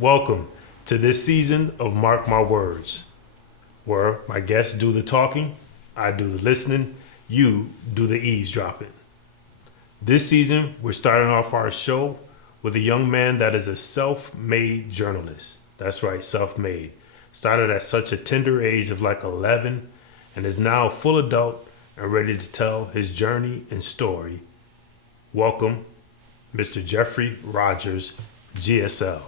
Welcome to this season of Marc My Words, where my guests do the talking, I do the listening, you do the eavesdropping. This season, we're starting off our show with a young man that is a self-made journalist. That's right, self-made. Started at such a tender age of like 11 and is now a full adult and ready to tell his journey and story. Welcome, Mr. Geoffrey Rogers, GSL.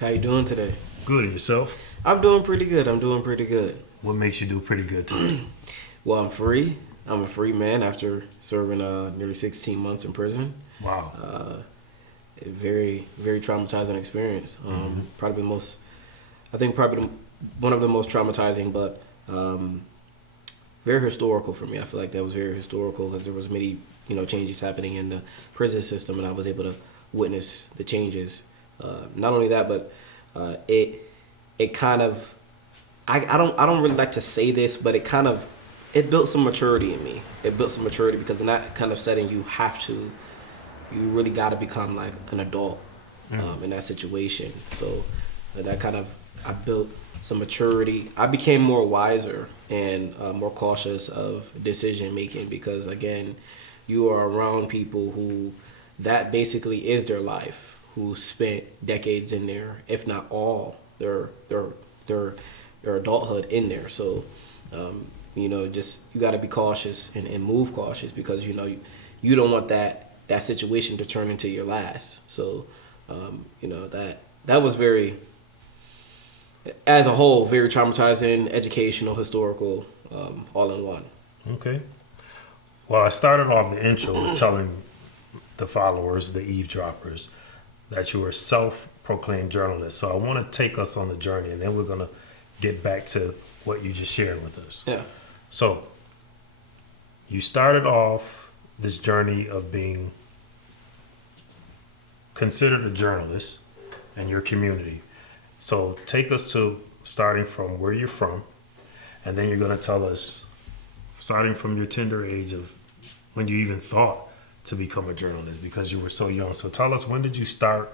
How you doing today? Good, and yourself? I'm doing pretty good. What makes you do pretty good today? Well, I'm free. I'm a free man after serving nearly 16 months in prison. Wow. A very, very traumatizing experience. Probably one of the most traumatizing, but very historical for me. I feel like that was very historical because there was many, changes happening in the prison system, and I was able to witness the changes. Not only that, but it kind of I don't really like to say this, but it built some maturity in me. It built some maturity because in that kind of setting, you really got to become like an adult in that situation. So I built some maturity. I became more wiser and more cautious of decision making because again, you are around people who that basically is their life, who spent decades in there, if not all their adulthood in there. So, just you got to be cautious and move cautious because you don't want that situation to turn into your last. So, that was very, as a whole, very traumatizing, educational, historical, all in one. Okay. Well, I started off the intro with telling the followers, the eavesdroppers, that you were a self-proclaimed journalist. So I want to take us on the journey, and then we're going to get back to what you just shared with us. Yeah. So you started off this journey of being considered a journalist in your community. So take us to starting from where you're from, and then you're going to tell us, starting from your tender age of when you even thought to become a journalist because you were so young. So tell us, when did you start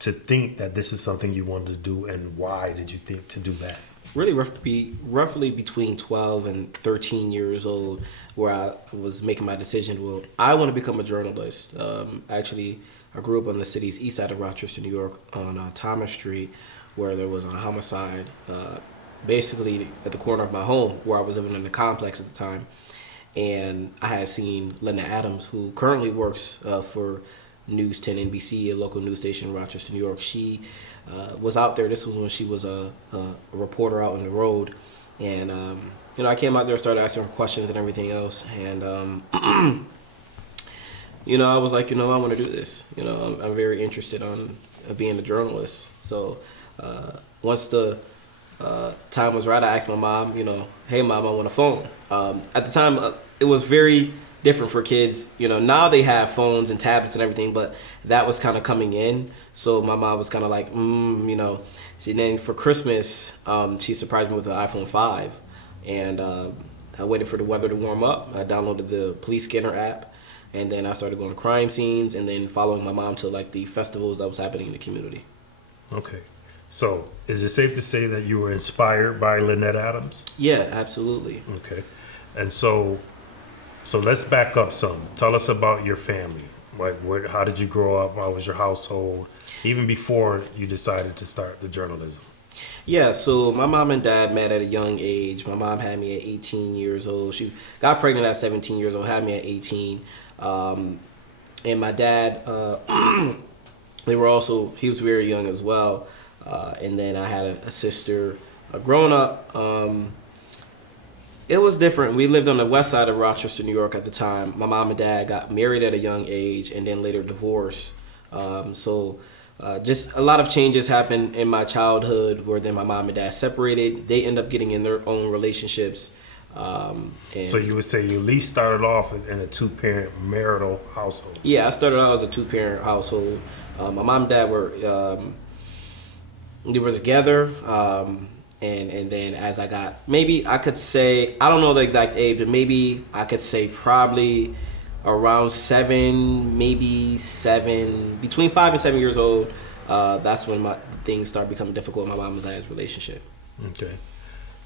to think that this is something you wanted to do, and why did you think to do that? Really roughly between 12 and 13 years old, where I was making my decision. Well, I want to become a journalist. Actually, I grew up on the city's east side of Rochester, New York, on Thomas Street, where there was a homicide, basically at the corner of my home, where I was living in the complex at the time. And I had seen Linda Adams, who currently works for News 10 NBC, a local news station in Rochester, New York. She was out there. This was when she was a reporter out on the road. And, I came out there, started asking her questions and everything else. And, I was like, I want to do this. I'm very interested on being a journalist. So once the time was right, I asked my mom, hey, Mom, I want a phone. At the time, it was very different for kids. Now they have phones and tablets and everything, but that was kind of coming in. So my mom was kind of like, See, then for Christmas, she surprised me with an iPhone 5. And I waited for the weather to warm up. I downloaded the police scanner app. And then I started going to crime scenes and then following my mom to like the festivals that was happening in the community. Okay. So is it safe to say that you were inspired by Lynette Adams? Yeah, absolutely. Okay. And so let's back up some. Tell us about your family. How did you grow up? How was your household? Even before you decided to start the journalism. Yeah, so my mom and dad met at a young age. My mom had me at 18 years old. She got pregnant at 17 years old, had me at 18. And my dad, he was very young as well. And then I had a sister. Growing up, it was different. We lived on the west side of Rochester, New York at the time. My mom and dad got married at a young age and then later divorced. Just a lot of changes happened in my childhood where then my mom and dad separated. They end up getting in their own relationships. So you would say you at least started off in a two-parent marital household? Yeah, I started out as a two-parent household. My mom and dad they were together. And then as I got, maybe I could say, I don't know the exact age, but maybe I could say probably around 7, maybe 7, between 5 and 7 years old, that's when my things started becoming difficult in my mom and dad's relationship. Okay.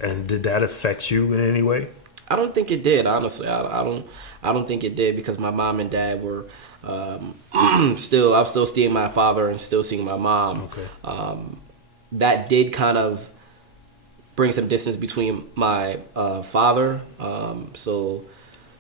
And did that affect you in any way? I don't think it did, honestly. I don't think it did because my mom and dad were I'm still seeing my father and still seeing my mom. Okay. That did kind of bring some distance between my father. So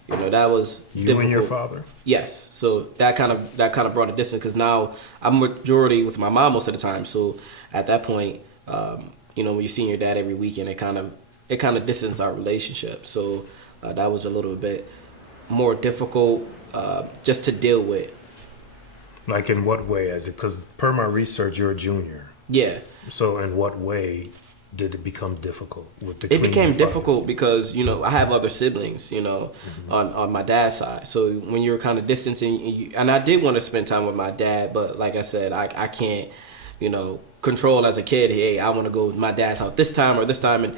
that was You difficult. and your father? Yes. So that kind of brought a distance because now I'm majority with my mom most of the time. So at that point, when you're seeing your dad every weekend, it kind of distanced our relationship. So that was a little bit more difficult just to deal with. Like in what way? Because per my research, you're a junior. Yeah. So in what way did it become difficult It became difficult because I have other siblings, on my dad's side. So when you're kind of distancing, and I did want to spend time with my dad, but like I said, I can't, control as a kid. Hey, I want to go to my dad's house this time or this time, and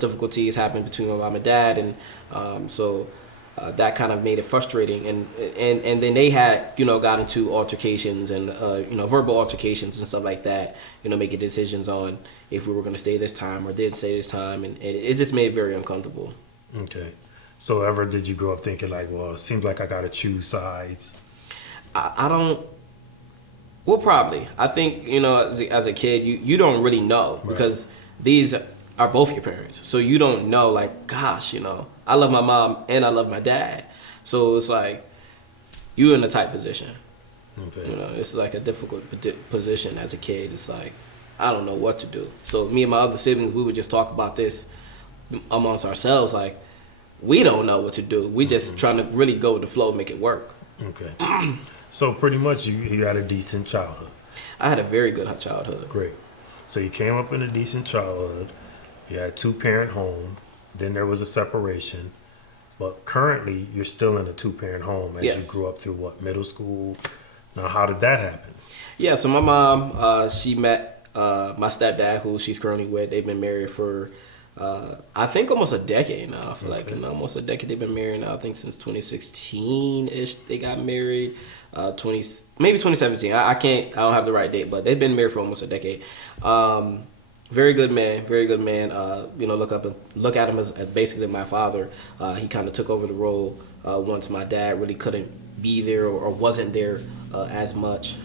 difficulties happen between my mom and dad, and so that kind of made it frustrating. And then they had got into altercations and verbal altercations and stuff like that. Making decisions on if we were going to stay this time or didn't stay this time, and it just made it very uncomfortable. Okay. So ever did you grow up thinking like, well, it seems like I got to choose sides? I don't. Well, probably. I think as a kid, you don't really know because these are both your parents, so you don't know. Like, gosh, I love my mom and I love my dad, so it's like you're in a tight position. Okay. It's like a difficult position as a kid. It's like I don't know what to do. So me and my other siblings, we would just talk about this amongst ourselves. Like we don't know what to do. We just trying to really go with the flow, make it work. Okay. So pretty much you had a decent childhood. I had a very good childhood. Great. So you came up in a decent childhood. You had 2-parent home. Then there was a separation. But currently you're still in a 2-parent home as you grew up through middle school. Now, how did that happen? Yeah, so my mom, she met my stepdad, who she's currently with. They've been married for, I think, almost a decade now. I feel like in almost a decade they've been married now. I think since 2016-ish they got married. Maybe 2017. I don't have the right date, but they've been married for almost a decade. Very good man. Look at him as basically my father. He kind of took over the role once my dad really couldn't be there or wasn't there as much.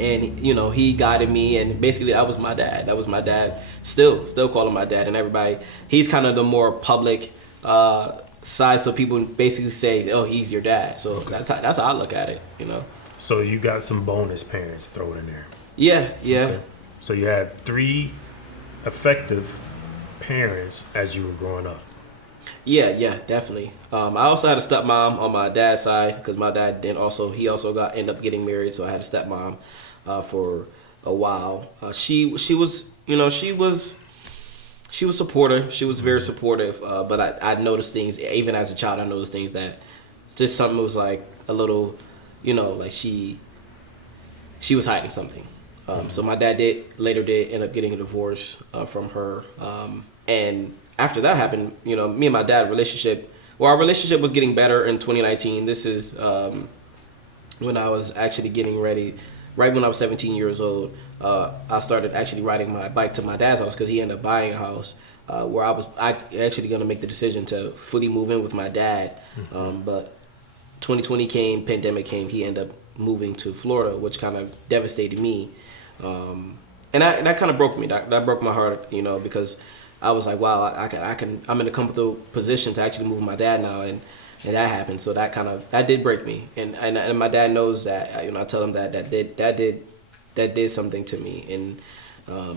And he guided me, and basically I was my dad. That was my dad. Still call him my dad, and everybody. He's kind of the more public side, so people basically say, "Oh, he's your dad." So that's how I look at it. So you got some bonus parents thrown in there. Yeah. Okay. So you had 3 effective parents as you were growing up. Yeah, definitely. I also had a stepmom on my dad's side because my dad ended up getting married, so I had a stepmom for a while. She was supportive. She was very supportive, but I noticed things even as a child. I noticed things that just something was like a little, like she was hiding something. So my dad later end up getting a divorce from her, and after that happened, me and my dad our relationship was getting better in 2019. This is when I was actually getting ready, right when I was 17 years old. I started actually riding my bike to my dad's house because he ended up buying a house where I actually going to make the decision to fully move in with my dad. But 2020 came, pandemic came, he ended up moving to Florida, which kind of devastated me. And that kind of broke me. That broke my heart, because I was like, wow, I'm in a comfortable position to actually move with my dad now, and that happened. So that did break me, and my dad knows that. I tell him that did something to me, and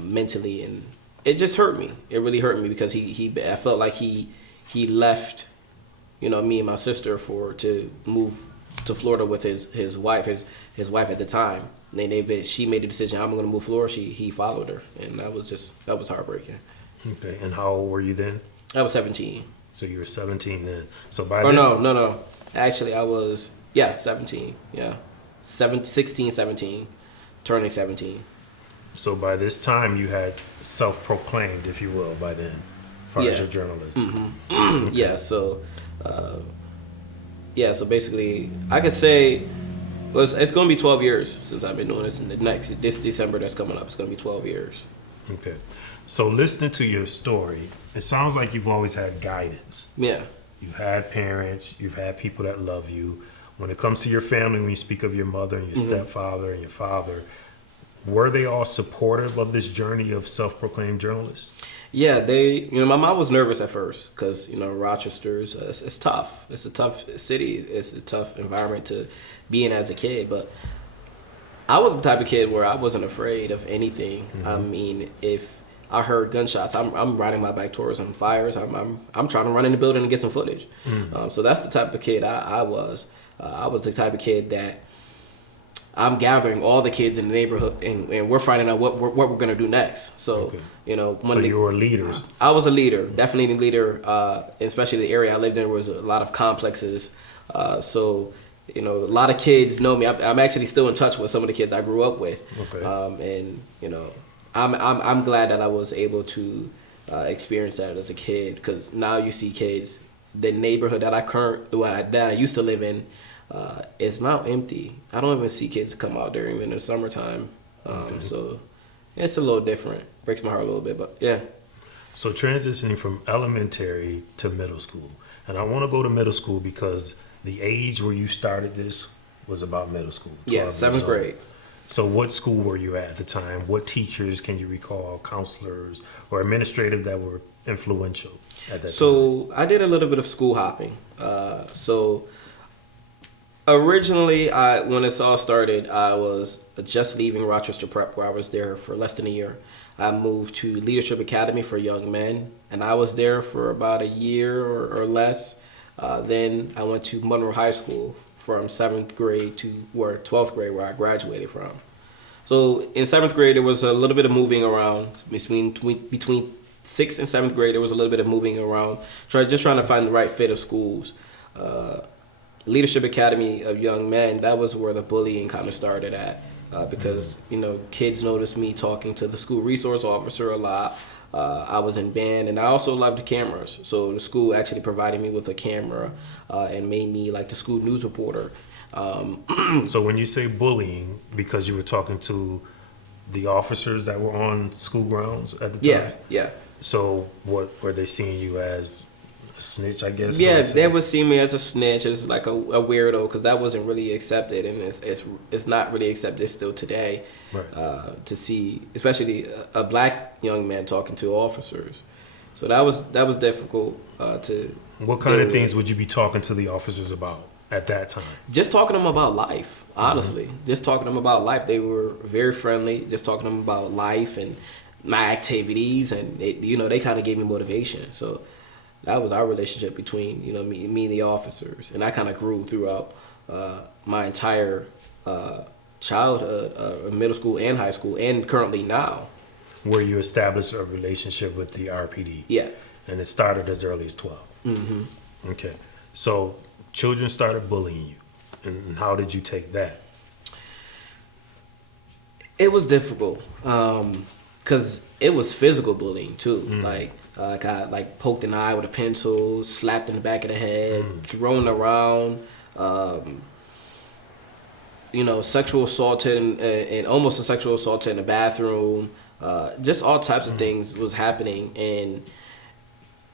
mentally, and it just hurt me. It really hurt me because I felt like he left, me and my sister to move to Florida with his wife at the time. And she made the decision, I'm going to move to Florida. He followed her, and that was heartbreaking. Okay, and how old were you then? I was 17. So you were 17 then. So No. Actually, I was 17. Yeah, 16, 17, turning 17. So by this time, you had self-proclaimed, if you will, by then, as far as your journalism. Mm-hmm. Okay. Yeah. So, so basically, I could say Well, it's going to be 12 years since I've been doing this. In this December that's coming up, it's going to be 12 years. Okay. So listening to your story, it sounds like you've always had guidance. Yeah. You've had parents, you've had people that love you. When it comes to your family, when you speak of your mother and your stepfather and your father, were they all supportive of this journey of self-proclaimed journalists? Yeah, my mom was nervous at first because, Rochester's, it's tough. It's a tough city. It's a tough environment to be in as a kid. But I was the type of kid where I wasn't afraid of anything. I mean, if I heard gunshots, I'm riding my bike towards some fires. I'm trying to run in the building and get some footage. So that's the type of kid I was. I was the type of kid that I'm gathering all the kids in the neighborhood, and we're finding out what we're gonna do next. So so you were leaders. I was a leader, definitely a leader. Especially the area I lived in was a lot of complexes. So a lot of kids know me. I'm actually still in touch with some of the kids I grew up with. And I'm glad that I was able to experience that as a kid, because now you see kids. The neighborhood that I used to live in is now empty. I don't even see kids come out there even in the summertime. So it's a little different. Breaks my heart a little bit, but yeah. So transitioning from elementary to middle school, and I want to go to middle school because the age where you started this was about middle school. Yeah, 7th grade. So what school were you at the time? What teachers can you recall, counselors or administrative that were influential at that time? So I did a little bit of school hopping. So originally, when this all started, I was just leaving Rochester Prep, where I was there for less than a year. I moved to Leadership Academy for Young Men, and I was there for about a year or less. Then I went to Monroe High School from 7th grade to 12th grade, where I graduated from. So in 7th grade, there was a little bit of moving around. Between 6th and 7th grade, there was a little bit of moving around. Just trying to find the right fit of schools. Leadership Academy of Young Men, that was where the bullying kind of started at. Because, kids noticed me talking to the school resource officer a lot. I was in band, and I also loved cameras. So the school actually provided me with a camera and made me like the school news reporter. So when you say bullying, because you were talking to the officers that were on school grounds at the time? Yeah. So what were they seeing you as? A snitch, I guess? Yeah, they would see me as a snitch, as like a weirdo, because that wasn't really accepted, and it's not really accepted still today. Right. To see, especially a black young man talking to officers, so that was difficult to. What kind of things would you be talking to the officers about at that time? Just talking to them about life, honestly. Just talking to them about life. They were very friendly. Just talking to them about life and my activities, and they kind of gave me motivation. So that was our relationship between me and the officers, and I kind of grew throughout my entire childhood, middle school and high school, and currently now. Where you established a relationship with the RPD. Yeah. And it started as early as 12. Mm-hmm. Okay. So children started bullying you, and how did you take that? It was difficult because it was physical bullying too. Got poked in the eye with a pencil, slapped in the back of the head, thrown around, sexual assaulted and almost a sexual assault in the bathroom. Just all types of things was happening, and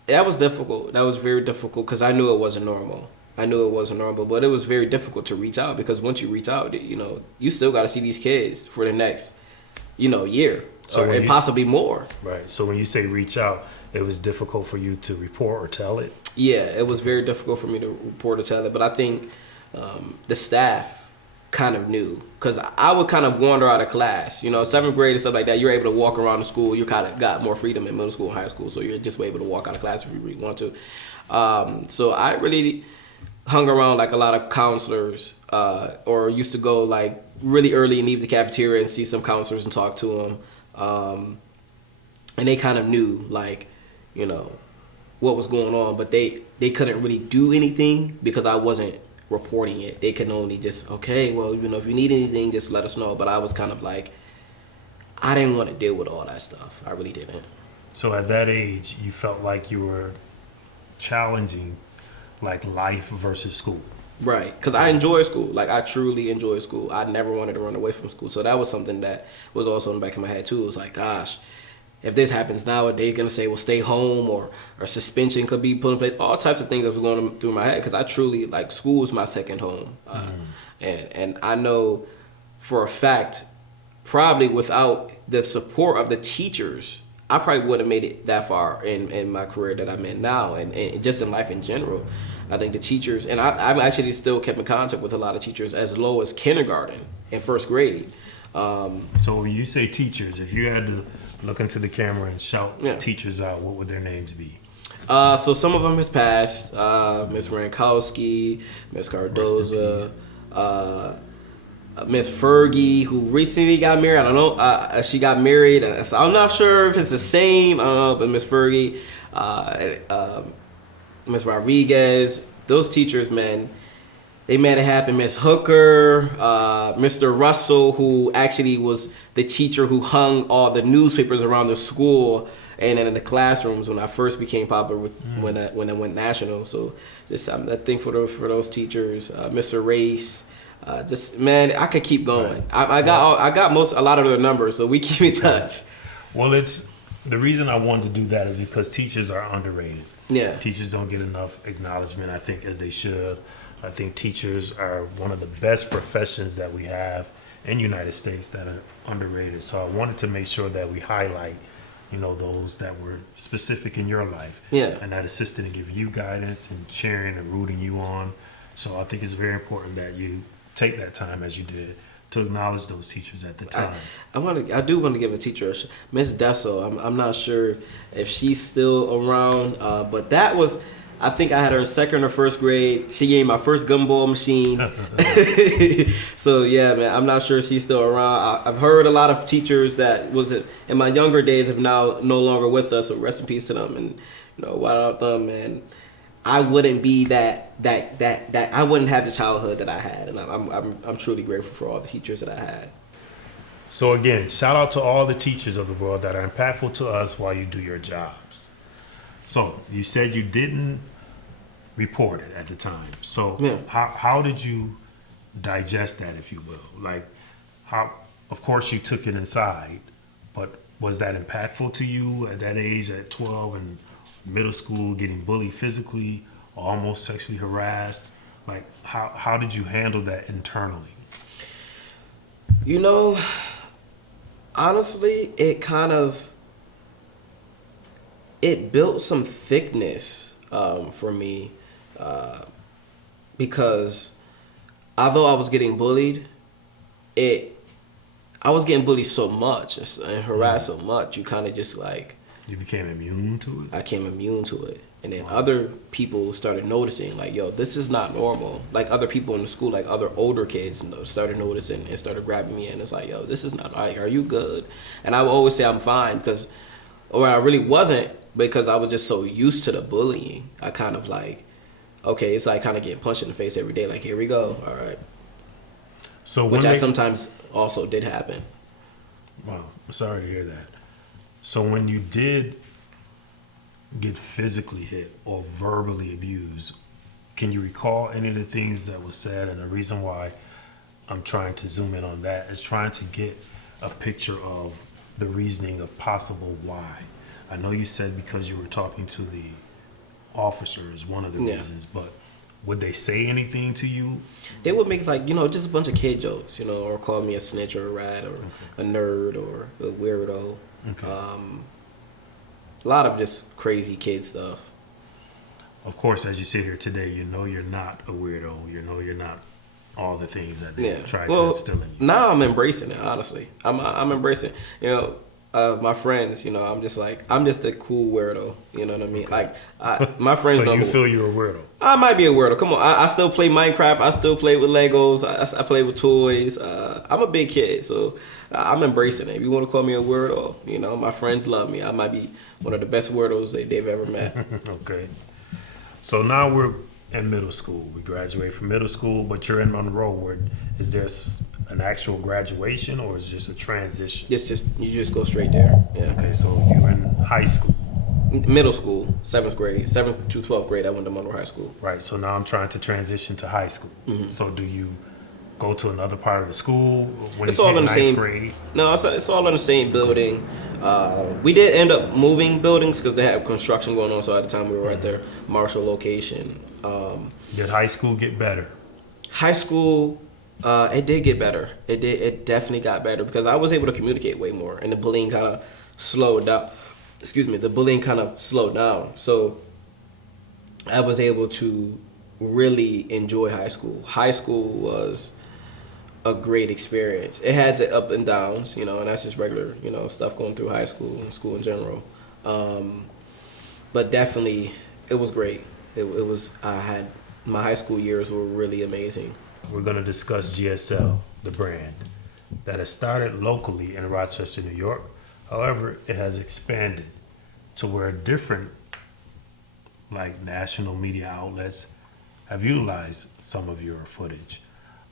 that was difficult. That was very difficult because I knew it wasn't normal. But it was very difficult to reach out, because once you reach out, you still got to see these kids for the next, year, and possibly more. Right. So when you say reach out, it was difficult for you to report or tell it? Yeah, it was very difficult for me to report or tell it, but I think the staff kind of knew, because I would kind of wander out of class. 7th grade and stuff like that, you're able to walk around the school. You kind of got more freedom in middle school and high school, so you're just able to walk out of class if you really want to. So I really hung around like a lot of counselors, or used to go like really early and leave the cafeteria and see some counselors and talk to them. And they kind of knew what was going on, but they couldn't really do anything because I wasn't reporting it. They could only just, okay, well, if you need anything, just let us know. But I was kind of like, I didn't want to deal with all that stuff. I really didn't. So at that age, you felt like you were challenging like life versus school. Right, because I enjoy school. Like, I truly enjoy school. I never wanted to run away from school. So that was something that was also in the back of my head, too. It was like, gosh, if this happens now, are they going to say, well, stay home, or suspension could be put in place? All types of things that were going through my head, because I truly, like, school is my second home. And I know for a fact, probably without the support of the teachers, I probably wouldn't have made it that far in my career that I'm in now, and just in life in general. I think the teachers, and I've actually still kept in contact with a lot of teachers as low as kindergarten and first grade. So when you say teachers, if you had to look into the camera and shout Yeah. teachers out, what would their names be? So some of them has passed. Miss Rankowski, Miss Cardoza, Miss Fergie, who recently got married. I don't know. She got married. So I'm not sure if it's the same. I don't know, but Miss Fergie, Miss Rodriguez, those teachers, man, they made it happen. Miss Hooker, Mr. Russell, who actually was the teacher who hung all the newspapers around the school and then in the classrooms when I first became popular when I went national. So just I think for those teachers, Mr. Race. Just man, I could keep going. Right. I got a lot of their numbers, so we keep in touch. Well, it's the reason I wanted to do that is because teachers are underrated. Yeah, teachers don't get enough acknowledgement, I think, as they should. I think teachers are one of the best professions that we have in the United States that are underrated. So I wanted to make sure that we highlight, those that were specific in your life. Yeah, and that assisted in giving you guidance and cheering and rooting you on. So I think it's very important that you take that time as you did to acknowledge those teachers at the time. I do want to give a teacher, Miss Dessel. I'm not sure if she's still around, but that was, I think I had her in second or first grade. She gave me my first gumball machine. So yeah, man, I'm not sure if she's still around. I've heard a lot of teachers that was in my younger days have now no longer with us. So rest in peace to them, and without them, man, I wouldn't be that I wouldn't have the childhood that I had, and I'm truly grateful for all the teachers that I had. So again, shout out to all the teachers of the world that are impactful to us while you do your jobs. So you said you didn't report it at the time. So Yeah. how did you digest that, if you will? Like, how? Of course you took it inside, but was that impactful to you at that age, at 12 and middle school, getting bullied physically, almost sexually harassed? Like, how did you handle that internally? Honestly, it built some thickness for me because although I was getting bullied, I was getting bullied so much and harassed so much, you kind of just like... You became immune to it? I became immune to it. And then other people started noticing, like, yo, this is not normal. Like, other people in the school, like other older kids, started noticing and started grabbing me. And it's like, yo, this is not, like, are you good? And I would always say I'm fine or I really wasn't, because I was just so used to the bullying. I kind of like, okay, it's like kind of getting punched in the face every day. Like, here we go. All right. So which sometimes also did happen. Wow, sorry to hear that. So when you did get physically hit or verbally abused, can you recall any of the things that was said? And the reason why I'm trying to zoom in on that is trying to get a picture of the reasoning of possible why. I know you said because you were talking to the officer is one of the reasons, but would they say anything to you? They would make just a bunch of kid jokes, or call me a snitch or a rat or a nerd or a weirdo. Okay. A lot of just crazy kid stuff. Of course, as you sit here today, you're not a weirdo. You're not all the things that they try to instill in you. Now I'm embracing it, honestly. I'm embracing it. My friends, I'm just a cool weirdo. You know what I mean? Okay. Like, my friends so know. You feel you're a weirdo? I might be a weirdo. Come on, I still play Minecraft. I still play with Legos. I play with toys. I'm a big kid, so I'm embracing it. If you want to call me a weirdo, my friends love me. I might be one of the best weirdos they've ever met. Okay. So now we're in middle school. We graduate from middle school, but you're in Monroe. Is there an actual graduation, or is it just a transition? It's just you just go straight there. Yeah. Okay, so you're in high school. middle school, 7th grade, 7th to 12th grade. I went to Monroe High School. Right. So now I'm trying to transition to high school. So do you go to another part of the school when It's you all hit in the ninth same. grade? No, it's all in the same building. We did end up moving buildings because they had construction going on. So at the time we were at their Marshall location. Did high school get better? High school, it did get better. It definitely got better because I was able to communicate way more, and the bullying kind of slowed down. Excuse me, the bullying kind of slowed down. So I was able to really enjoy high school. High school was a great experience. It had its up and downs, and that's just regular, stuff going through high school and school in general. But definitely, it was great. It was. My high school years were really amazing. We're going to discuss GSL, the brand, that has started locally in Rochester, New York. However, it has expanded to where different, like national media outlets, have utilized some of your footage.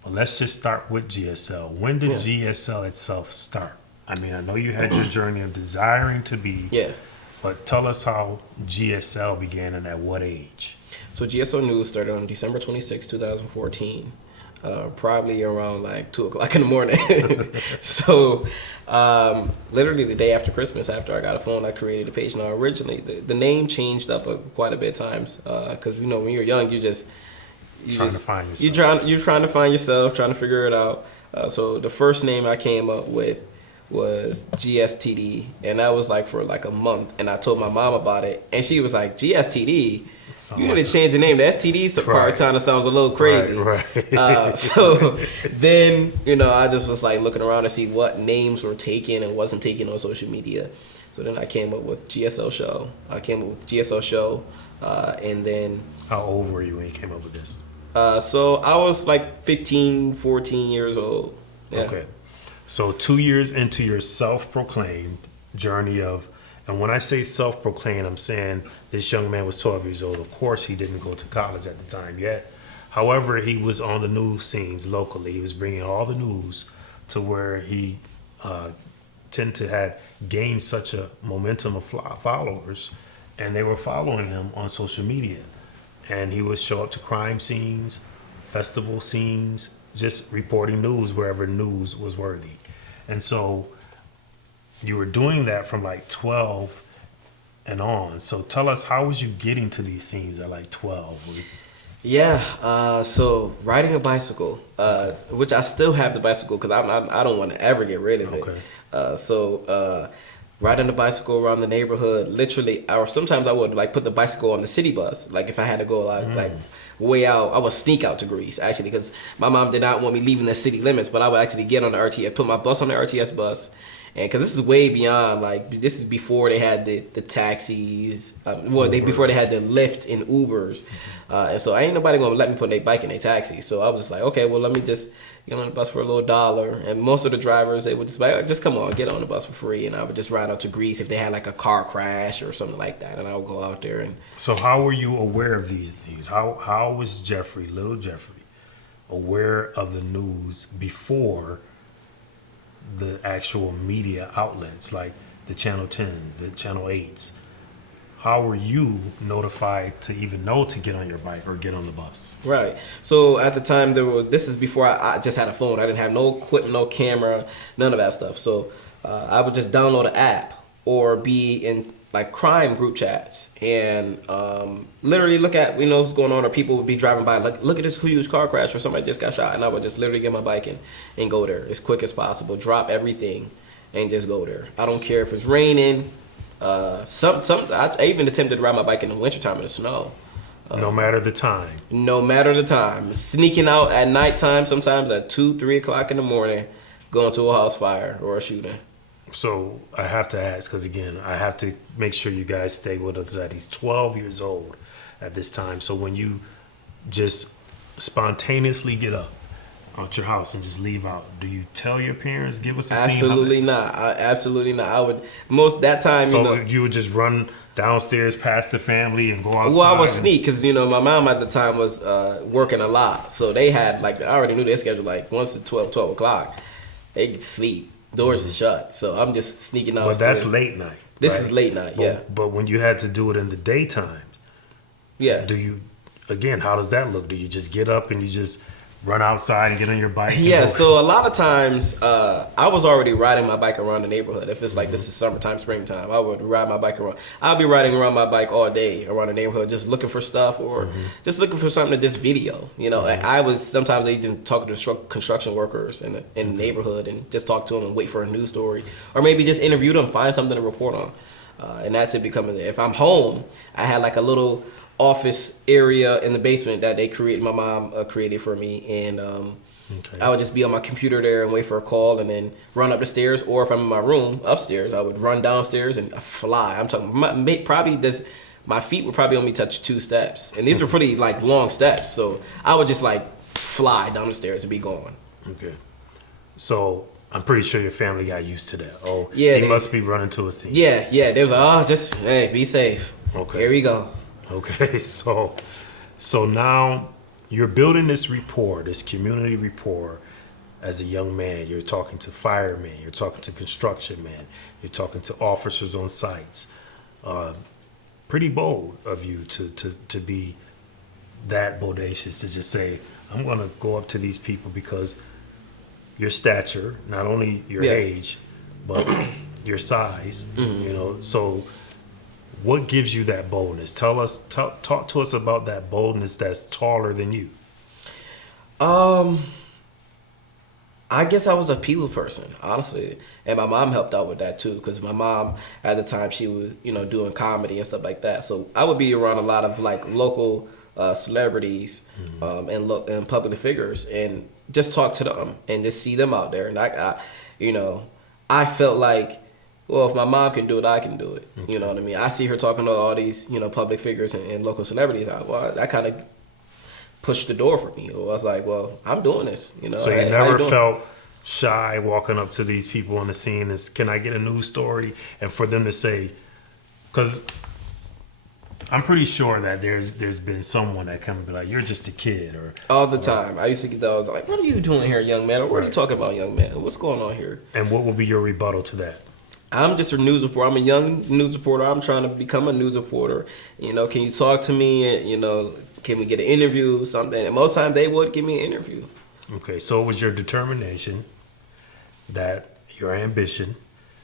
But let's just start with GSL. When did GSL itself start? I mean, I know you had your journey of desiring to be, but tell us how GSL began and at what age? So GSL News started on December 26, 2014. Probably around like 2 o'clock in the morning. So literally the day after Christmas, after I got a phone, I created a page. Now originally the name changed up quite a bit of times because when you're young, you're trying to find yourself. You're trying to find yourself, trying to figure it out. So the first name I came up with was GSTD, and that was like for like a month. And I told my mom about it, and she was like, GSTD? You need to change the name. The STD part kind of sounds a little crazy. Right. So then, I just was like looking around to see what names were taken and wasn't taken on social media. So then I came up with GSL Show. And then... How old were you when you came up with this? So I was like 15, 14 years old. Yeah. Okay. So 2 years into your self-proclaimed journey of... And when I say self-proclaimed, I'm saying this young man was 12 years old. Of course, he didn't go to college at the time yet. However, he was on the news scenes locally. He was bringing all the news to where he tended to have gained such a momentum of followers, and they were following him on social media. And he would show up to crime scenes, festival scenes, just reporting news wherever news was worthy. And so you were doing that from like 12 and on. So tell us, how was you getting to these scenes at like 12? So riding a bicycle, which I still have the bicycle because I don't want to ever get rid of it. Riding the bicycle around the neighborhood, literally, or sometimes I would like put the bicycle on the city bus. Like if I had to go like way out, I would sneak out to Greece actually because my mom did not want me leaving the city limits. But I would actually get on the RTS, put my bus on the RTS bus. And because this is way beyond, like, this is before they had the taxis, before they had the Lyft and Ubers. And so ain't nobody going to let me put their bike in their taxi. So I was just like, okay, well, let me just get on the bus for $1. And most of the drivers, they would just be like, just come on, get on the bus for free. And I would just ride out to Greece if they had like a car crash or something like that. And I would go out there. And So how were you aware of these things? How was little Geoffrey, aware of the news before the actual media outlets like the Channel 10s, the Channel 8s? How were you notified to even know to get on your bike or get on the bus? Right. So at the time, this is before I just had a phone. I didn't have no equipment, no camera, none of that stuff. So I would just download an app or be in like crime group chats and literally look at what's going on, or people would be driving by like, look at this huge car crash or somebody just got shot, and I would just literally get my bike and go there as quick as possible, drop everything and just go there. I don't care if it's raining. I even attempted to ride my bike in the wintertime in the snow. No matter the time. No matter the time. Sneaking out at nighttime, sometimes at 2, 3 o'clock in the morning, going to a house fire or a shooting. So I have to ask, because again, I have to make sure you guys stay with us that he's 12 years old at this time. So when you just spontaneously get up out your house and just leave out, do you tell your parents, give us a scene? Absolutely not. Absolutely not. I would that time. So you would just run downstairs past the family and go outside? Well, I would sneak because my mom at the time was working a lot, so they had I already knew their schedule. Like once at 12 o'clock, they could sleep. Doors is shut, so I'm just sneaking out. But that's late night. This right? is late night, yeah. But when you had to do it in the daytime, Yeah. do you, again, how does that look? Do you just get up and you just run outside and get on your bike? Yeah, so a lot of times I was already riding my bike around the neighborhood. If it's like this is summertime, springtime, I would ride my bike around. I'll be riding around my bike all day around the neighborhood, just looking for stuff or just looking for something to just video. You know, like I was sometimes even talking to construction workers in the neighborhood and just talk to them and wait for a news story, or maybe just interview them, find something to report on. And that's it becoming. If I'm home, I had like a little office area in the basement that they created. My mom created for me, and I would just be on my computer there and wait for a call, and then run up the stairs. Or if I'm in my room upstairs, I would run downstairs and fly. I'm talking my feet would probably only touch 2 steps, and these were pretty like long steps. So I would just like fly down the stairs and be gone. Okay, so I'm pretty sure your family got used to that. Oh, yeah, they must be running to a scene. Yeah, they was like, oh, just hey, be safe. Okay, here we go. Okay, so now you're building this rapport, this community rapport as a young man. You're talking to firemen, you're talking to construction men, you're talking to officers on sites. Pretty bold of you to be that bodacious, to just say, I'm going to go up to these people because your stature, not only your age, but your size, you know, so what gives you that boldness? Talk to us about that boldness that's taller than you. I guess I was a people person, honestly, and my mom helped out with that too. Because my mom, at the time, she was, doing comedy and stuff like that. So I would be around a lot of like local celebrities and public figures, and just talk to them and just see them out there. And I felt like, well, if my mom can do it, I can do it. Okay. You know what I mean? I see her talking to all these, public figures and local celebrities. That kind of pushed the door for me. I was like, well, I'm doing this. So you never felt shy walking up to these people on the scene? Can I get a news story? And for them to say, because I'm pretty sure that there's been someone that come and be like, you're just a kid, or all the time. I used to get those like, what are you doing here, young man? Or what are you talking about, young man? What's going on here? And what will be your rebuttal to that? I'm just a news reporter. I'm a young news reporter. I'm trying to become a news reporter. Can you talk to me? Can we get an interview? Something. And most times they would give me an interview. Okay, so it was your determination, your ambition,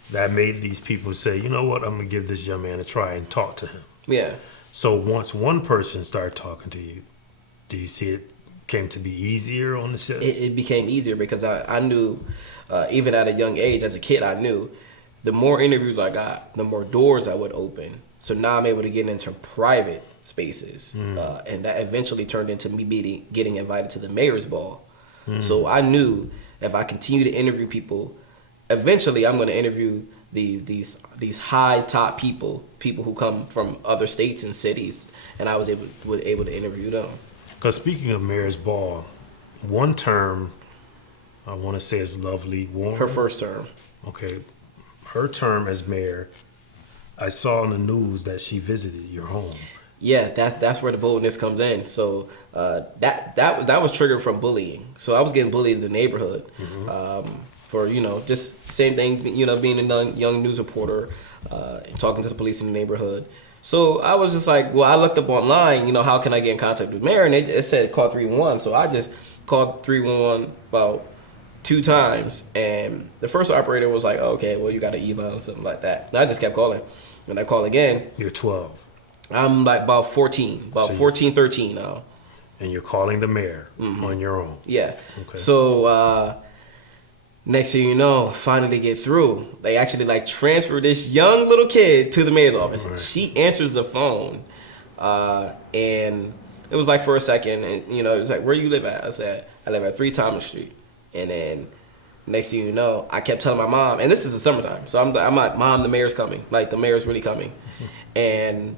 that made these people say, you know what, I'm going to give this young man a try and talk to him. Yeah. So once one person started talking to you, do you see it came to be easier on the set? It became easier because I knew, even at a young age, as a kid, I knew the more interviews I got, the more doors I would open. So now I'm able to get into private spaces. And that eventually turned into me getting invited to the mayor's ball. So I knew if I continue to interview people, eventually I'm going to interview these high top people who come from other states and cities, and I was able to interview them. Because speaking of mayor's ball, one term, I want to say is Lovely Warren. Her first term. Okay. Her term as mayor, I saw in the news that she visited your home. Yeah, that's where the boldness comes in. So that was triggered from bullying. So I was getting bullied in the neighborhood for just same thing. Being a young news reporter and talking to the police in the neighborhood. So I was just like, well, I looked up online. How can I get in contact with mayor? And it said call 311. So I just called 311 about 2 times, and the first operator was like, oh, okay, well, you got an email or something like that. And I just kept calling. And I call again. You're 12. I'm like about 14, 13 now. And you're calling the mayor on your own. Yeah. Okay. So next thing you know, finally get through. They actually transfer this young little kid to the mayor's office. Right. She answers the phone, and it was for a second, and it was like, where you live at? I said, I live at 3 Thomas Street. And then next thing you know, I kept telling my mom, and this is the summertime, so I'm like, Mom, the mayor's coming. The mayor's really coming. And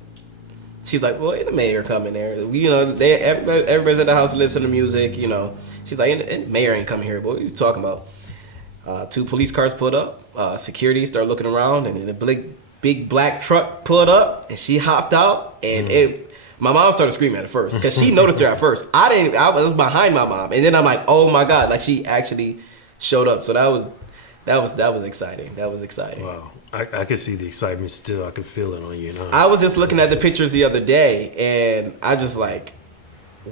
she's like, well, the mayor coming there. Everybody's at the house listening to music, She's like, and the mayor ain't coming here, boy. What are you talking about? 2 police cars pulled up. Security started looking around, and then a big black truck pulled up, and she hopped out, and my mom started screaming at first because she noticed her at first. I was behind my mom, and then I'm like, oh my God, she actually showed up. So that was exciting. That was exciting. Wow. I can see the excitement still. I can feel it on you now. I was just looking at the pictures the other day, and I just like,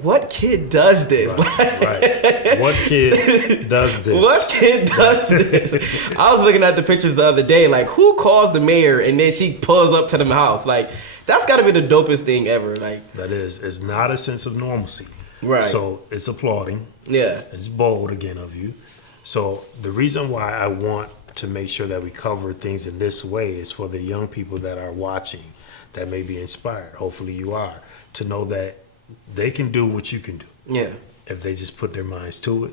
what kid does this? Right. What kid does this? What kid does this? I was looking at the pictures the other day, like, who calls the mayor and then she pulls up to the house? Like, that's got to be the dopest thing ever. Like, that is. It's not a sense of normalcy. Right. So it's applauding. Yeah. It's bold again of you. So the reason why I want to make sure that we cover things in this way is for the young people that are watching that may be inspired. Hopefully you are, to know that they can do what you can do. Yeah. If they just put their minds to it,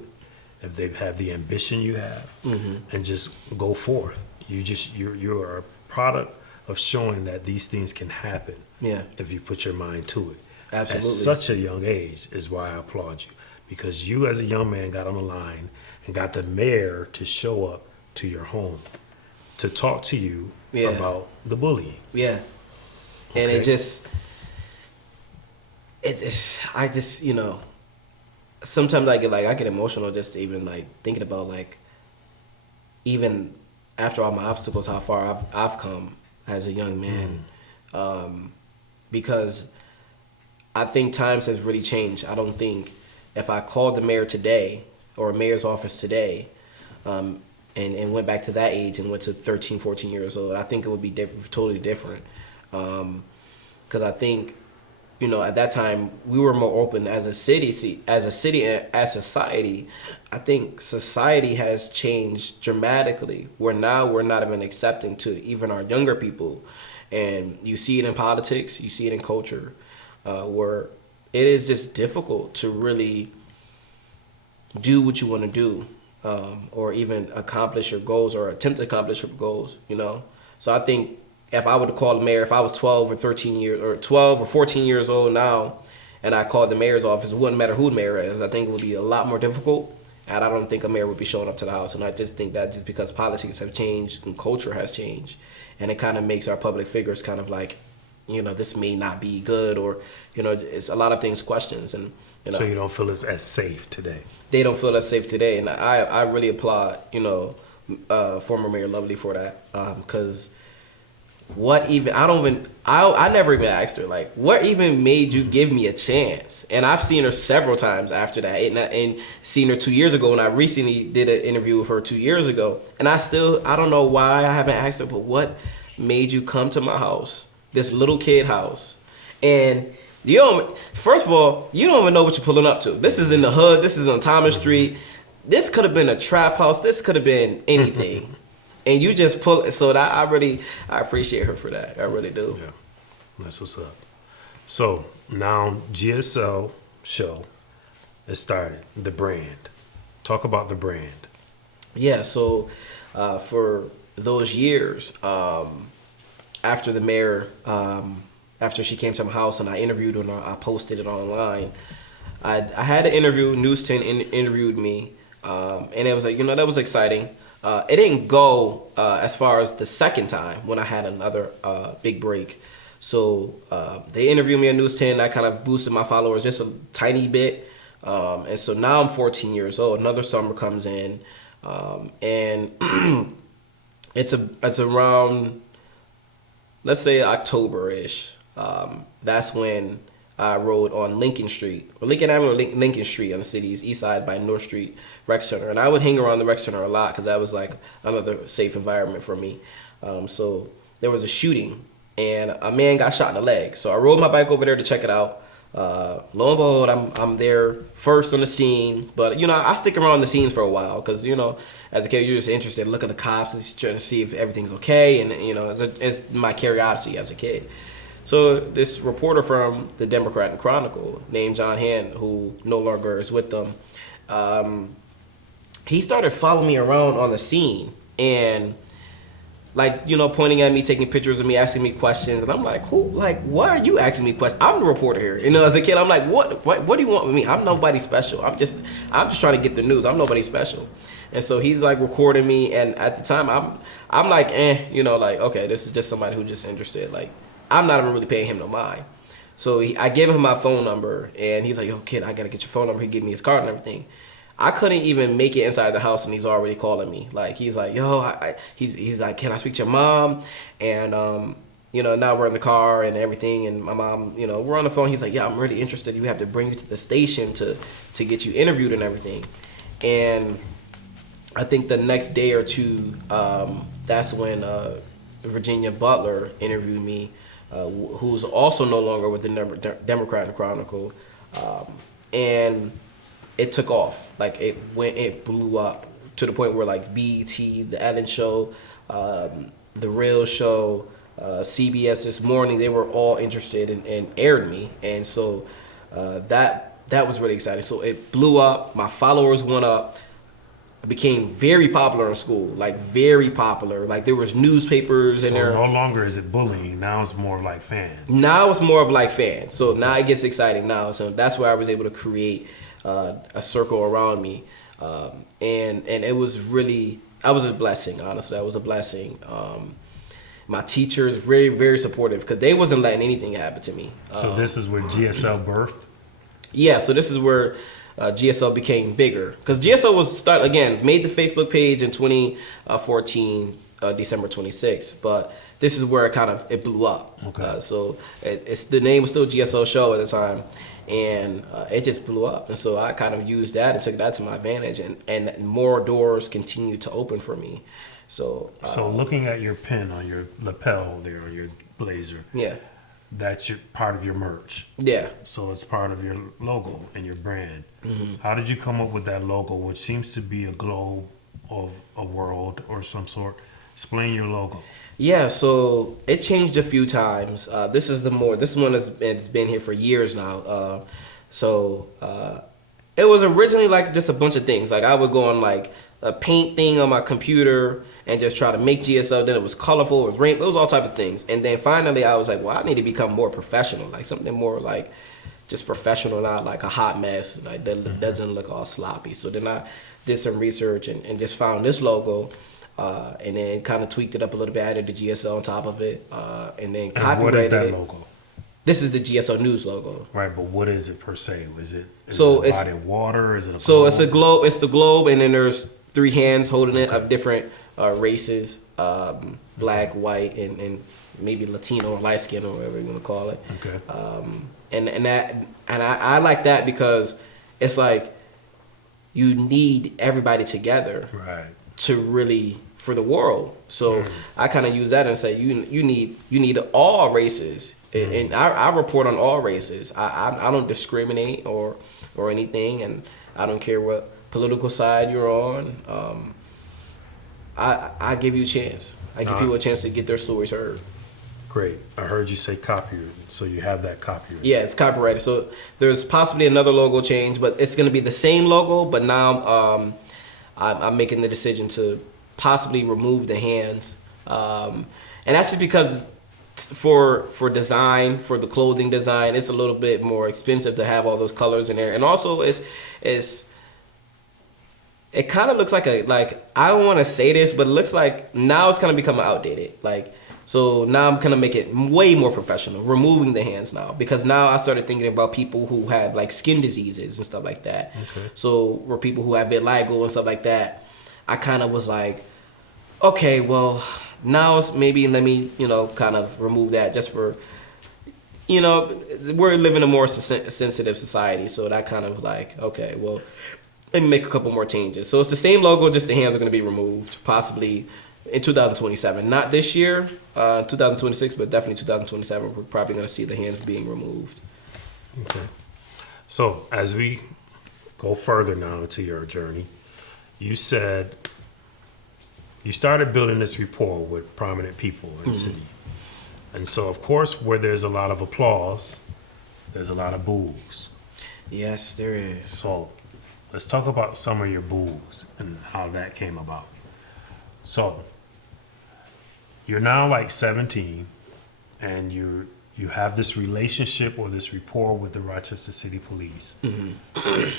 if they have the ambition you have, and just go forth. You're a product of showing that these things can happen. Yeah. If you put your mind to it. Absolutely. At such a young age is why I applaud you, because you as a young man got on the line and got the mayor to show up to your home to talk to you about the bullying. Yeah. And I just, you know, sometimes I get emotional just even like thinking about like, even after all my obstacles, how far I've come as a young man. Because I think times has really changed. I don't think if I called the mayor today or a mayor's office today, and went back to that age and went to 13, 14 years old, I think it would be totally different. Because I think, you know, at that time we were more open as a city and as society. I think society has changed dramatically, where now we're not even accepting to even our younger people, and you see it in politics, you see it in culture, where it is just difficult to really do what you want to do, or even accomplish your goals or attempt to accomplish your goals, you know. So I think if I would have called the mayor, if I was 12 or 14 years old now, and I called the mayor's office, it wouldn't matter who the mayor is. I think it would be a lot more difficult, and I don't think a mayor would be showing up to the house. And I just think that just because politics have changed and culture has changed, and it kind of makes our public figures kind of like, you know, this may not be good, or, you know, it's a lot of things questions. And, you know, so you don't feel it's as safe today. They don't feel as safe today, and I really applaud, you know, former Mayor Lovely for that, because I never even asked her, like, what even made you give me a chance? And I've seen her several times after that, and seen her 2 years ago, and I recently did an interview with her 2 years ago, and I don't know why I haven't asked her, but what made you come to my house, this little kid house, and first of all, you don't even know what you're pulling up to. This is in the hood. This is on Thomas Street. This could have been a trap house. This could have been anything. And you just pull it. So that I appreciate her for that. I really do. Yeah, that's what's up. So now GSL show has started. The brand. Talk about the brand. Yeah. So for those years, after the mayor, after she came to my house and I interviewed her and I posted it online, I had an interview. News 10 interviewed me, and it was like, you know, that was exciting. It didn't go as far as the second time when I had another big break. So they interviewed me on News 10. I kind of boosted my followers just a tiny bit. And so now I'm 14 years old. Another summer comes in, and it's around, let's say, October-ish. That's when I rode on Lincoln Avenue, Lincoln Street on the city's east side by North Street Rec Center. And I would hang around the Rec Center a lot because that was like another safe environment for me. So there was a shooting, and a man got shot in the leg. So I rode my bike over there to check it out. Lo and behold, I'm there first on the scene. But, you know, I stick around the scenes for a while because, you know, as a kid, you're just interested. Look at the cops and trying to see if everything's okay. And, you know, it's my curiosity as a kid. So this reporter from the Democrat and Chronicle named John Hand, who no longer is with them, he started following me around on the scene and, like, you know, pointing at me, taking pictures of me, asking me questions. And I'm like, why are you asking me questions? I'm the reporter here. You know, as a kid, I'm like, what do you want with me? I'm nobody special. I'm just trying to get the news. I'm nobody special. And so he's like recording me. And at the time, I'm like, you know, like, okay, this is just somebody who's just interested. Like, I'm not even really paying him no mind. So I gave him my phone number, and he's like, yo, kid, I got to get your phone number. He gave me his card and everything. I couldn't even make it inside the house, and he's already calling me. Like, he's like, yo, he's like, can I speak to your mom? And now we're in the car and everything, and my mom, we're on the phone. He's like, yeah, I'm really interested. You have to bring you to the station to get you interviewed and everything. And I think the next day or two, that's when Virginia Butler interviewed me, who's also no longer with the Democrat and Chronicle, and it took off. Like, it blew up to the point where, like, BET, The Ellen Show, The Real Show, CBS This Morning, they were all interested and aired me, and so that was really exciting. So it blew up. My followers went up. I became very popular in school, like very popular. Like, there was newspapers in there. So no longer is it bullying. Now it's more like fans. Now it's more of like fans. So now it gets exciting now. So that's where I was able to create a circle around me, and it was really, that was a blessing. Honestly, that was a blessing. My teachers very, very supportive because they wasn't letting anything happen to me. So this is where GSL birthed? Yeah, so this is where GSL became bigger. Because GSL made the Facebook page in 2014, December 26th. But this is where it blew up. Okay. So the name was still GSL Show at the time. And it just blew up. And so I kind of used that and took that to my advantage. And more doors continued to open for me. So looking at your pin on your lapel there, on your blazer, yeah, that's part of your merch. Yeah. So it's part of your logo and your brand. Mm-hmm. How did you come up with that logo, which seems to be a globe of a world or some sort? Explain your logo. Yeah, so it changed a few times. This one has been here for years now. It was originally like just a bunch of things. Like, I would go on like a paint thing on my computer and just try to make GSL. Then it was colorful, it was rainbow, it was all types of things. And then finally I was like, well, I need to become more professional, like something more like just professional, not like a hot mess, like that doesn't look all sloppy. So then I did some research and just found this logo, and then kind of tweaked it up a little bit, added the GSL on top of it, and then copyrighted it. What is that logo? This is the GSL News logo. Right, but what is it per se? Is it a body of water? Is it a globe? So it's a globe. It's the globe, and then there's three hands holding it of different races, black, white, and maybe Latino or light skin or whatever you want to call it. Okay. I like that because it's like you need everybody together, right, to really for the world. So I kind of use that and say you need all races. And I report on all races. I don't discriminate or anything, and I don't care what political side you're on. I give you a chance. I give people a chance to get their stories heard. Great. I heard you say copyright, so you have that copyright. Yeah, it's copyrighted. So there's possibly another logo change, but it's going to be the same logo. But now I'm making the decision to possibly remove the hands, and that's just because for design, for the clothing design, it's a little bit more expensive to have all those colors in there, and also it kind of looks like I don't want to say this, but it looks like now it's kind of becoming outdated. So now I'm gonna make it way more professional, removing the hands now, because now I started thinking about people who have like skin diseases and stuff like that. Okay. So for people who have vitiligo and stuff like that, I kind of was like, okay, well, now it's maybe let me, kind of remove that just for, we're living in a more sensitive society. So that kind of like, okay, well, let me make a couple more changes. So it's the same logo, just the hands are going to be removed, possibly in 2027. Not this year, 2026, but definitely 2027. We're probably going to see the hands being removed. Okay. So as we go further now into your journey, you said you started building this rapport with prominent people in the city. And so, of course, where there's a lot of applause, there's a lot of boos. Yes, there is. So let's talk about some of your boos and how that came about. So you're now like 17, and you have this relationship or this rapport with the Rochester City Police. Mm-hmm.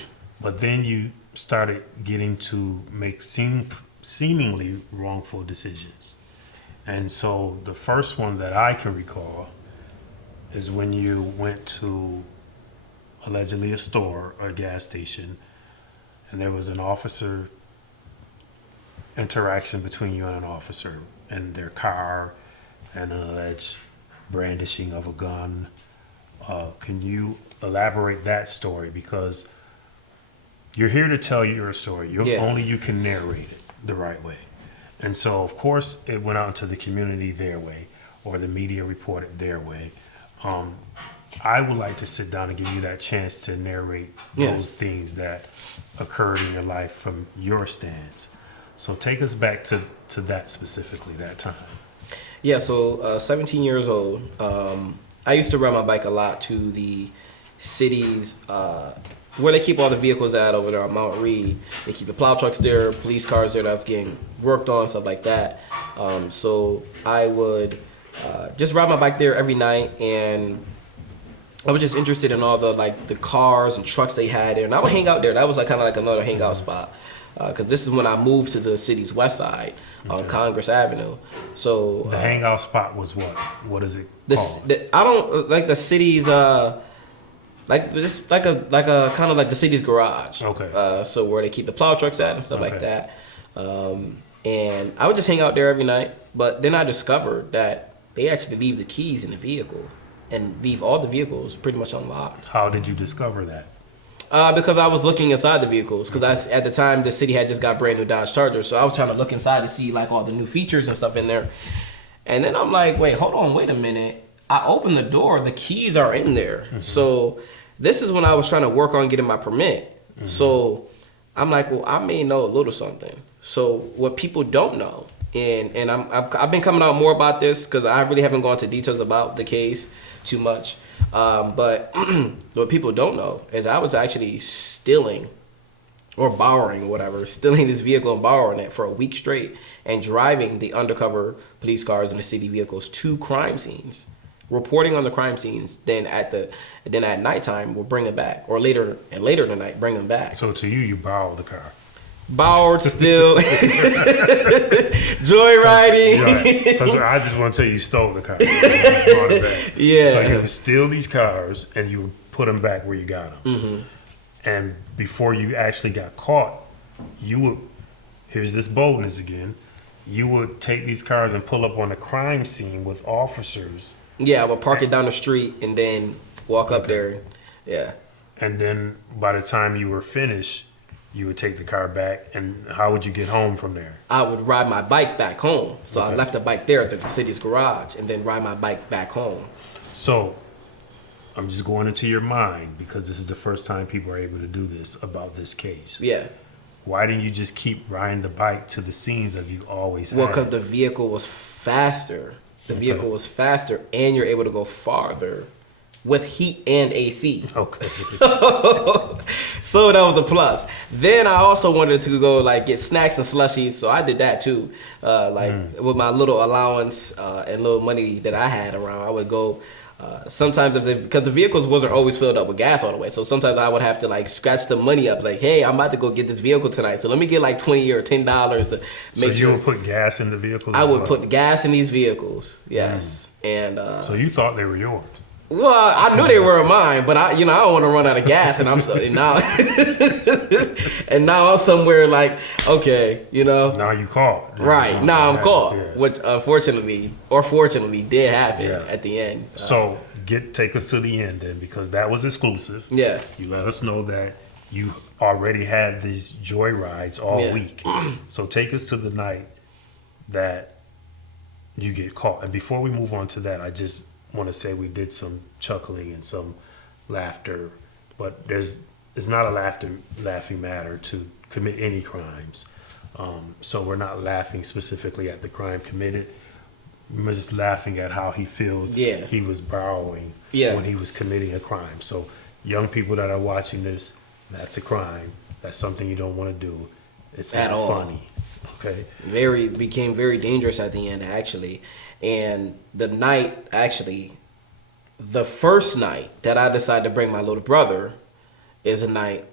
But then you started getting to make seemingly wrongful decisions. And so the first one that I can recall is when you went to allegedly a store or a gas station and there was an officer interaction between you and an officer and their car and an alleged brandishing of a gun. Can you elaborate that story? Because you're here to tell your story. Only you can narrate it the right way. And so, of course, it went out into the community their way, or the media reported their way. I would like to sit down and give you that chance to narrate those things that occurred in your life from your stance. So take us back to that specifically, that time. Yeah, so 17 years old. I used to ride my bike a lot to the cities where they keep all the vehicles at over there on Mount Reed. They keep the plow trucks there, police cars there that's getting worked on, stuff like that. So I would just ride my bike there every night, and I was just interested in all the cars and trucks they had there. And I would hang out there. That was kind of like another hangout spot. Because this is when I moved to the city's west side on Congress Avenue. So the hangout spot was what? What is it called? I don't like the city's like a kind of like the city's garage. Okay. So where they keep the plow trucks at and stuff like that. And I would just hang out there every night. But then I discovered that they actually leave the keys in the vehicle and leave all the vehicles pretty much unlocked. How did you discover that? Because I was looking inside the vehicles. Because at the time, the city had just got brand new Dodge Chargers. So I was trying to look inside to see all the new features and stuff in there. And then I'm like, wait a minute. I opened the door. The keys are in there. Mm-hmm. So this is when I was trying to work on getting my permit. Mm-hmm. So I'm like, well, I may know a little something. So what people don't know, and I've been coming out more about this because I really haven't gone into details about the case too much. But what people don't know is I was actually stealing or borrowing, stealing this vehicle and borrowing it for a week straight and driving the undercover police cars and the city vehicles to crime scenes, reporting on the crime scenes. Then at nighttime, we'll bring it back, or later in the night, bring them back. So to you borrowed the car. Borrowed still. Joyriding. Because I just want to tell you stole the car. It yeah. So you would steal these cars and you would put them back where you got them. Mm-hmm. And before you actually got caught, you would, here's this boldness again, you would take these cars and pull up on a crime scene with officers. Yeah, I would park it down the street and then walk up there. Yeah. And then by the time you were finished, you would take the car back, and how would you get home from there? I would ride my bike back home. So I left the bike there at the city's garage and then ride my bike back home. So I'm just going into your mind because this is the first time people are able to do this about this case. Yeah. Why didn't you just keep riding the bike to the scenes that you always had? Well, because the vehicle was faster. The vehicle was faster, and you're able to go farther with heat and AC. Okay. So that was a plus. Then I also wanted to go get snacks and slushies, so I did that too. With my little allowance and little money that I had around, I would go. Sometimes because the vehicles wasn't always filled up with gas all the way, so sometimes I would have to scratch the money up. Hey, I'm about to go get this vehicle tonight, so let me get $20 or $10 to make sure. So you would put gas in the vehicles? I would put gas in these vehicles. Yes, and so you thought they were yours? Well, I knew they were mine, but I don't want to run out of gas, and now I'm somewhere okay, Now you caught. Right, now I'm caught, which unfortunately or fortunately did happen at the end. So take us to the end then, because that was exclusive. Yeah. You let us know that you already had these joy rides all week. So take us to the night that you get caught. And before we move on to that, I just want to say we did some chuckling and some laughter, but it's not a laughing matter to commit any crimes. So we're not laughing specifically at the crime committed. We're just laughing at how he feels he was borrowing when he was committing a crime. So young people that are watching this, that's a crime. That's something you don't want to do. It's not funny. Okay. Became very dangerous at the end, actually. And the first night that I decided to bring my little brother is a night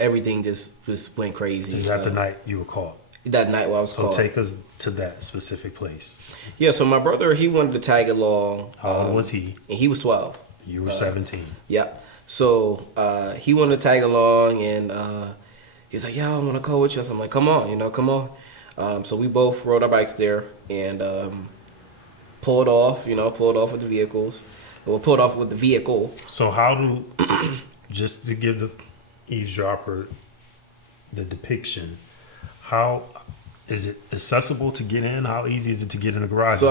everything just went crazy. Is that the night you were caught? That night while I was caught. So take us to that specific place. Yeah, so my brother, he wanted to tag along. How old was he? And he was 12. You were 17. Yep. So he wanted to tag along, and he's like, "Yeah, I want to go with you." So I'm like, "Come on, come on." So we both rode our bikes there and pulled off with the vehicles. Well, pulled off with the vehicle. So how do, just to give the eavesdropper the depiction, how is it accessible to get in? How easy is it to get in the garage? So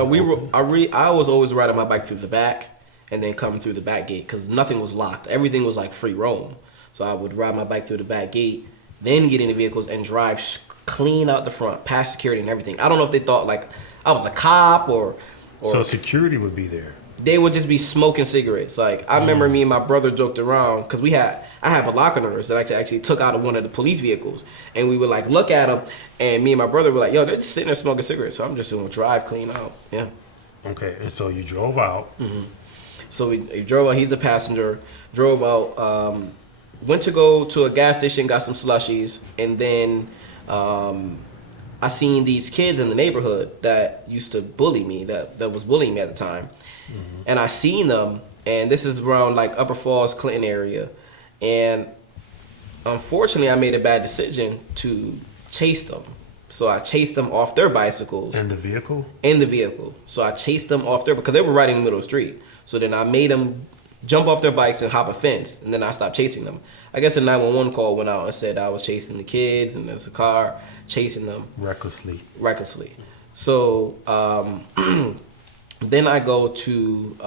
I was always riding my bike through the back and then coming through the back gate because nothing was locked. Everything was like free roam. So I would ride my bike through the back gate, then get in the vehicles and drive clean out the front, past security and everything. I don't know if they thought like I was a cop or so security would be there. They would just be smoking cigarettes. Like I remember me and my brother joked around because I have binoculars that I actually took out of one of the police vehicles, and we would like look at them, and me and my brother were like, "Yo, they're just sitting there smoking cigarettes." So I'm just gonna drive clean out. Yeah. Okay, and so you drove out. Mm-hmm. So we drove out. He's the passenger. Drove out. Went to go to a gas station, got some slushies, and then I seen these kids in the neighborhood that used to bully me. That was bullying me at the time. Mm-hmm. And I seen them, and this is around like Upper Falls, Clinton area, and unfortunately I made a bad decision to chase them. So I chased them off their bicycles. In the vehicle? In the vehicle. So I chased them off because they were right in the middle of the street. So then I made them jump off their bikes and hop a fence, and then I stopped chasing them. I guess a 911 call went out and said I was chasing the kids, and there's a car chasing them. Recklessly. So then I go to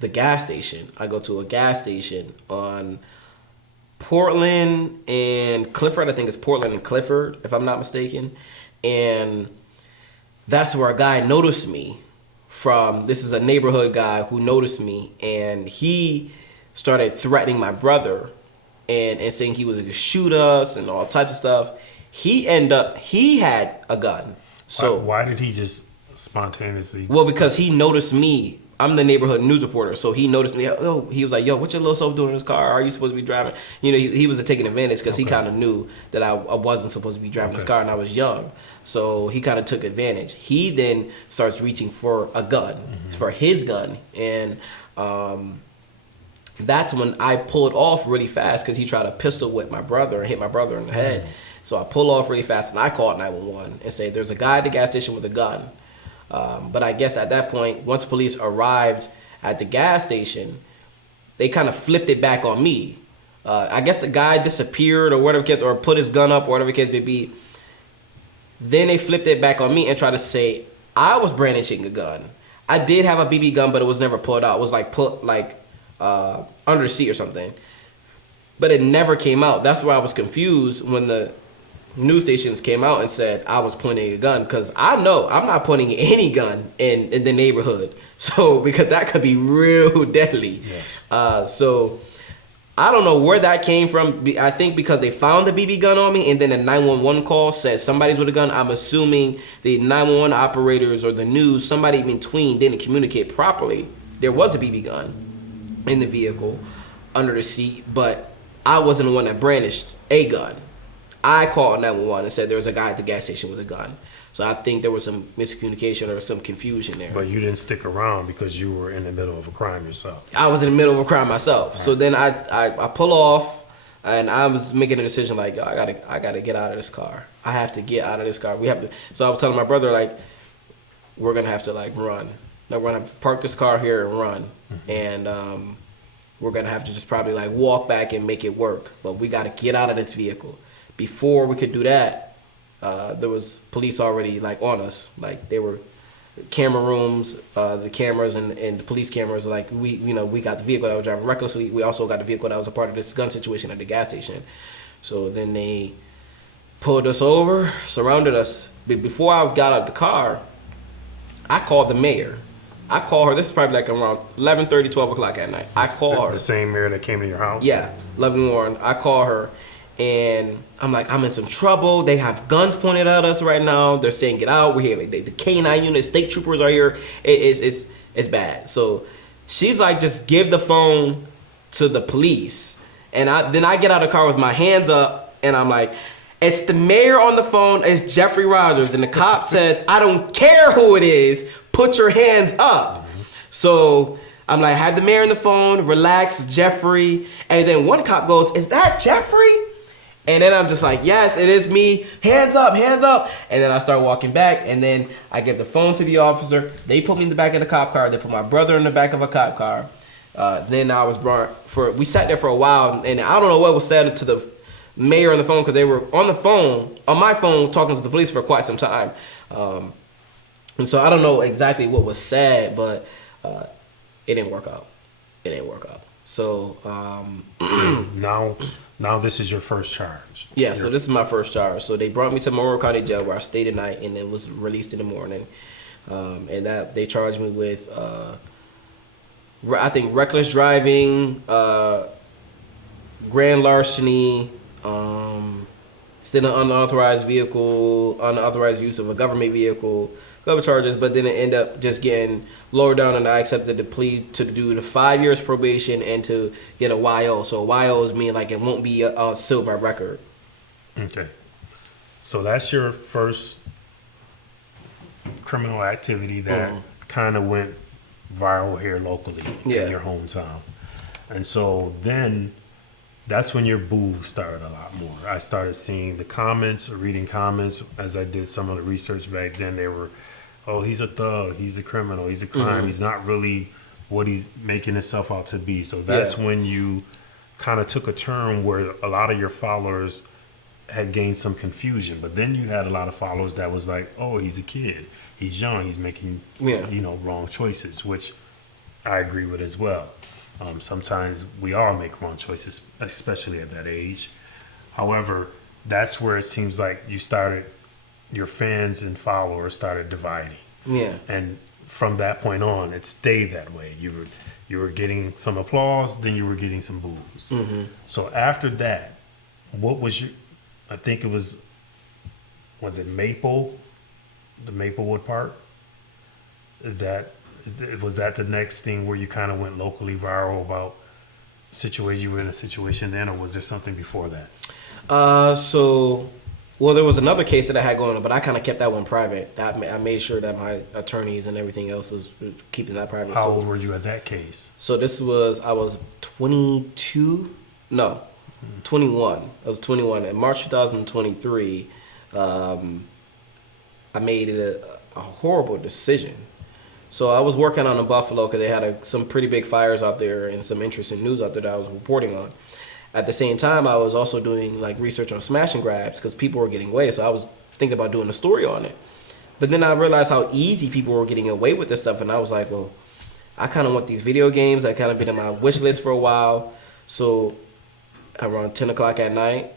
the gas station. I go to a gas station on Portland and Clifford. I think it's Portland and Clifford, if I'm not mistaken. And that's where a guy noticed me this is a neighborhood guy who noticed me, and he started threatening my brother and saying he was going to shoot us and all types of stuff. He had a gun. So why did he just spontaneously? Well, because he noticed me. I'm the neighborhood news reporter, so he noticed me. Oh, he was like, "Yo, what your little self doing in this car? Are you supposed to be driving?" He was taking advantage because he kind of knew that I wasn't supposed to be driving this car, and I was young. So he kind of took advantage. He then starts reaching for a gun, for his gun, and that's when I pulled off really fast because he tried to pistol whip my brother and hit my brother in the head. So I pull off really fast, and I called 911 and say, "There's a guy at the gas station with a gun." But I guess at that point, once police arrived at the gas station, they kind of flipped it back on me. I guess the guy disappeared or whatever case, or put his gun up or whatever case may be. Then they flipped it back on me and tried to say I was brandishing a gun. I did have a BB gun, but it was never pulled out. It was like put under the seat or something. But it never came out. That's why I was confused when the news stations came out and said I was pointing a gun, because I know I'm not pointing any gun in the neighborhood. So because that could be real deadly. Yes. So I don't know where that came from. I think because they found the BB gun on me and then a 911 call said somebody's with a gun. I'm assuming the 911 operators or the news, somebody in between didn't communicate properly. There was a BB gun in the vehicle under the seat, but I wasn't the one that brandished a gun. I called 911 and said there was a guy at the gas station with a gun. So I think there was some miscommunication or some confusion there. But you didn't stick around because you were in the middle of a crime yourself. I was in the middle of a crime myself. Right. So then I pull off, and I was making a decision like, yo, I gotta get out of this car. I have to get out of this car. We have to. So I was telling my brother like, we're gonna have to like run. No, we're gonna have to park this car here and run, and we're gonna have to just probably like walk back and make it work. But we gotta get out of this vehicle. Before we could do that, there was police already like on us. Like they were camera rooms, the cameras and the police cameras. Like we got the vehicle that was driving recklessly. We also got the vehicle that was a part of this gun situation at the gas station. So then they pulled us over, surrounded us. But before I got out of the car, I called the mayor. I called her. This is probably like around 11:30, 12 o'clock at night. I called her. The same mayor that came to your house? Yeah, Loving Warren. I call her. And I'm like, I'm in some trouble. They have guns pointed at us right now. They're saying, get out. We're here. The K-9 unit, state troopers are here. It's bad. So she's like, just give the phone to the police. And then I get out of the car with my hands up, and I'm like, it's the mayor on the phone. It's Geoffrey Rogers. And the cop said, I don't care who it is. Put your hands up. So I'm like, have the mayor on the phone, relax, Geoffrey. And then one cop goes, is that Geoffrey? And then I'm just like, yes, it is me. Hands up, hands up. And then I start walking back, and then I give the phone to the officer. They put me in the back of the cop car. They put my brother in the back of a cop car. Then I was brought we sat there for a while, and I don't know what was said to the mayor on the phone, because they were on my phone, talking to the police for quite some time. And so I don't know exactly what was said, but it didn't work out. It didn't work out. So, So now this is your first charge. yeah, so this is my first charge. So they brought me to Monroe County Jail, where I stayed at night and then was released in the morning. And that they charged me with, I think, reckless driving, grand larceny, still an unauthorized vehicle, unauthorized use of a government vehicle, couple charges, but then it ended up just getting lower down, and I accepted the plea to do the 5 years probation and to get a YO. So YOs mean like it won't be sealed by record. Okay. So that's your first criminal activity that kind of went viral here locally in your hometown. And so then that's when your boo started a lot more. I started seeing the comments, or reading comments as I did some of the research back then. They were, oh, he's a thug, he's a criminal, he's a crime, he's not really what he's making himself out to be. So that's when you kind of took a turn where a lot of your followers had gained some confusion. But then you had a lot of followers that was like, oh, he's a kid, he's young, he's making wrong choices, which I agree with as well. Sometimes we all make wrong choices, especially at that age. However, that's where it seems like your fans and followers started dividing. Yeah. And from that point on, it stayed that way. You were getting some applause, then you were getting some boos. Mm-hmm. So after that, what was I think it was it the Maplewood part? Was that the next thing where you kind of went locally viral about you were in a situation then, or was there something before that? Well, there was another case that I had going on, but I kind of kept that one private. I made sure that my attorneys and everything else was keeping that private. How old were you at that case? So I was 22, no, 21. I was 21. In March 2023, I made it a horrible decision. So I was working on in Buffalo because they had some pretty big fires out there and some interesting news out there that I was reporting on. At the same time, I was also doing like research on smash and grabs because people were getting away. So I was thinking about doing a story on it. But then I realized how easy people were getting away with this stuff. And I was like, well, I kind of want these video games. I kind of been on my wish list for a while. So around 10 o'clock at night,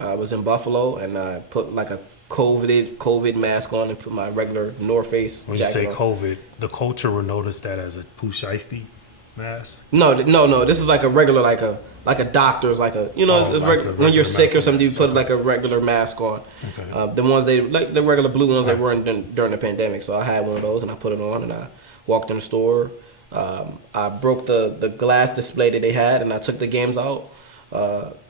I was in Buffalo and I put like a COVID mask on and put my regular North Face When jacket you say on. COVID, the culture will notice that as a poo shiesty mask? No. This is like a regular, like a doctor's, like a, when you're sick or something, you put like a regular mask on. Okay. The ones like the regular blue ones they were during the pandemic. So I had one of those and I put it on and I walked in the store. I broke the glass display that they had and I took the games out.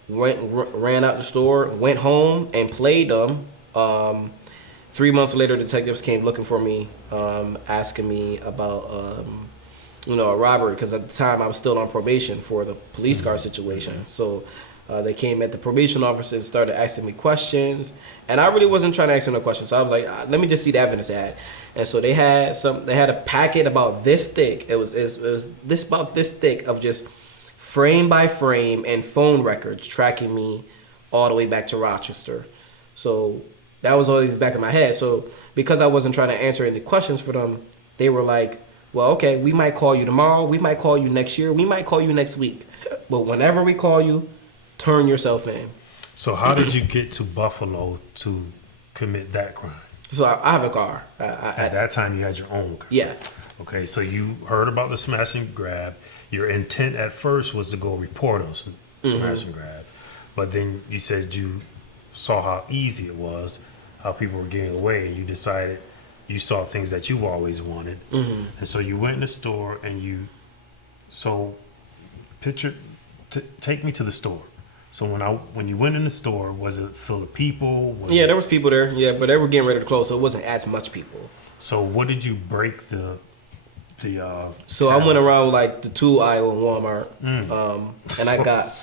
Ran out the store, went home and played them. 3 months later, detectives came looking for me, asking me about a robbery, because at the time I was still on probation for the police car situation. So they came at the probation offices, started asking me questions, and I really wasn't trying to ask them no questions. So I was like, let me just see the evidence they had. And so they had a packet about this thick. It was about this thick of just frame by frame and phone records tracking me all the way back to Rochester. So that was always back in my head. So because I wasn't trying to answer any questions for them, they were like, well, okay, we might call you tomorrow. We might call you next year. We might call you next week. But whenever we call you, turn yourself in. So how did you get to Buffalo to commit that crime? So I have a car. At that time, you had your own car. Yeah. Okay, so you heard about the smash and grab. Your intent at first was to go report on some smash and grab. But then you said you saw how easy it was, how people were getting away, and you decided you saw things that you've always wanted. Mm-hmm. And so you went in the store and take me to the store. So when you went in the store, was it full of people? There was people there, but they were getting ready to close, so it wasn't as much people. So what did you break the So I went around with like the tool aisle in Walmart, and I got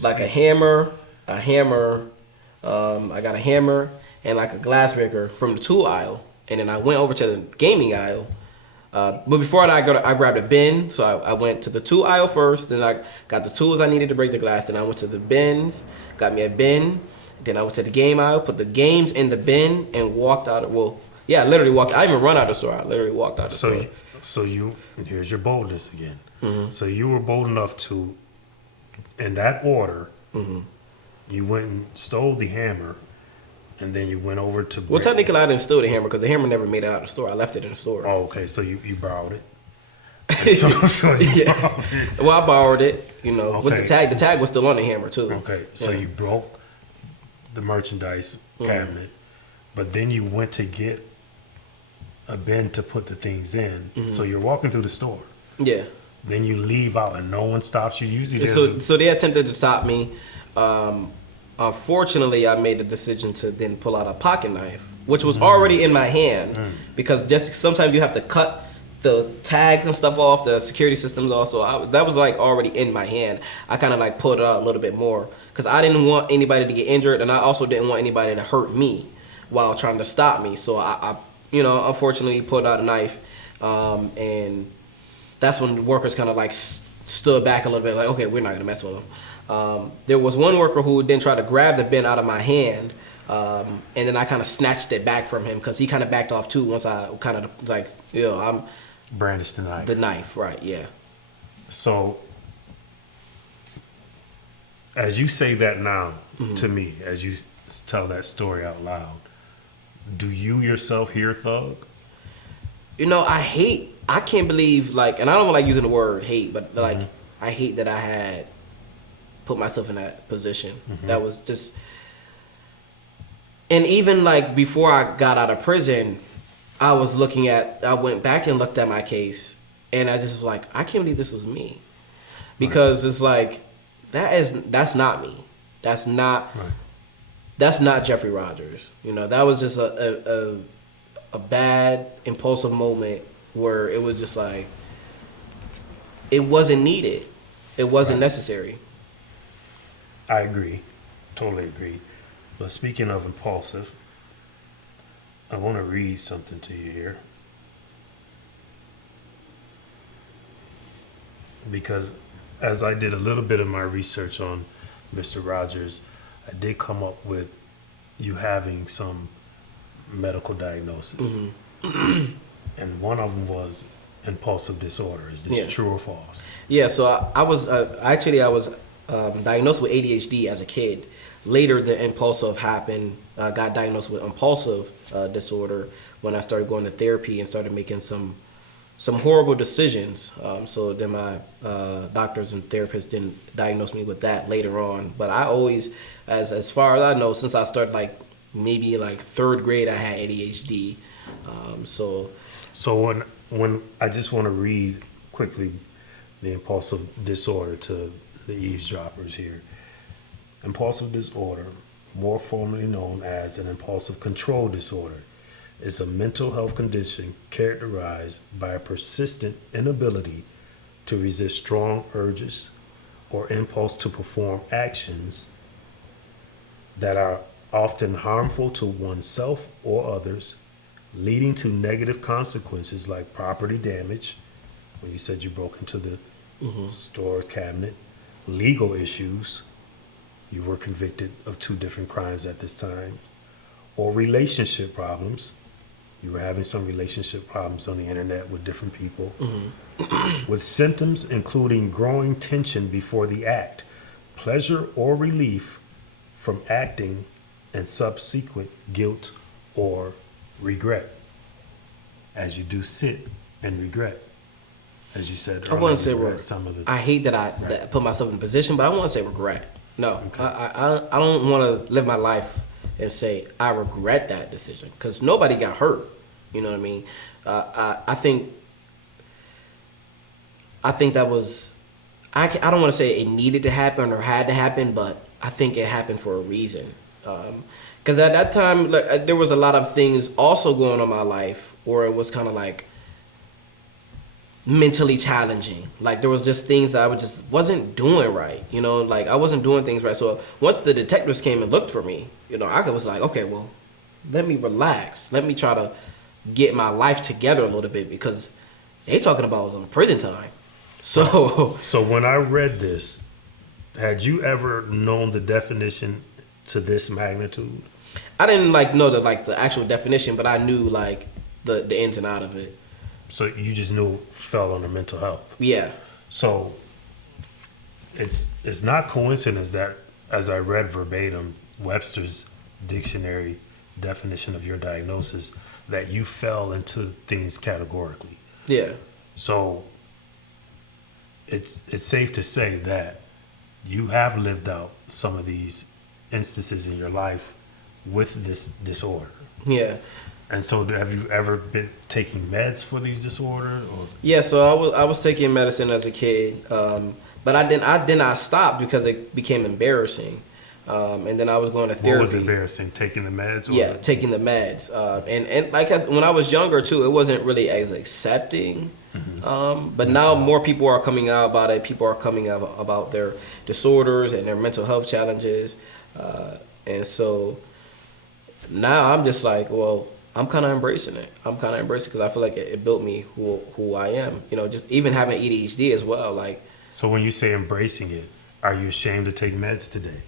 like a hammer, I got a hammer and like a glass breaker from the tool aisle, and then I went over to the gaming aisle. But before that, I grabbed a bin. So I went to the tool aisle first, then I got the tools I needed to break the glass. Then I went to the bins, got me a bin. Then I went to the game aisle, put the games in the bin, and walked out. I literally walked. I didn't even run out of the store. I literally walked out of the store. So here's your boldness again. Mm-hmm. So you were bold enough to, in that order, Mm-hmm. you went and stole the hammer, and then you went over to. Well, technically, I didn't steal the hammer because the hammer never made it out of the store. I left it in the store. Oh, okay. So you borrowed it. Yes. Well, I borrowed it. With the Okay. tag was still on the hammer too. Okay, so Yeah. you broke the merchandise cabinet, but then you went to get a bin to put the things in. So you're walking through the store. Yeah. Then you leave out and no one stops you. Usually So they attempted to stop me. Unfortunately, I made the decision to then pull out a pocket knife, which was already in my hand, because just sometimes you have to cut the tags and stuff off, the security systems also. That was like already in my hand. I kind of like pulled it out a little bit more because I didn't want anybody to get injured, and I also didn't want anybody to hurt me while trying to stop me. So I unfortunately pulled out a knife, and that's when the workers kind of like stood back a little bit, like, okay, we're not gonna mess with them. There was one worker who then tried to grab the bin out of my hand, and then I kind of snatched it back from him because he kind of backed off too once I kind of like, I'm brandish the knife. the knife, right? Yeah. So, as you say that now to me, as you tell that story out loud, do you yourself hear thug? I can't believe, like, and I don't like using the word hate, but like, I hate that I had put myself in that position. That was just, and even like before I got out of prison, I went back and looked at my case, and I just was like, I can't believe this was me, because it's like, that's not me. That's not Geoffrey Rogers. That was just a bad impulsive moment where it was just like, it wasn't needed. It wasn't necessary. I agree. Totally agree. But speaking of impulsive, I want to read something to you here. Because as I did a little bit of my research on Mr. Rogers, I did come up with you having some medical diagnosis. And one of them was impulsive disorder. Is this true or false? Yeah, so I was diagnosed with ADHD as a kid. Later, the impulsive happened. Got diagnosed with impulsive disorder when I started going to therapy and started making some horrible decisions. So then my doctors and therapists didn't diagnose me with that later on. But I always, as far as I know, since I started like maybe like third grade, I had ADHD. So when I just want to read quickly the impulsive disorder to the eavesdroppers here. Impulsive disorder, more formally known as an impulsive control disorder, is a mental health condition characterized by a persistent inability to resist strong urges or impulse to perform actions that are often harmful to oneself or others, leading to negative consequences like property damage, when you said you broke into the store cabinet, legal issues, you were convicted of 2 different crimes at this time, or relationship problems, you were having some relationship problems on the internet with different people, with symptoms including growing tension before the act, pleasure or relief from acting, and subsequent guilt or regret, as you do sit and regret, as you said earlier. I want to say I hate that that I put myself in a position, but I want to say regret. No, okay. I don't want to live my life and say I regret that decision, because nobody got hurt. You know what I mean? I think that was, I don't want to say it needed to happen or had to happen, but I think it happened for a reason. Because at that time, there was a lot of things also going on in my life where it was kind of like, mentally challenging. Like there was just things that I just wasn't doing right. You know, like I wasn't doing things right. So once the detectives came and looked for me, you know, I was like, okay, well, let me relax. Let me try to get my life together a little bit because they talking about some prison time. So So when I read this, had you ever known the definition to this magnitude? I didn't like know the actual definition, but I knew like the ins and out of it. So you just knew it fell under mental health. Yeah. So it's not coincidence that as I read verbatim Webster's dictionary definition of your diagnosis, that you fell into things categorically. Yeah. So it's safe to say that you have lived out some of these instances in your life with this disorder. Yeah. And so have you ever been taking meds for these disorders? Or? Yeah, so I was taking medicine as a kid, but I did not stop because it became embarrassing, and then I was going to therapy. What was embarrassing? Taking the meds? Or? Yeah, taking the meds, and like when I was younger too, it wasn't really as accepting. But now more people are coming out about it. People are coming out about their disorders and their mental health challenges, and so now I'm just like, well, I'm kind of embracing it. I'm kind of embracing it because I feel like it built me who I am. You know, just even having ADHD as well. Like, so when you say embracing it, are you ashamed to take meds today?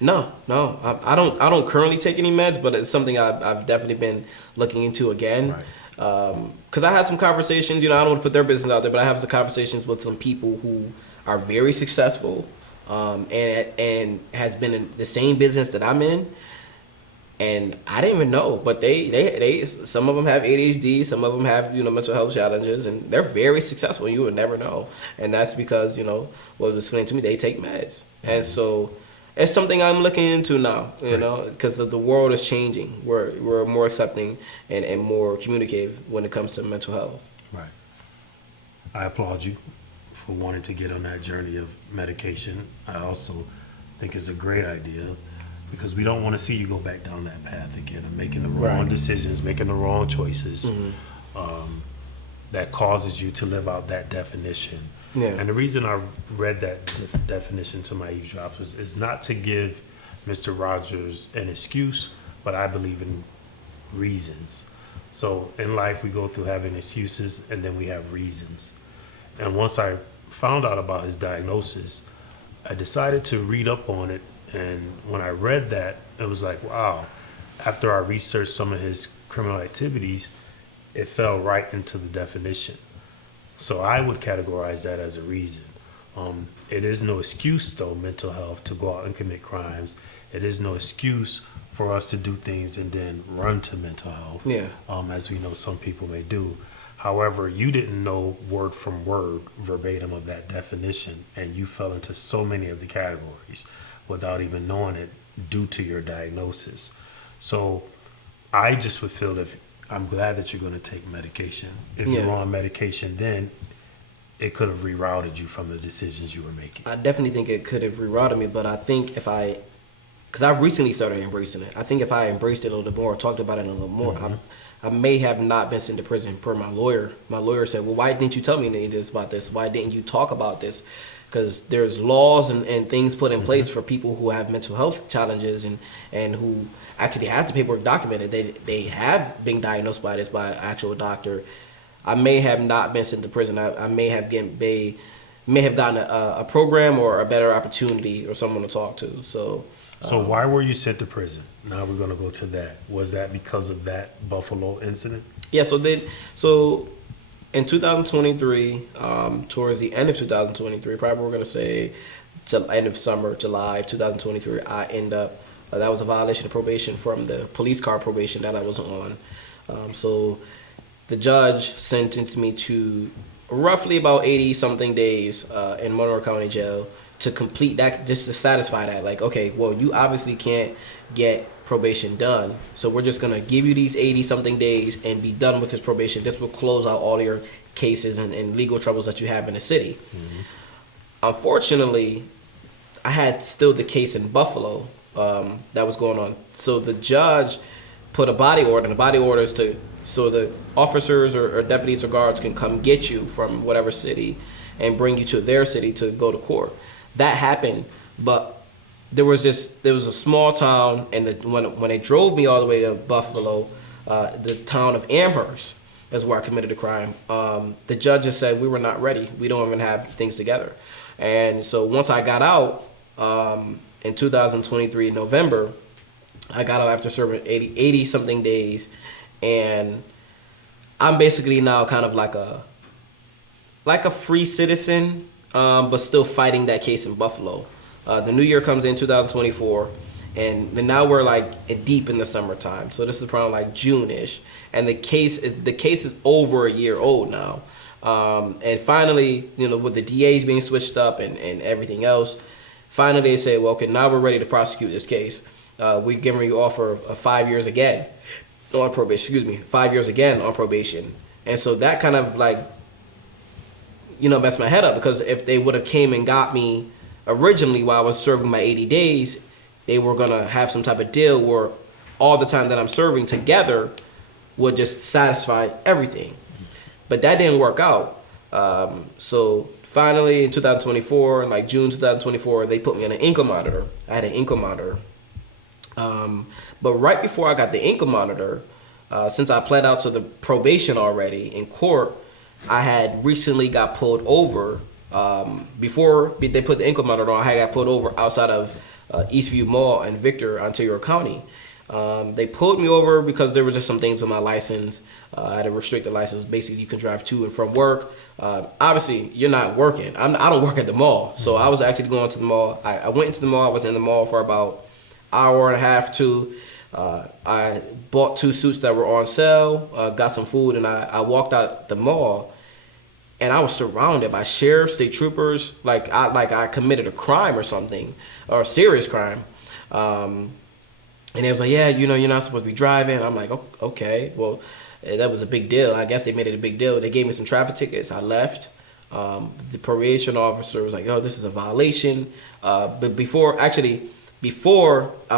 no, I don't currently take any meds, but it's something I've definitely been looking into again. Right. Because I had some conversations. You know, I don't want to put their business out there, but I have some conversations with some people who are very successful, and has been in the same business that I'm in. And I didn't even know, but they some of them have ADHD, some of them have, you know, mental health challenges, and they're very successful. You would never know, and that's because, you know, what was explained to me, they take meds, and so it's something I'm looking into now, you know, because the world is changing. We're more accepting and more communicative when it comes to mental health. Right. I applaud you for wanting to get on that journey of medication. I also think it's a great idea, because we don't want to see you go back down that path again of making the wrong decisions, making the wrong choices, that causes you to live out that definition. Yeah. And the reason I read that definition to my eavesdroppers is not to give Mr. Rogers an excuse, but I believe in reasons. So in life, we go through having excuses and then we have reasons. And once I found out about his diagnosis, I decided to read up on it. And when I read that, it was like, wow. After I researched some of his criminal activities, it fell right into the definition. So I would categorize that as a reason. It is no excuse, though, mental health, to go out and commit crimes. It is no excuse for us to do things and then run to mental health, Yeah. as we know some people may do. However, you didn't know word from word verbatim of that definition, and you fell into so many of the categories without even knowing it due to your diagnosis. So I just would feel, if I'm glad that you're going to take medication. If you're on medication, then it could have rerouted you from the decisions you were making. I definitely think it could have rerouted me, but I think because I recently started embracing it. I think if I embraced it a little bit more, talked about it a little more, I may have not been sent to prison per my lawyer. My lawyer said, well, why didn't you tell me any of this about this? Why didn't you talk about this? Because there's laws and things put in place for people who have mental health challenges and who actually have the paperwork documented. They have been diagnosed by this by an actual doctor. I may have not been sent to prison. I may have gotten a program or a better opportunity or someone to talk to. So why were you sent to prison? Now we're going to go to that. Was that because of that Buffalo incident? Yeah. So in 2023, towards the end of 2023, probably we're going to say end of summer, July of 2023, I end up, that was a violation of probation from the police car probation that I was on. So the judge sentenced me to roughly about 80-something days in Monroe County Jail to complete that, just to satisfy that. Like, okay, well, you obviously can't get probation done, so we're just going to give you these 80-something days and be done with this probation. This will close out all your cases and legal troubles that you have in the city. Unfortunately, I had still the case in Buffalo that was going on. So the judge put a body order, and the body order is to So the officers or deputies or guards can come get you from whatever city and bring you to their city to go to court. That happened, but there was a small town, and when they drove me all the way to Buffalo, the town of Amherst is where I committed the crime. The judges said we were not ready. We don't even have things together. And so once I got out in 2023 November, I got out after serving 80 something days, and I'm basically now kind of like a free citizen, but still fighting that case in Buffalo. The new year comes in 2024, and now we're like deep in the summertime. So this is probably like June-ish, and the case is over a year old now. And finally, with the DAs being switched up and everything else, finally they say, well, okay, now we're ready to prosecute this case. We're giving you offer of 5 years again on probation. 5 years again on probation. And so that kind of like, messed my head up, because if they would have came and got me originally while I was serving my 80 days, they were going to have some type of deal where all the time that I'm serving together would just satisfy everything. But that didn't work out. So finally in 2024, in like June 2024, they put me on an ankle monitor. I had an ankle monitor. But right before I got the ankle monitor, since I pled out to the probation already in court, I had recently got pulled over. Before they put the ankle monitor on, I got pulled over outside of Eastview Mall in Victor, Ontario County. They pulled me over because there were just some things with my license. I had a restricted license. Basically, you can drive to and from work. Obviously, you're not working. I don't work at the mall. So I was actually going to the mall. I went into the mall. I was in the mall for about hour and a half, two. I bought 2 suits that were on sale, got some food, and I walked out the mall, and I was surrounded by sheriffs, state troopers, like I committed a crime or something, or a serious crime. And they was like, yeah, you're not supposed to be driving. I'm like, okay, well, that was a big deal. I guess they made it a big deal. They gave me some traffic tickets. I left. The probation officer was like, oh, this is a violation. But before I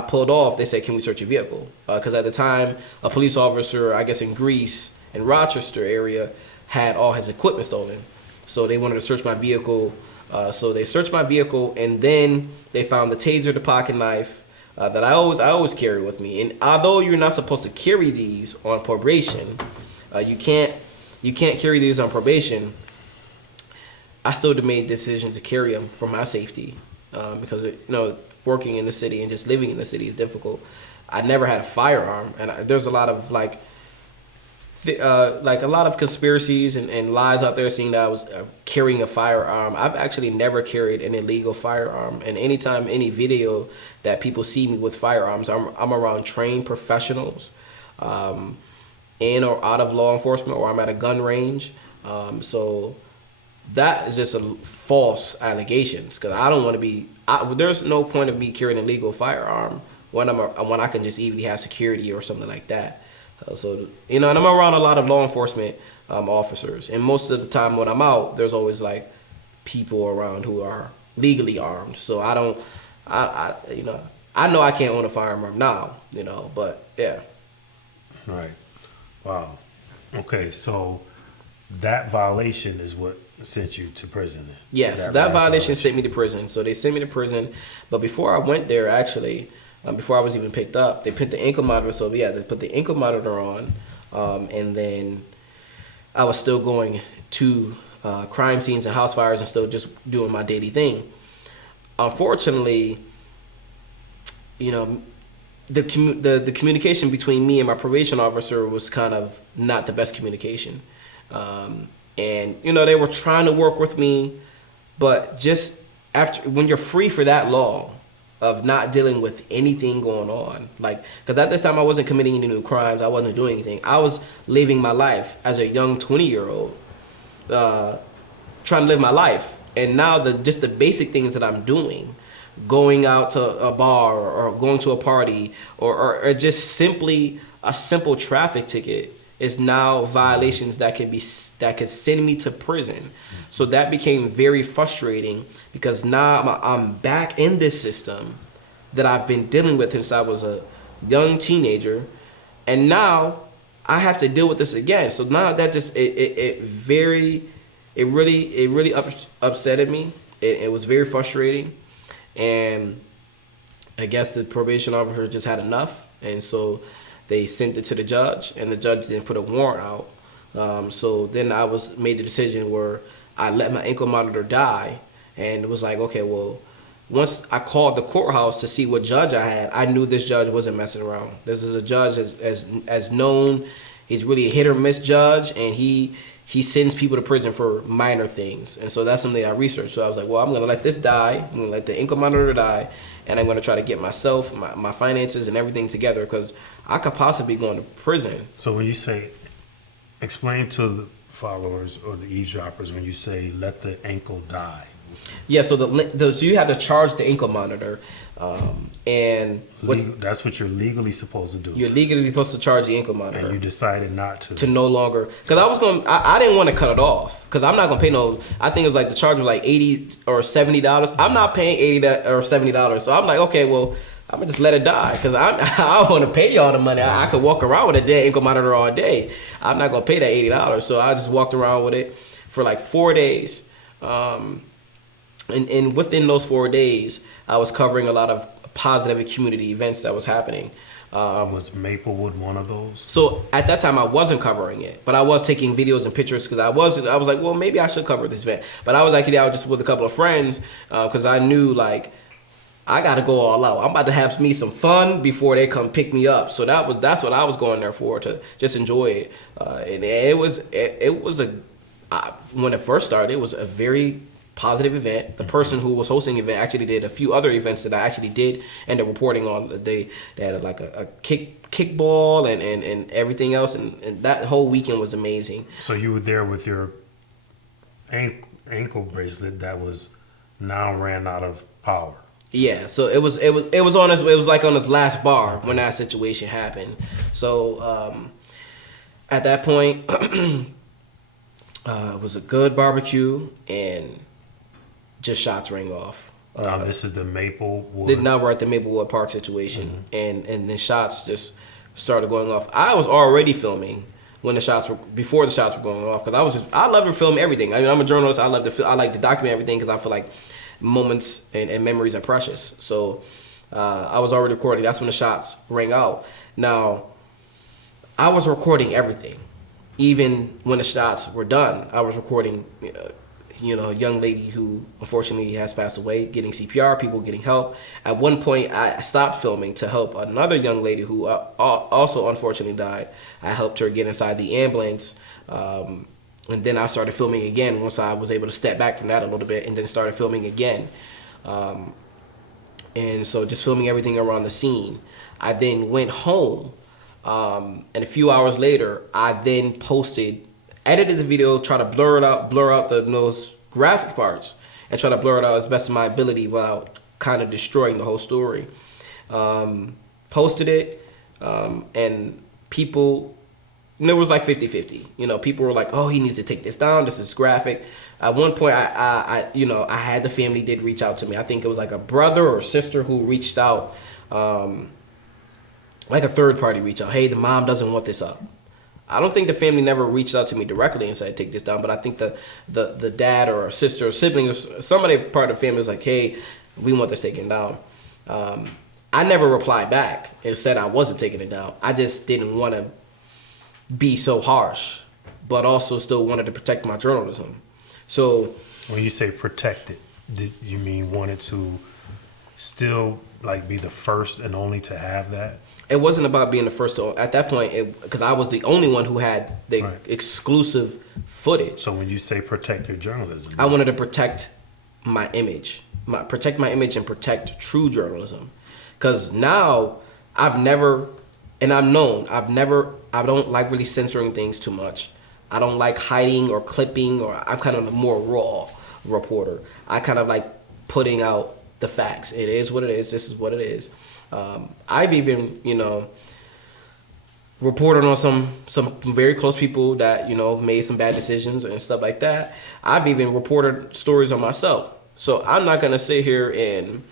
pulled off, they said, can we search your vehicle? Because at the time, a police officer, I guess in Greece, in Rochester area, had all his equipment stolen. So they wanted to search my vehicle. So they searched my vehicle, and then they found the taser, the pocket knife, that I always carry with me. And although you're not supposed to carry these on probation, you can't carry these on probation, I still made the decision to carry them for my safety, because working in the city and just living in the city is difficult. I never had a firearm, and there's a lot of a lot of conspiracies and lies out there saying that I was carrying a firearm. I've actually never carried an illegal firearm, and anytime, any video that people see me with firearms, I'm around trained professionals, in or out of law enforcement, or I'm at a gun range. So that is just a false allegations, because I don't want to be. There's no point of me carrying an illegal firearm when I can just easily have security or something like that. And I'm around a lot of law enforcement officers, and most of the time when I'm out, there's always like people around who are legally armed. So I know I can't own a firearm now, but yeah. Right. Wow. Okay, so that violation is what sent you to prison. Yes, that violation sent me to prison. So they sent me to prison, but before I went there, actually, before I was even picked up, they put the ankle monitor. So yeah, they put the ankle monitor on, and then I was still going to crime scenes and house fires and still just doing my daily thing. Unfortunately, the communication between me and my probation officer was kind of not the best communication. And they were trying to work with me, but just when you're free for that long of not dealing with anything going on, because at this time I wasn't committing any new crimes, I wasn't doing anything. I was living my life as a young 20-year-old, trying to live my life. And now just the basic things that I'm doing, going out to a bar or going to a party or just simply a simple traffic ticket is now violations that could send me to prison. So that became very frustrating, because now I'm back in this system that I've been dealing with since I was a young teenager, and now I have to deal with this again. So now that just it really upsetted me. It was very frustrating, and I guess the probation officer just had enough, and so they sent it to the judge, and the judge didn't put a warrant out. So then I made the decision where I let my ankle monitor die, and it was like, okay, well, once I called the courthouse to see what judge I had, I knew this judge wasn't messing around. This is a judge as known. He's really a hit or miss judge, and he sends people to prison for minor things. And so that's something I researched. So I was like, well, I'm going to let this die. I'm going to let the ankle monitor die, and I'm going to try to get myself, my finances, and everything together, because I could possibly go into prison. So when you say, explain to the followers or the eavesdroppers when you say let the ankle die. Yeah, so so you have to charge the ankle monitor, and that's what you're legally supposed to do. You're legally supposed to charge the ankle monitor. And you decided not to. To no longer, because I didn't want to cut it off, because I'm not gonna pay no. I think it was like the charge was like $80 or $70. I'm not paying $80 or $70, so I'm like, okay, well, I'm gonna just let it die, because I don't want to pay y'all the money. I could walk around with a dead ankle monitor all day. I'm not gonna pay that $80, so I just walked around with it for like 4 days. And within those 4 days, I was covering a lot of positive community events that was happening. Was Maplewood one of those? So at that time, I wasn't covering it, but I was taking videos and pictures, because I was like, well, maybe I should cover this event. But I was actually out just with a couple of friends, because I knew, like, I got to go all out. I'm about to have me some fun before they come pick me up. So that's what I was going there for, to just enjoy it. And when it first started, it was a very positive event. The person who was hosting the event actually did a few other events that I actually did end up reporting on. They had like a kickball and everything else, and that whole weekend was amazing. So you were there with your ankle bracelet that was now ran out of power. Yeah, so it was like on his last bar when that situation happened. So at that point, it was a good barbecue, and just shots rang off. Now this is the Maplewood. Now we're at the Maplewood Park situation, and then shots just started going off. I was already filming before the shots were going off, because I love to film everything. I mean, I'm a journalist. I like to document everything, because I feel like moments and memories are precious. So I was already recording. That's when the shots rang out. Now, I was recording everything. Even when the shots were done, I was recording, a young lady who unfortunately has passed away, getting CPR, people getting help. At one point, I stopped filming to help another young lady who also unfortunately died. I helped her get inside the ambulance. And then I started filming again once I was able to step back from that a little bit, and then started filming again. And so just filming everything around the scene. I then went home, and a few hours later, I then edited the video, try to blur out those graphic parts, and try to blur it out as best of my ability without kind of destroying the whole story. Posted it, and people... And it was like 50-50. People were like, "Oh, he needs to take this down. This is graphic." At one point, I had the family did reach out to me. I think it was like a brother or sister who reached out, like a third party reached out. Hey, the mom doesn't want this up. I don't think the family never reached out to me directly and said, "Take this down." But I think the dad or a sister or sibling or somebody part of the family was like, "Hey, we want this taken down." I never replied back and said I wasn't taking it down. I just didn't want to be so harsh, but also still wanted to protect my journalism. So when you say protect it, did you mean wanted to still like be the first and only to have that? It wasn't about being the first to, at that point, because I was the only one who had the exclusive footage. So when you say protect your journalism, I wanted to protect my image, and protect true journalism. Because now I don't like really censoring things too much. I don't like hiding or clipping, or I'm kind of a more raw reporter. I kind of like putting out the facts. It is what it is. This is what it is. I've even, reported on some very close people that, made some bad decisions and stuff like that. I've even reported stories on myself. So I'm not going to sit here and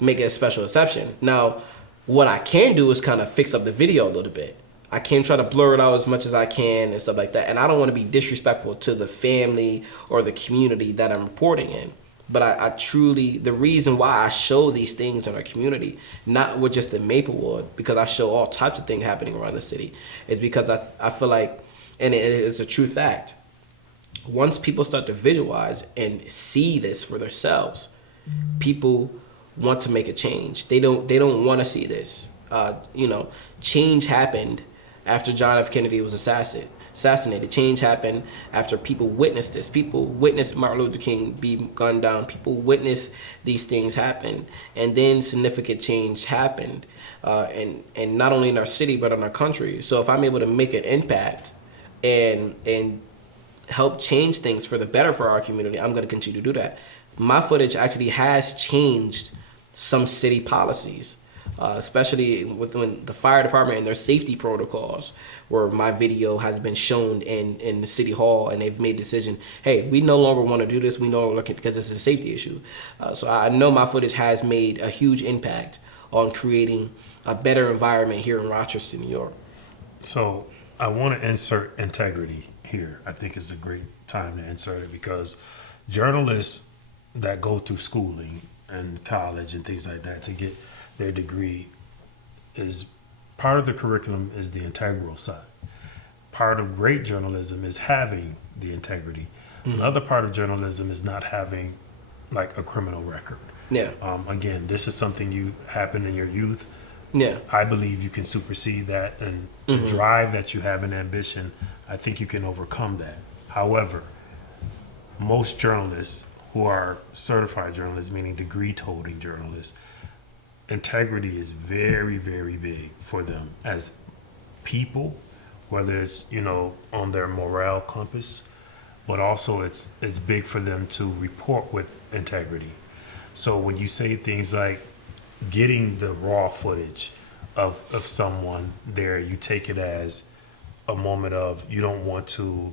make it a special exception. Now, what I can do is kind of fix up the video a little bit. I can try to blur it out as much as I can and stuff like that. And I don't want to be disrespectful to the family or the community that I'm reporting in. But I truly, the reason why I show these things in our community, not with just the Maplewood, because I show all types of things happening around the city, is because I feel like, and it is a true fact, once people start to visualize and see this for themselves, people want to make a change. They don't want to see this. Change happened after John F. Kennedy was assassinated. Change happened after people witnessed this. People witnessed Martin Luther King be gunned down. People witnessed these things happen, and then significant change happened, and not only in our city but in our country. So if I'm able to make an impact and help change things for the better for our community, I'm going to continue to do that. My footage actually has changed some city policies, especially within the fire department and their safety protocols, where my video has been shown in the city hall, and they've made a decision, hey, we no longer want to do this, we no longer, because this is a safety issue. So I know my footage has made a huge impact on creating a better environment here in Rochester, New York. So I want to insert integrity here. I think it's a great time to insert it, because journalists that go through schooling and college and things like that to get their degree, is part of the curriculum is the integral side. Part of great journalism is having the integrity. Mm-hmm. Another part of journalism is not having like a criminal record. Yeah. Again, this is something you happened in your youth. Yeah. I believe you can supersede that, and the drive that you have and ambition, I think you can overcome that. However, most journalists who are certified journalists, meaning degree-holding journalists, integrity is very, very big for them as people, whether it's, on their morale compass, but also it's big for them to report with integrity. So when you say things like getting the raw footage of someone there, you take it as a moment of, you don't want to,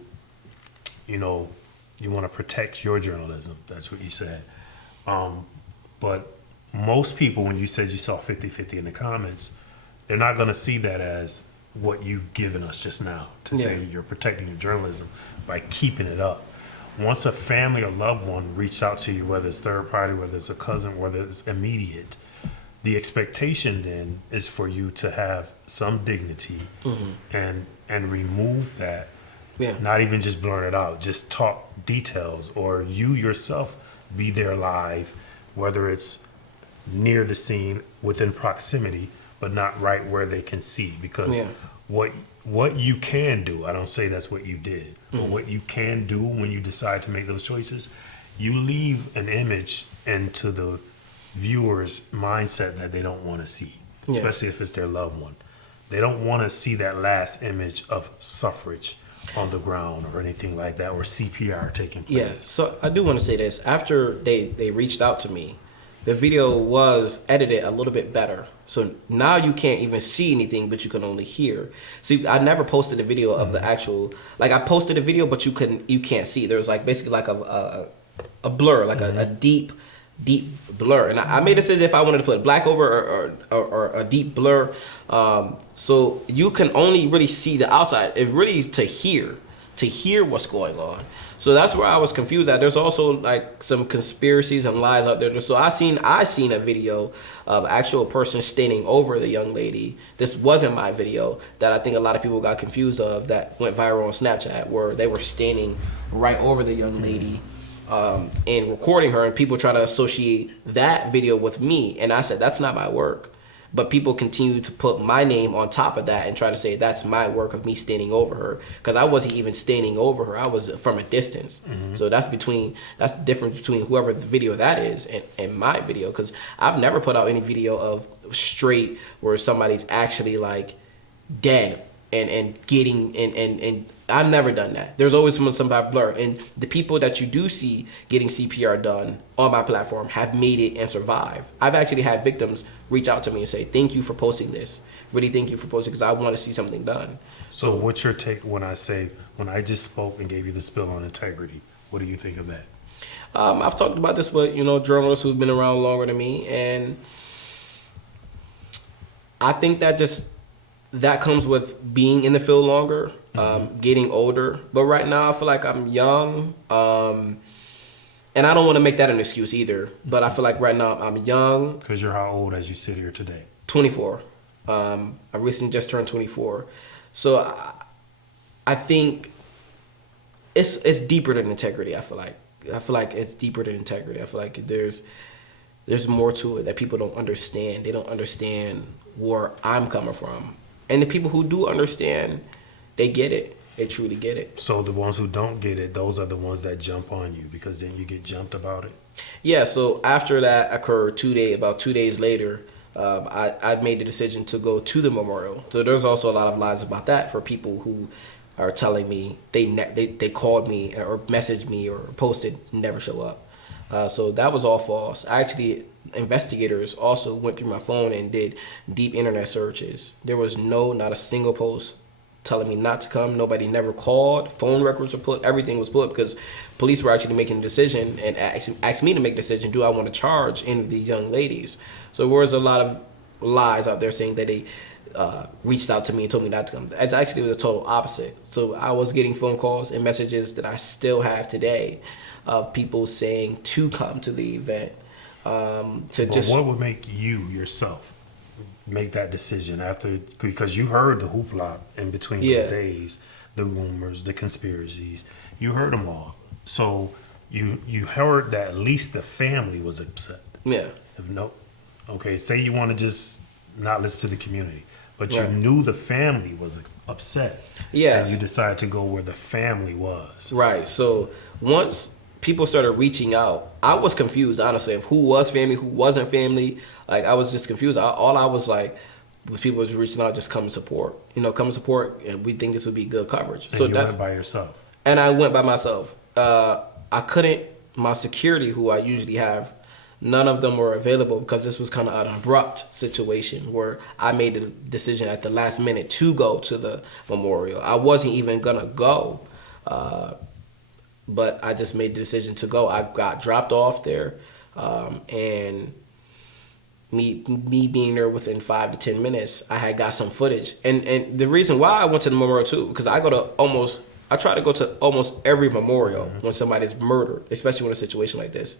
you want to protect your journalism. That's what you said. But most people, when you said you saw 50-50 in the comments, they're not going to see that as what you've given us just now, to say you're protecting your journalism by keeping it up. Once a family or loved one reached out to you, whether it's third party, whether it's a cousin, whether it's immediate, the expectation then is for you to have some dignity and remove that. Yeah. Not even just blur it out, just talk details, or you yourself be there live, whether it's near the scene, within proximity, but not right where they can see. Because what you can do, I don't say that's what you did, but what you can do when you decide to make those choices, you leave an image into the viewer's mindset that they don't want to see, especially if it's their loved one. They don't want to see that last image of suffrage on the ground or anything like that, or CPR taking place. Yes, so I do want to say this. After they reached out to me, the video was edited a little bit better. So now you can't even see anything, but you can only hear. See, I never posted a video of the actual, like I posted a video, but you can't see. There's like basically like a blur, like a deep blur. And I made a decision if I wanted to put black over or a deep blur. So you can only really see the outside. It really is to hear what's going on. So that's where I was confused at. There's also like some conspiracies and lies out there. So I seen a video of actual person standing over the young lady. This wasn't my video that I think a lot of people got confused of, that went viral on Snapchat, where they were standing right over the young lady and recording her, and people try to associate that video with me. And I said, that's not my work. But people continue to put my name on top of that and try to say that's my work of me standing over her, because I wasn't even standing over her. I was from a distance. So that's the difference between whoever the video that is and my video, because I've never put out any video of straight where somebody's actually like dead and getting and I've never done that. There's always somebody blur, and the people that you do see getting CPR done on my platform have made it and survived. I've actually had victims reach out to me and say, thank you for posting this. Really thank you for posting, because I want to see something done. So what's your take when I just spoke and gave you the spill on integrity? What do you think of that? I've talked about this with journalists who've been around longer than me, and I think that just that comes with being in the field longer, getting older. But right now, I feel like I'm young, and I don't want to make that an excuse either. But I feel like right now I'm young. Because you're how old as you sit here today? 24. I recently just turned 24, so I think it's deeper than integrity. I feel like it's deeper than integrity. I feel like there's more to it that people don't understand. They don't understand where I'm coming from. And the people who do understand, they get it. They truly get it. So the ones who don't get it, those are the ones that jump on you because then you get jumped about it? Yeah, so after that occurred about 2 days later, I made the decision to go to the memorial. So there's also a lot of lies about that for people who are telling me they called me or messaged me or posted, never show up. So that was all false. Actually, investigators also went through my phone and did deep internet searches. There was not a single post telling me not to come. Nobody never called. Phone records were put. Everything was put because police were actually making a decision and asked me to make a decision. Do I want to charge any of these young ladies? So there was a lot of lies out there saying that they reached out to me and told me not to come. It's actually the total opposite. So I was getting phone calls and messages that I still have today of people saying to come to the event. What would make you yourself make that decision after, because you heard the hoopla in between those days, the rumors, the conspiracies, you heard them all. So you heard that at least the family was upset. Yeah. Okay, say you want to just not listen to the community, but you Right. knew the family was upset. Yes. And you decided to go where the family was. Right. So once people started reaching out, I was confused, honestly, of who was family, who wasn't family. Like, I was just confused. All I was like, was people was reaching out, just come and support. Come and support, and we think this would be good coverage. And so you went by yourself. And I went by myself. I couldn't, my security, who I usually have, none of them were available because this was kind of an abrupt situation where I made the decision at the last minute to go to the memorial. I wasn't even going to go, but I just made the decision to go. I got dropped off there, and me being there within 5 to 10 minutes, I had got some footage. And the reason why I went to the memorial too, because I try to go to almost every memorial when somebody's murdered, especially in a situation like this.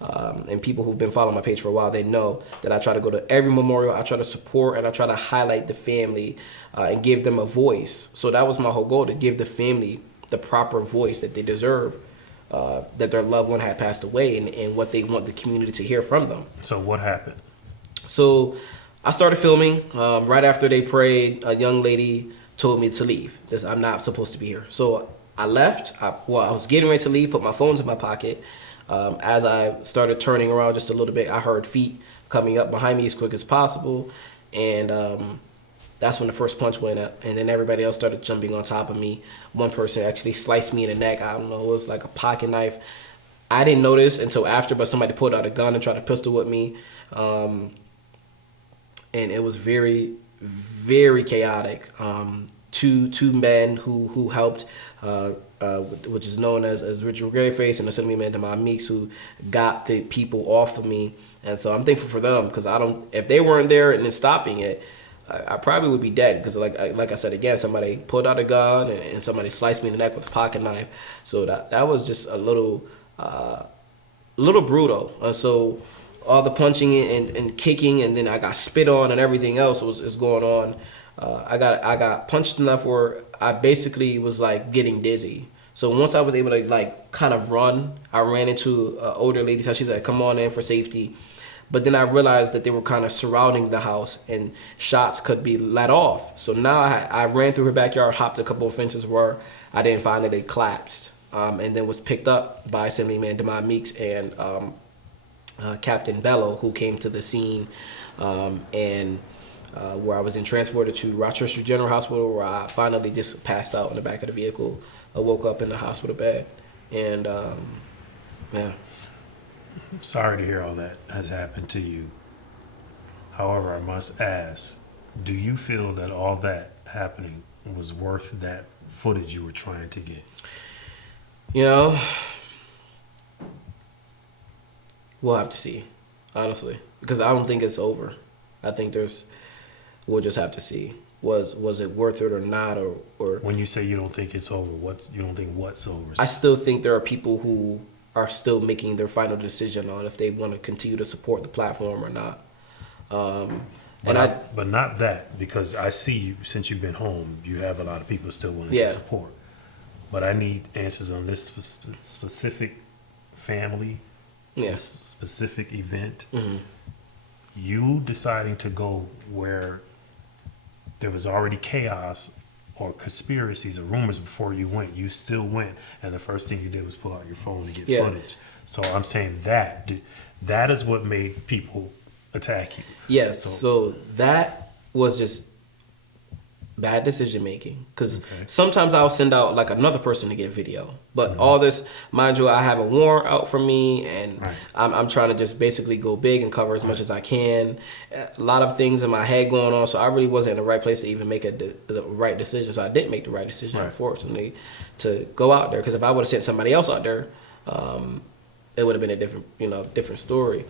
And people who've been following my page for a while, they know that I try to go to every memorial. I try to support and I try to highlight the family and give them a voice. So that was my whole goal, to give the family the proper voice that they deserve, that their loved one had passed away, and what they want the community to hear from them. So what happened? So I started filming. Right after they prayed, a young lady told me to leave. I'm not supposed to be here. So I left. I was getting ready to leave, put my phones in my pocket. As I started turning around just a little bit, I heard feet coming up behind me as quick as possible. And that's when the first punch went up. And then everybody else started jumping on top of me. One person actually sliced me in the neck. I don't know, it was like a pocket knife. I didn't notice until after, but somebody pulled out a gun and tried to pistol whip me. And it was very, very chaotic. Two men who helped, which is known as Richard Grayface and Assemblyman Demond Meeks, who got the people off of me. And so I'm thankful for them, because if they weren't there and then stopping it, I probably would be dead, because like I said again, somebody pulled out a gun and somebody sliced me in the neck with a pocket knife. So that was just a little brutal. So all the punching and kicking, and then I got spit on and everything else is going on. I got punched enough where I basically was like getting dizzy. So once I was able to like kind of run, I ran into an older lady. So she's like, "Come on in for safety." But then I realized that they were kind of surrounding the house and shots could be let off. So now I ran through her backyard, hopped a couple of fences where I didn't find that they collapsed, and then was picked up by Assemblyman Demond Meeks and Captain Bello, who came to the scene, and where I was then transported to Rochester General Hospital, where I finally just passed out in the back of the vehicle. I woke up in the hospital bed, and yeah. Sorry to hear all that has happened to you. However, I must ask, do you feel that all that happening was worth that footage you were trying to get? We'll have to see, honestly, because I don't think it's over. I think we'll just have to see. was it worth it or not, or When you say you don't think it's over, you don't think what's over? I still think there are people who are still making their final decision on if they want to continue to support the platform or not. But not that, because I see you, since you've been home, you have a lot of people still willing to support. But I need answers on this specific family, this specific event. Mm-hmm. You deciding to go where there was already chaos or conspiracies or rumors before you went. You still went, and the first thing you did was pull out your phone to get footage. So I'm saying that is what made people attack you. Yes. So that was just bad decision making, because sometimes I'll send out like another person to get video, but all this, mind you, I have a warrant out for me, and I'm trying to just basically go big and cover as much as I can. A lot of things in my head going on, so I really wasn't in the right place to even make the right decision. So I didn't make the right decision, unfortunately, to go out there, because if I would have sent somebody else out there, it would have been a different story.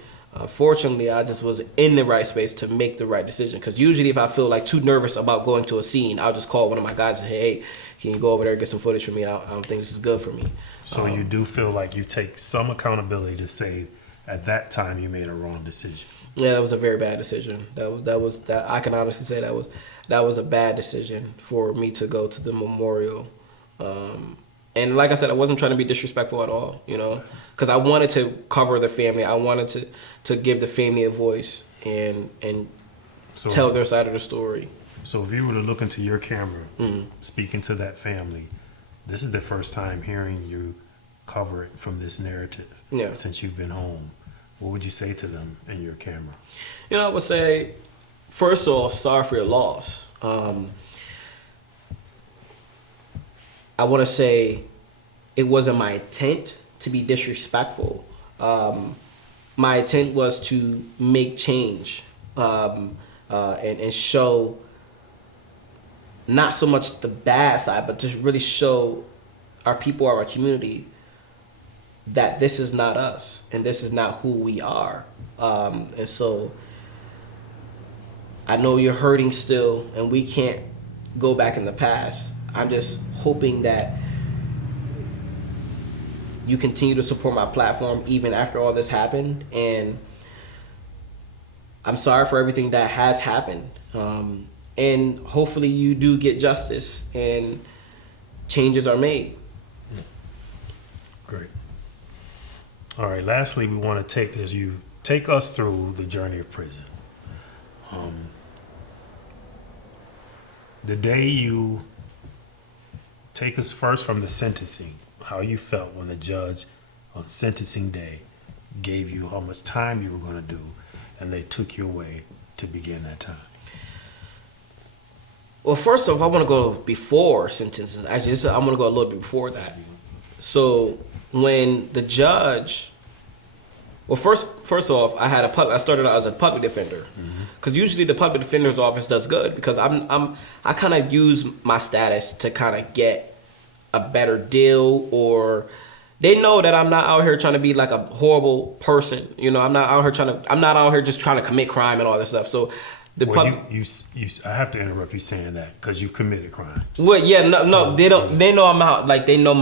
Fortunately, I just was in the right space to make the right decision. Because usually if I feel like too nervous about going to a scene, I'll just call one of my guys and say, hey, can you go over there and get some footage for me? I don't think this is good for me. So you do feel like you take some accountability to say at that time you made a wrong decision? Yeah, that was a very bad decision. That I can honestly say that was a bad decision for me to go to the memorial. And like I said, I wasn't trying to be disrespectful at all, because I wanted to cover the family. I wanted to give the family a voice and tell their side of the story. So if you were to look into your camera, speaking to that family, this is the first time hearing you cover it from this narrative since you've been home. What would you say to them in your camera? I would say, first off, sorry for your loss. I want to say it wasn't my intent to be disrespectful. My intent was to make change and show not so much the bad side, but just really show our people, our community, that this is not us and this is not who we are. And so I know you're hurting still, and we can't go back in the past. I'm just hoping that you continue to support my platform even after all this happened. And I'm sorry for everything that has happened. And hopefully you do get justice and changes are made. Great. All right, lastly, we want to take us through the journey of prison. The day you take us first from the sentencing, how you felt when the judge on sentencing day gave you how much time you were going to do, and they took you away to begin that time. Well, first off, I want to go before sentences. I want to go a little bit before that. So when the judge, first off, I started out as a public defender, because usually the public defender's office does good, because I kind of use my status to kind of get a better deal, or they know that I'm not out here trying to be like a horrible person. I'm not out here just trying to commit crime and all this stuff. So I have to interrupt you saying that because you've committed crimes. Well, yeah, no, they don't. They know I'm out. Like, they know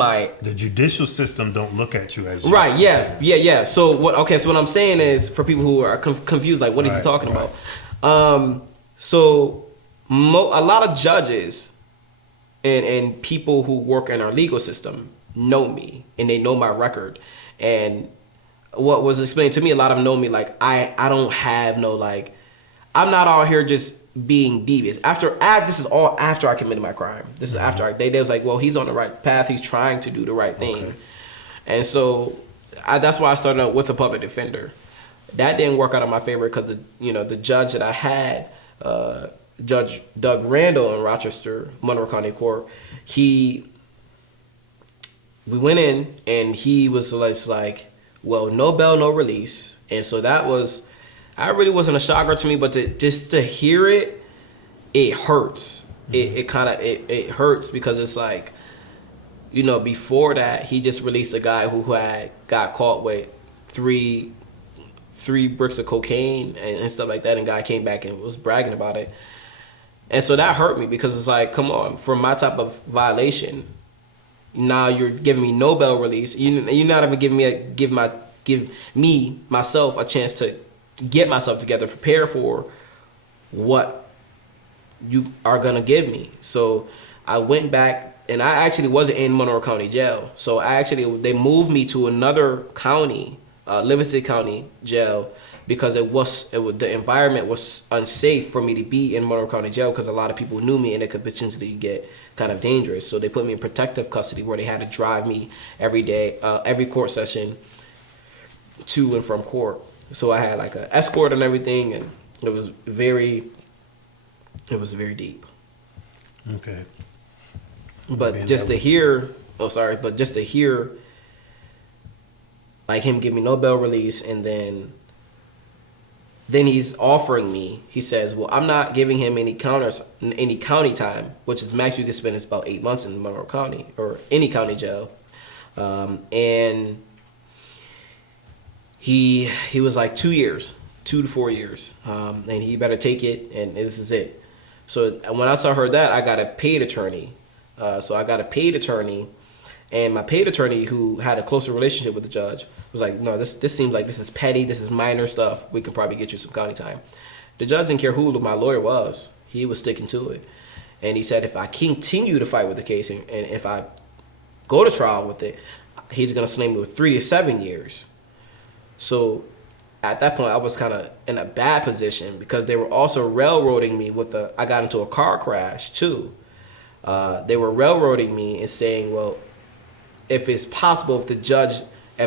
the judicial system don't look at you as right. Yeah. So what I'm saying is, for people who are confused, like, what is he talking about? So a lot of judges and people who work in our legal system know me, and they know my record. And what was explained to me, a lot of them know me. Like, I don't have no, like, I'm not out here just being devious. This is all after I committed my crime. This is after they was like, well, he's on the right path. He's trying to do the right thing. Okay. And so that's why I started out with a public defender. That didn't work out in my favor, because the judge that I had, Judge Doug Randall in Rochester, Monroe County Court, we went in and he was like, well, no bail, no release. And so I really wasn't a shocker to me, but just to hear it hurts. It hurts, because it's like, before that, he just released a guy who had got caught with three bricks of cocaine and stuff like that, and guy came back and was bragging about it. And so that hurt me because it's like, come on, for my type of violation, now you're giving me no bail release. You're not even give me myself a chance to get myself together, prepare for what you are gonna give me. So I went back, and I actually wasn't in Monroe County Jail. So they moved me to another county, Livingston County Jail, because the environment was unsafe for me to be in Monroe County Jail because a lot of people knew me and it could potentially get kind of dangerous. So they put me in protective custody where they had to drive me every day, every court session to and from court. So I had like an escort and everything, and it was very deep. Okay. But just to hear like him give me no bail release, and then he's offering me, he says, well, I'm not giving him any county time, which is max you can spend is about 8 months in Monroe County or any county jail. And he was like 2 to 4 years, and he better take it, and this is it. So when I heard that, I got a paid attorney. And my paid attorney, who had a closer relationship with the judge, was like, no, this seems like this is petty, this is minor stuff, we could probably get you some county time. The judge didn't care who my lawyer was, he was sticking to it. And he said if I continue to fight with the case, and if I go to trial with it, he's going to slay me with 3 to 7 years. So at that point, I was kind of in a bad position because they were also railroading me I got into a car crash too. They were railroading me and saying, well, if it's possible, if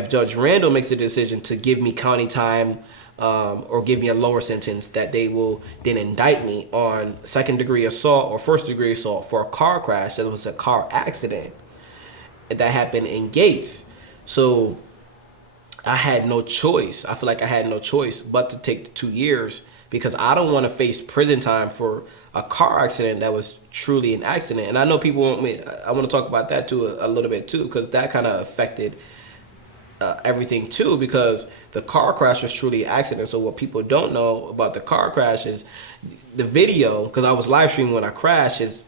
Judge Randall makes the decision to give me county time or give me a lower sentence, that they will then indict me on second-degree assault or first-degree assault for a car crash that was a car accident that happened in Gates. So I had no choice. I feel like I had no choice but to take the 2 years because I don't want to face prison time for a car accident that was truly an accident. And I know people I want to talk about that too a little bit too, because that kind of affected everything too, because the car crash was truly an accident. So what people don't know about the car crash is the video, because I was live streaming when I crashed, is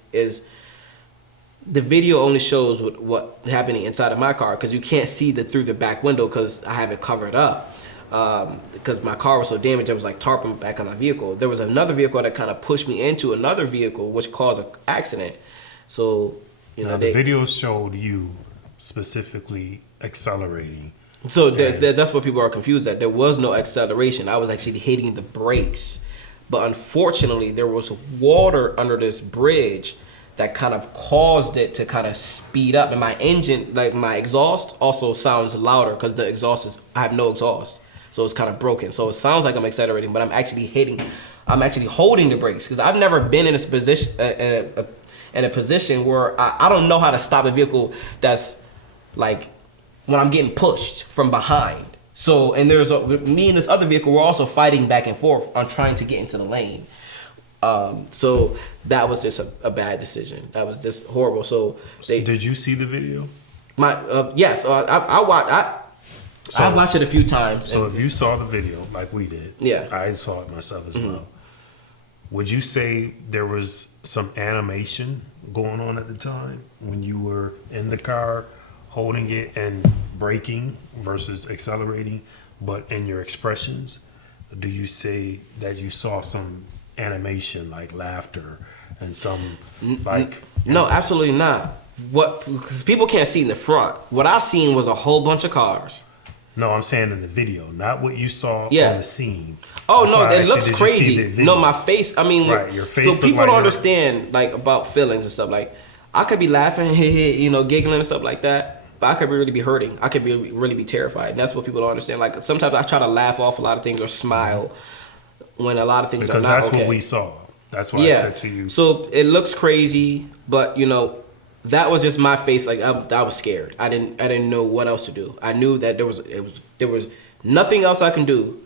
the video only shows what happening inside of my car, because you can't see through the back window because I have it covered up. Because my car was so damaged, I was like tarping back on my vehicle. There was another vehicle that kind of pushed me into another vehicle, which caused an accident. So, the videos showed you specifically accelerating. So that's what people are confused at. There was no acceleration. I was actually hitting the brakes. But unfortunately, there was water under this bridge that kind of caused it to kind of speed up. And my engine, like my exhaust, also sounds louder because I have no exhaust. So it's kind of broken. So it sounds like I'm accelerating, but I'm actually holding the brakes, because I've never been in this position, in a position where I don't know how to stop a vehicle that's like when I'm getting pushed from behind. So, and me and this other vehicle, we're also fighting back and forth on trying to get into the lane. So that was just a bad decision. That was just horrible. So did you see the video? Yes. I watched it a few times. So if you saw the video like we did, yeah, I saw it myself as well. Would you say there was some animation going on at the time when you were in the car holding it and braking versus accelerating, but in your expressions, do you say that you saw some animation like laughter and some like... No, absolutely not. Because people can't see in the front. What I seen was a whole bunch of cars. No, I'm saying in the video, not what you saw on the scene. Oh, no, it looks crazy. No, my face, I mean, right, your face. So people don't understand like about feelings and stuff. Like, I could be laughing, giggling and stuff like that, but I could really be hurting. I could really be terrified. And that's what people don't understand. Like, sometimes I try to laugh off a lot of things or smile when a lot of things are not okay. Because that's what we saw. That's why I said to you. So it looks crazy, but that was just my face. Like I was scared. I didn't know what else to do. I knew that there was nothing else I can do.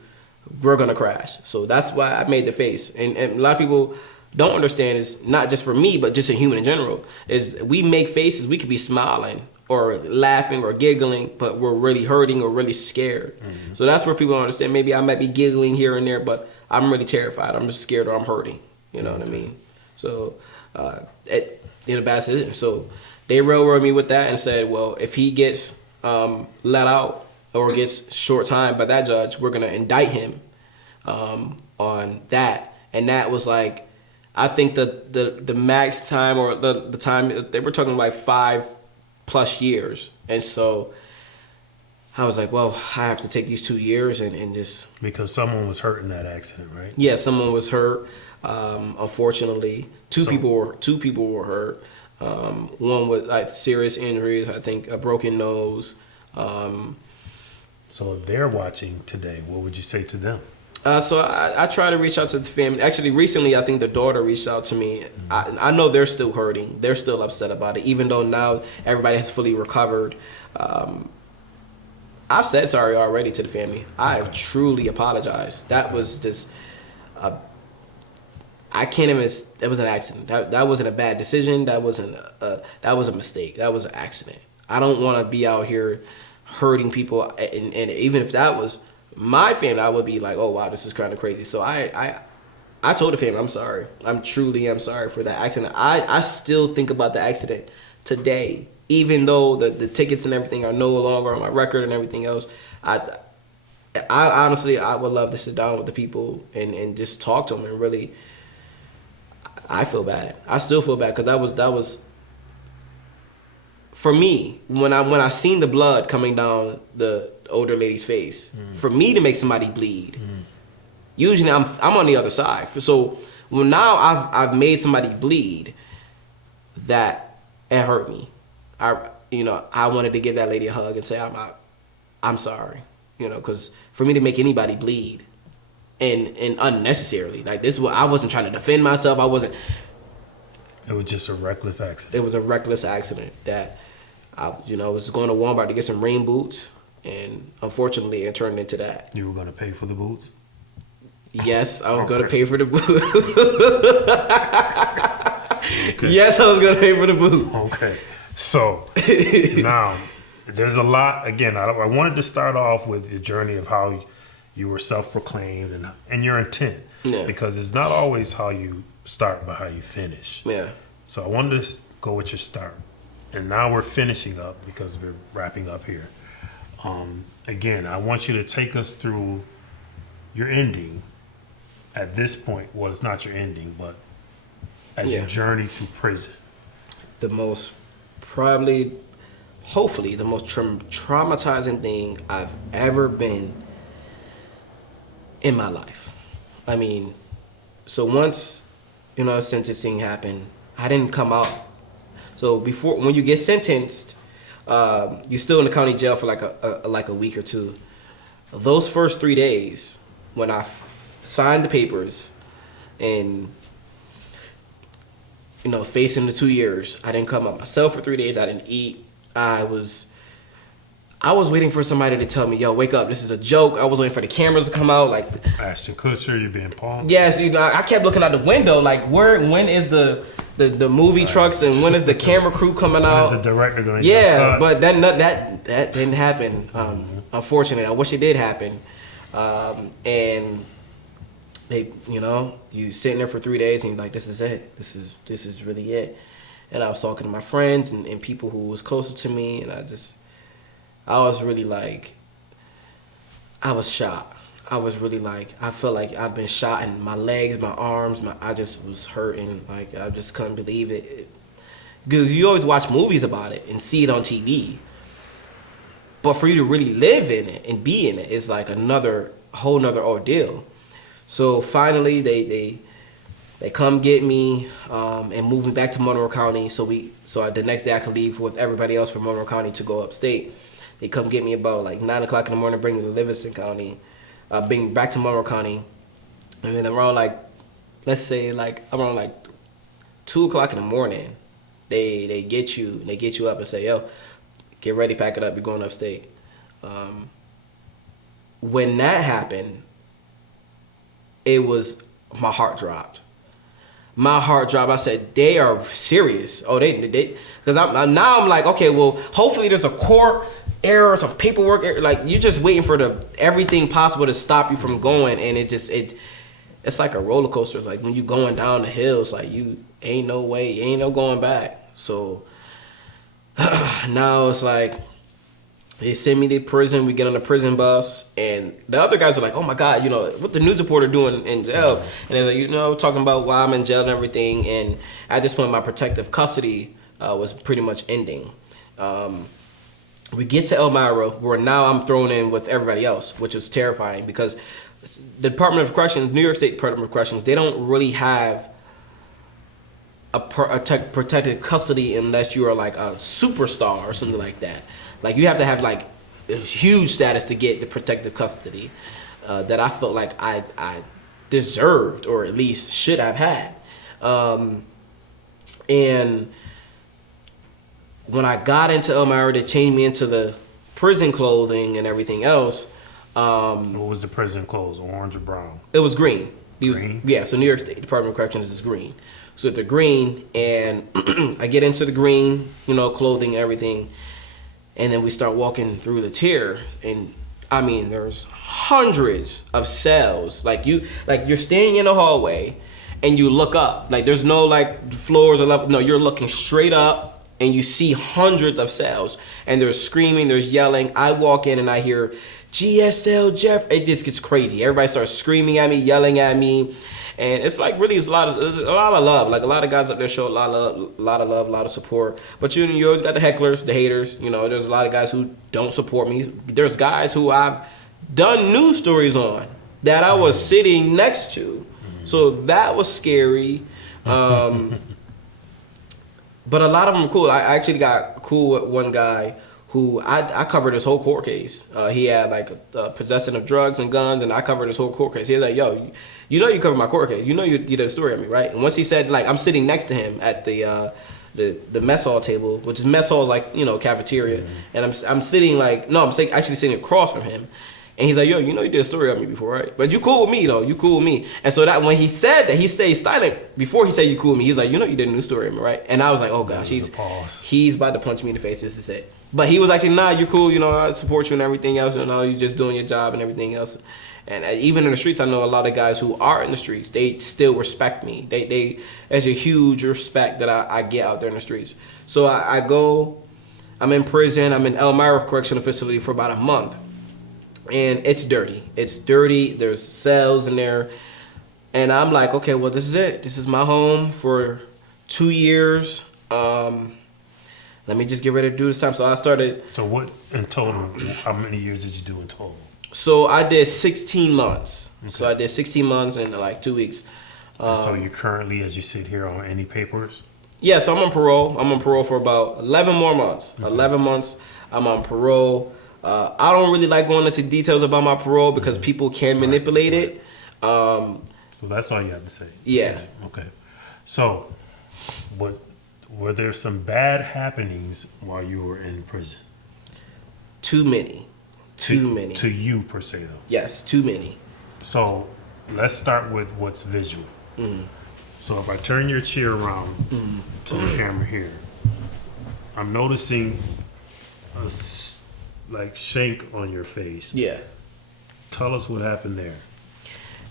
We're gonna crash. So that's why I made the face. And a lot of people don't understand, is not just for me, but just a human in general, is we make faces. We could be smiling or laughing or giggling, but we're really hurting or really scared. Mm-hmm. So that's where people don't understand. Maybe I might be giggling here and there, but I'm really terrified. I'm just scared or I'm hurting. You know what I mean? So, in a bad decision. So, they railroaded me with that and said, well, if he gets let out or gets short time by that judge, we're gonna indict him on that. And that was like, I think the max time or the time they were talking like 5+ years. And so I was like, well, I have to take these 2 years and just, Because someone was hurt in that accident, right? yeah, someone was hurt. Unfortunately, two people were hurt. One with like serious injuries. I think a broken nose. So if they're watching today, what would you say to them? So I try to reach out to the family. Actually, recently, I think the daughter reached out to me. I know they're still hurting. They're still upset about it, even though now everybody has fully recovered. I've said sorry already to the family. I have truly apologized. That was just, I can't even. That was an accident. That wasn't a bad decision. That wasn't. That was a mistake. That was an accident. I don't want to be out here hurting people, and even if that was my family, I would be like, oh wow, this is kind of crazy. So I told the family, I'm sorry. I'm sorry for that accident. I still think about the accident today, even though the tickets and everything are no longer on my record and everything else. I honestly, I would love to sit down with the people and just talk to them and really. I feel bad. I still feel bad because that was for me when I seen the blood coming down the older lady's face. For me to make somebody bleed, usually I'm on the other side. So when now I've made somebody bleed, that it hurt me. I wanted to give that lady a hug and say I'm sorry, because for me to make anybody bleed. And unnecessarily, like this, I wasn't trying to defend myself. I wasn't. It was just a reckless accident. It was a reckless accident that I was going to Walmart to get some rain boots, and unfortunately, it turned into that. You were going to pay for the boots? Yes, I was going to pay for the boots. Okay. Yes, I was going to pay for the boots. Okay, so now there's a lot. Again, I wanted to start off with the journey of how you were self-proclaimed and your intent, because it's not always how you start, but how you finish. Yeah. So I wanted to go with your start, and now we're finishing up because we're wrapping up here. Again, I want you to take us through your ending. At this point, well, it's not your ending, but as you journey through prison. The most, hopefully, the most traumatizing thing I've ever been in my life. I mean, so once, sentencing happened, I didn't come out. So when you get sentenced, you're still in the county jail for like a week or two. Those first 3 days, when I signed the papers and, facing the 2 years, I didn't come out myself for 3 days. I didn't eat. I was waiting for somebody to tell me, yo, wake up, this is a joke. I was waiting for the cameras to come out. Like, Ashton Kutcher, you're being pawned. Yes, I kept looking out the window, like, when is the movie trucks and when is the camera crew coming out? When is the director going to Yeah, but that didn't happen. Unfortunately, I wish it did happen. And they, you sitting there for 3 days and you're like, this is it. This is really it. And I was talking to my friends and people who was closer to me, and I was really like, I was shot. I was really like, I felt like I've been shot in my legs, my arms, I just was hurting. Like, I just couldn't believe it. Because you always watch movies about it and see it on TV. But for you to really live in it and be in it is like a whole nother ordeal. So finally, they come get me and move me back to Monroe County. So the next day I could leave with everybody else from Monroe County to go upstate. They come get me about like 9 o'clock in the morning, bring me to Livingston County, bring me back to Monroe County. And then around let's say around 2 o'clock in the morning, they get you up and say, yo, get ready, pack it up, you're going upstate. When that happened, my heart dropped. My heart dropped. I said, they are serious. Oh, they because now I'm like, okay, well, hopefully there's a court error, some paperwork error. Like, you're just waiting for everything possible to stop you from going, and it's like a roller coaster. Like when you going down the hills, like you ain't no way, ain't no going back. So now it's like they send me to prison. We get on the prison bus, and the other guys are like, "Oh my God, you know what the news reporter doing in jail?" And they're like, you know, talking about why I'm in jail and everything. And at this point, my protective custody was pretty much ending. We get to Elmira, where now I'm thrown in with everybody else, which is terrifying because the Department of Corrections, New York State Department of Corrections, they don't really have a protected custody unless you are like a superstar or something like that. Like you have to have like a huge status to get the protective custody that I felt like I deserved, or at least should have had. And when I got into Elmira, they changed me into the prison clothing and everything else. What was the prison clothes? Orange or brown? It was green. Green? Yeah, so New York State Department of Corrections is green. So they're green, and I get into the green, you know, clothing and everything, and then we start walking through the tier, and I mean, there's hundreds of cells. Like you're standing in the hallway, and you look up. Like there's no like floors or level. No, you're looking straight up, and you see hundreds of cells, and there's screaming, there's yelling. I walk in and I hear GSL Jeff. It just gets crazy. Everybody starts screaming at me, yelling at me. And it's like really, it's a lot of love. Like a lot of guys up there show a lot of love, a lot of support. But you always got the hecklers, the haters. You know, there's a lot of guys who don't support me. There's guys who I've done news stories on that I was sitting next to, so that was scary. But a lot of them are cool. I actually got cool with one guy who I covered his whole court case. He had like possession of drugs and guns, and I covered his whole court case. He was like, "Yo, you know you covered my court case. You know you did a story on me, right?" And once he said, like, I'm sitting next to him at the mess hall table, which is mess hall, like, you know, cafeteria, and I'm sitting like, no, actually sitting across from him. And he's like, "Yo, you know you did a story on me before, right? But you cool with me, though. You cool with me." And so that when he said that, he stayed silent before he said you cool with me. He's like, "You know you did a new story on me, right?" And I was like, "Oh gosh, he's about to punch me in the face." This is it. But he was actually, "Nah, you're cool. You know, I support you and everything else. You know, you're just doing your job and everything else." And even in the streets, I know a lot of guys who are in the streets. They still respect me. There's a huge respect that I get out there in the streets. So I go. I'm in prison. I'm in Elmira Correctional Facility for about a month. And it's dirty. It's dirty. There's cells in there. And I'm like, okay, well, this is it. This is my home for 2 years. Let me just get ready to do this time. So I started. So what in total, how many years did you do in total? So I did 16 months. Okay. So I did 16 months and like 2 weeks. So you're currently, as you sit here, on any papers? Yeah, so I'm on parole. I'm on parole for about 11 more months. Okay. 11 months, I'm on parole. I don't really like going into details about my parole because people can manipulate it. Well, that's all you have to say. Yeah. Okay. So, were there some bad happenings while you were in prison? Too many. Too many. To you, per se, though? Yes, too many. So, let's start with what's visual. Mm-hmm. So, if I turn your chair around to the camera here, I'm noticing a shank on your face. Yeah. Tell us what happened there.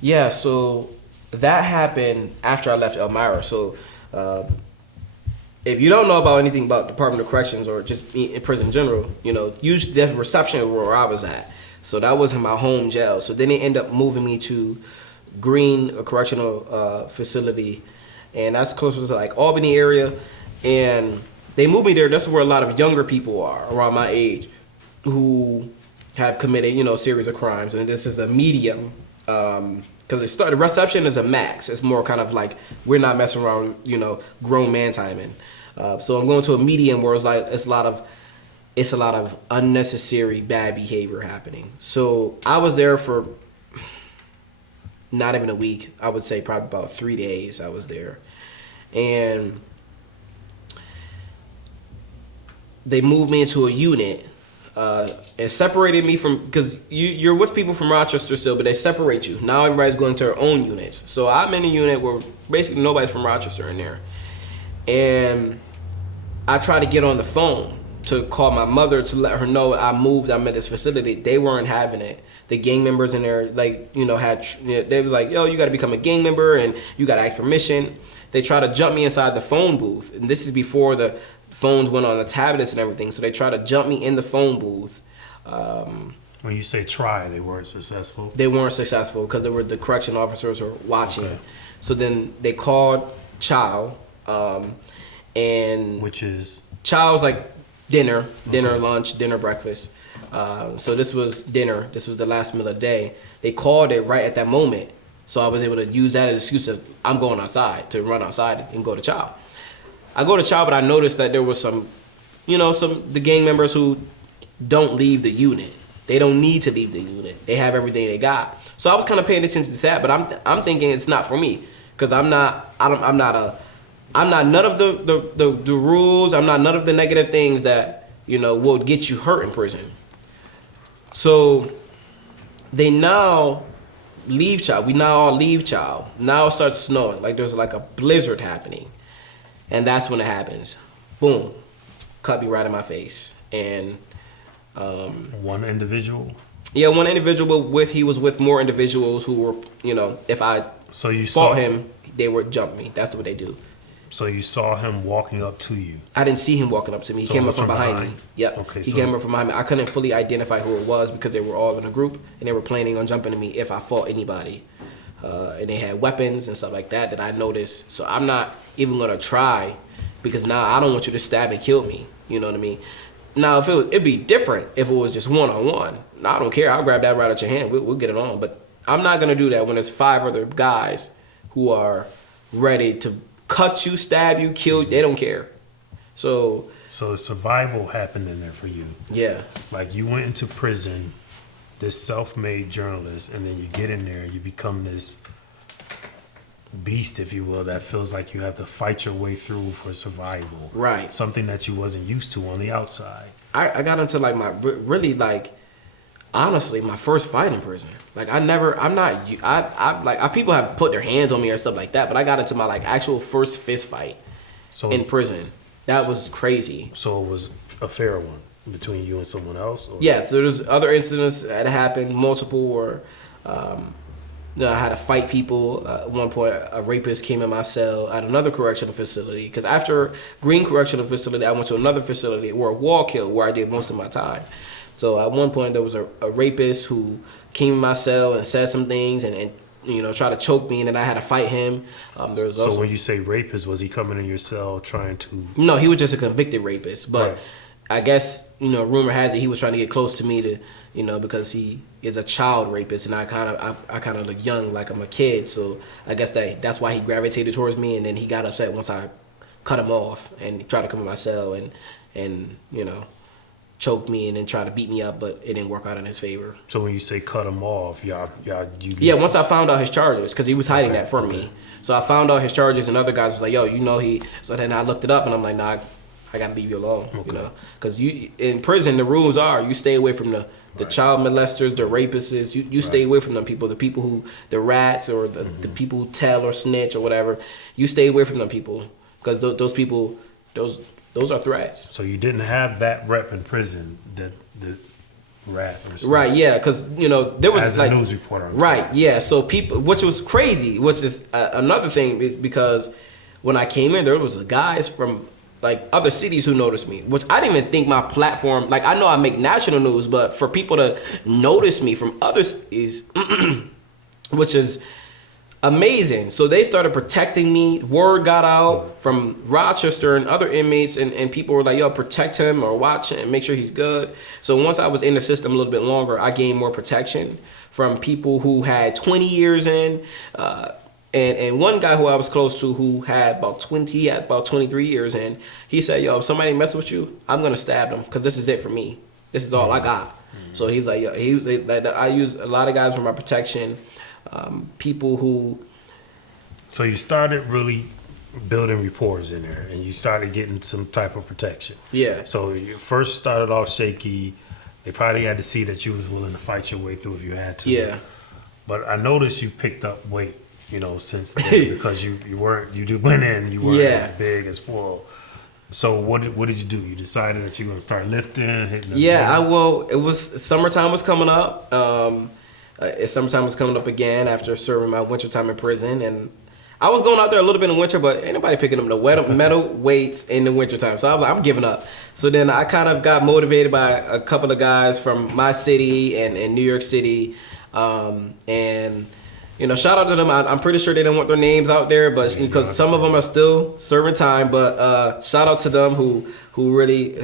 Yeah, so that happened after I left Elmira. So if you don't know about anything about Department of Corrections or just in prison in general, you know, usually the reception where I was at. So that wasn't my home jail. So then they end up moving me to Green Correctional Facility, and that's closer to like Albany area. And they moved me there. That's where a lot of younger people are around my age, who have committed, you know, series of crimes. And this is a medium, because the reception is a max. It's more kind of like, we're not messing around, you know, grown man timing. So I'm going to a medium where it's like, it's a lot of unnecessary bad behavior happening. So I was there for not even a week. I would say probably about 3 days I was there. And they moved me into a unit. It separated me from, because you're with people from Rochester still, but they separate you. Now everybody's going to their own units. So I'm in a unit where basically nobody's from Rochester in there. And I tried to get on the phone to call my mother to let her know I moved, I'm at this facility. They weren't having it. the gang members in there, like, you know, they was like, yo, you got to become a gang member and you got to ask permission. They try to jump me inside the phone booth, and this is before the phones went on the tablets and everything. So they try to jump me in the phone booth. When you say try, they weren't successful? They weren't successful because the correction officers were watching. Okay. So then they called Chow, and which is Chow's like dinner, lunch, dinner, breakfast. So this was dinner. This was the last meal of the day. They called it right at that moment. So I was able to use that as an excuse of I'm going outside, to run outside and go to Chow. I go to Chow, but I noticed that there was some the gang members who don't leave the unit. They don't need to leave the unit. They have everything they got. So I was kind of paying attention to that, but I'm thinking it's not for me because I'm not none of the rules. I'm not none of the negative things that will get you hurt in prison. So they now leave Chow. We now all leave Chow. Now it starts snowing. Like there's like a blizzard happening. And that's when it happens. Boom. Cut me right in my face. And one individual? Yeah, one individual, but he was with more individuals who were, if I fought him, they would jump me. That's what they do. So you saw him walking up to you? I didn't see him walking up to me. He came up from behind me. Yep. Okay, he came up from behind me. I couldn't fully identify who it was because they were all in a group and they were planning on jumping to me if I fought anybody. And they had weapons and stuff like that I noticed. So I'm not even going to try because now I don't want you to stab and kill me. You know what I mean? Now, if it'd be different if it was just one-on-one. I don't care. I'll grab that right out your hand. We'll get it on. But I'm not going to do that when there's 5 other guys who are ready to cut you, stab you, kill you. They don't care. So survival happened in there for you. Yeah. Like you went into prison, this self-made journalist, and then you get in there, you become this beast, if you will, that feels like you have to fight your way through for survival. Right. Something that you wasn't used to on the outside. I got into like honestly, my first fight in prison. Like people have put their hands on me or stuff like that, but I got into my like actual first fist fight in prison. That was crazy. So it was a fair one between you and someone else? Or? Yeah, so there's other incidents that happened, multiple, or I had to fight people. At one point, a rapist came in my cell at another correctional facility. Because after Green Correctional Facility, I went to another facility where a wall killed, where I did most of my time. So at one point, there was a rapist who came in my cell and said some things and tried to choke me, and then I had to fight him. There was also, when you say rapist, was he coming in your cell trying to... No, he was just a convicted rapist. But right. I guess, rumor has it he was trying to get close to me to, because he is a child rapist, and I kind of look young, like I'm a kid. So I guess that's why he gravitated towards me, and then he got upset once I cut him off and tried to come in my cell and choked me and then tried to beat me up, but it didn't work out in his favor. So when you say cut him off, once I found out his charges, because he was hiding that from me. So I found out his charges, and other guys was like, yo, he... So then I looked it up, and I'm like, nah, I gotta leave you alone, because in prison the rules are you stay away from the child molesters, the rapists. You stay away from them people, the rats or the people who tell or snitch or whatever. You stay away from them people because those people, those are threats. So you didn't have that rep in prison, the rat or snitch. Right? Yeah, because there was as a news reporter. Right? Yeah. So people, which was crazy, which is another thing, is because when I came in, there was guys from like other cities who noticed me, which I didn't even think my platform, like I know I make national news, but for people to notice me from other cities, which is amazing. So they started protecting me. Word got out from Rochester and other inmates, and people were like, yo, protect him or watch him and make sure he's good. So once I was in the system a little bit longer, I gained more protection from people who had 20 years in, and one guy who I was close to who had about 23 years in, he said, yo, if somebody messes with you, I'm going to stab them because this is it for me. This is all I got. So he's like, yo, I use a lot of guys for my protection, people who... So you started really building rapport in there and you started getting some type of protection. Yeah. So you first started off shaky. They probably had to see that you was willing to fight your way through if you had to. Yeah. But I noticed you picked up weight. Since then, because you weren't as big as full. So what did you do? You decided that you're gonna start lifting, hitting the Yeah, gym? it was summertime was coming up. Summertime was coming up again after serving my wintertime in prison, and I was going out there a little bit in the winter, but ain't nobody picking up the metal weights in the wintertime. So I was like, I'm giving up. So then I kind of got motivated by a couple of guys from my city and New York City, and shout out to them. I'm pretty sure they don't want their names out there, but because some of them are still serving time. But shout out to them who really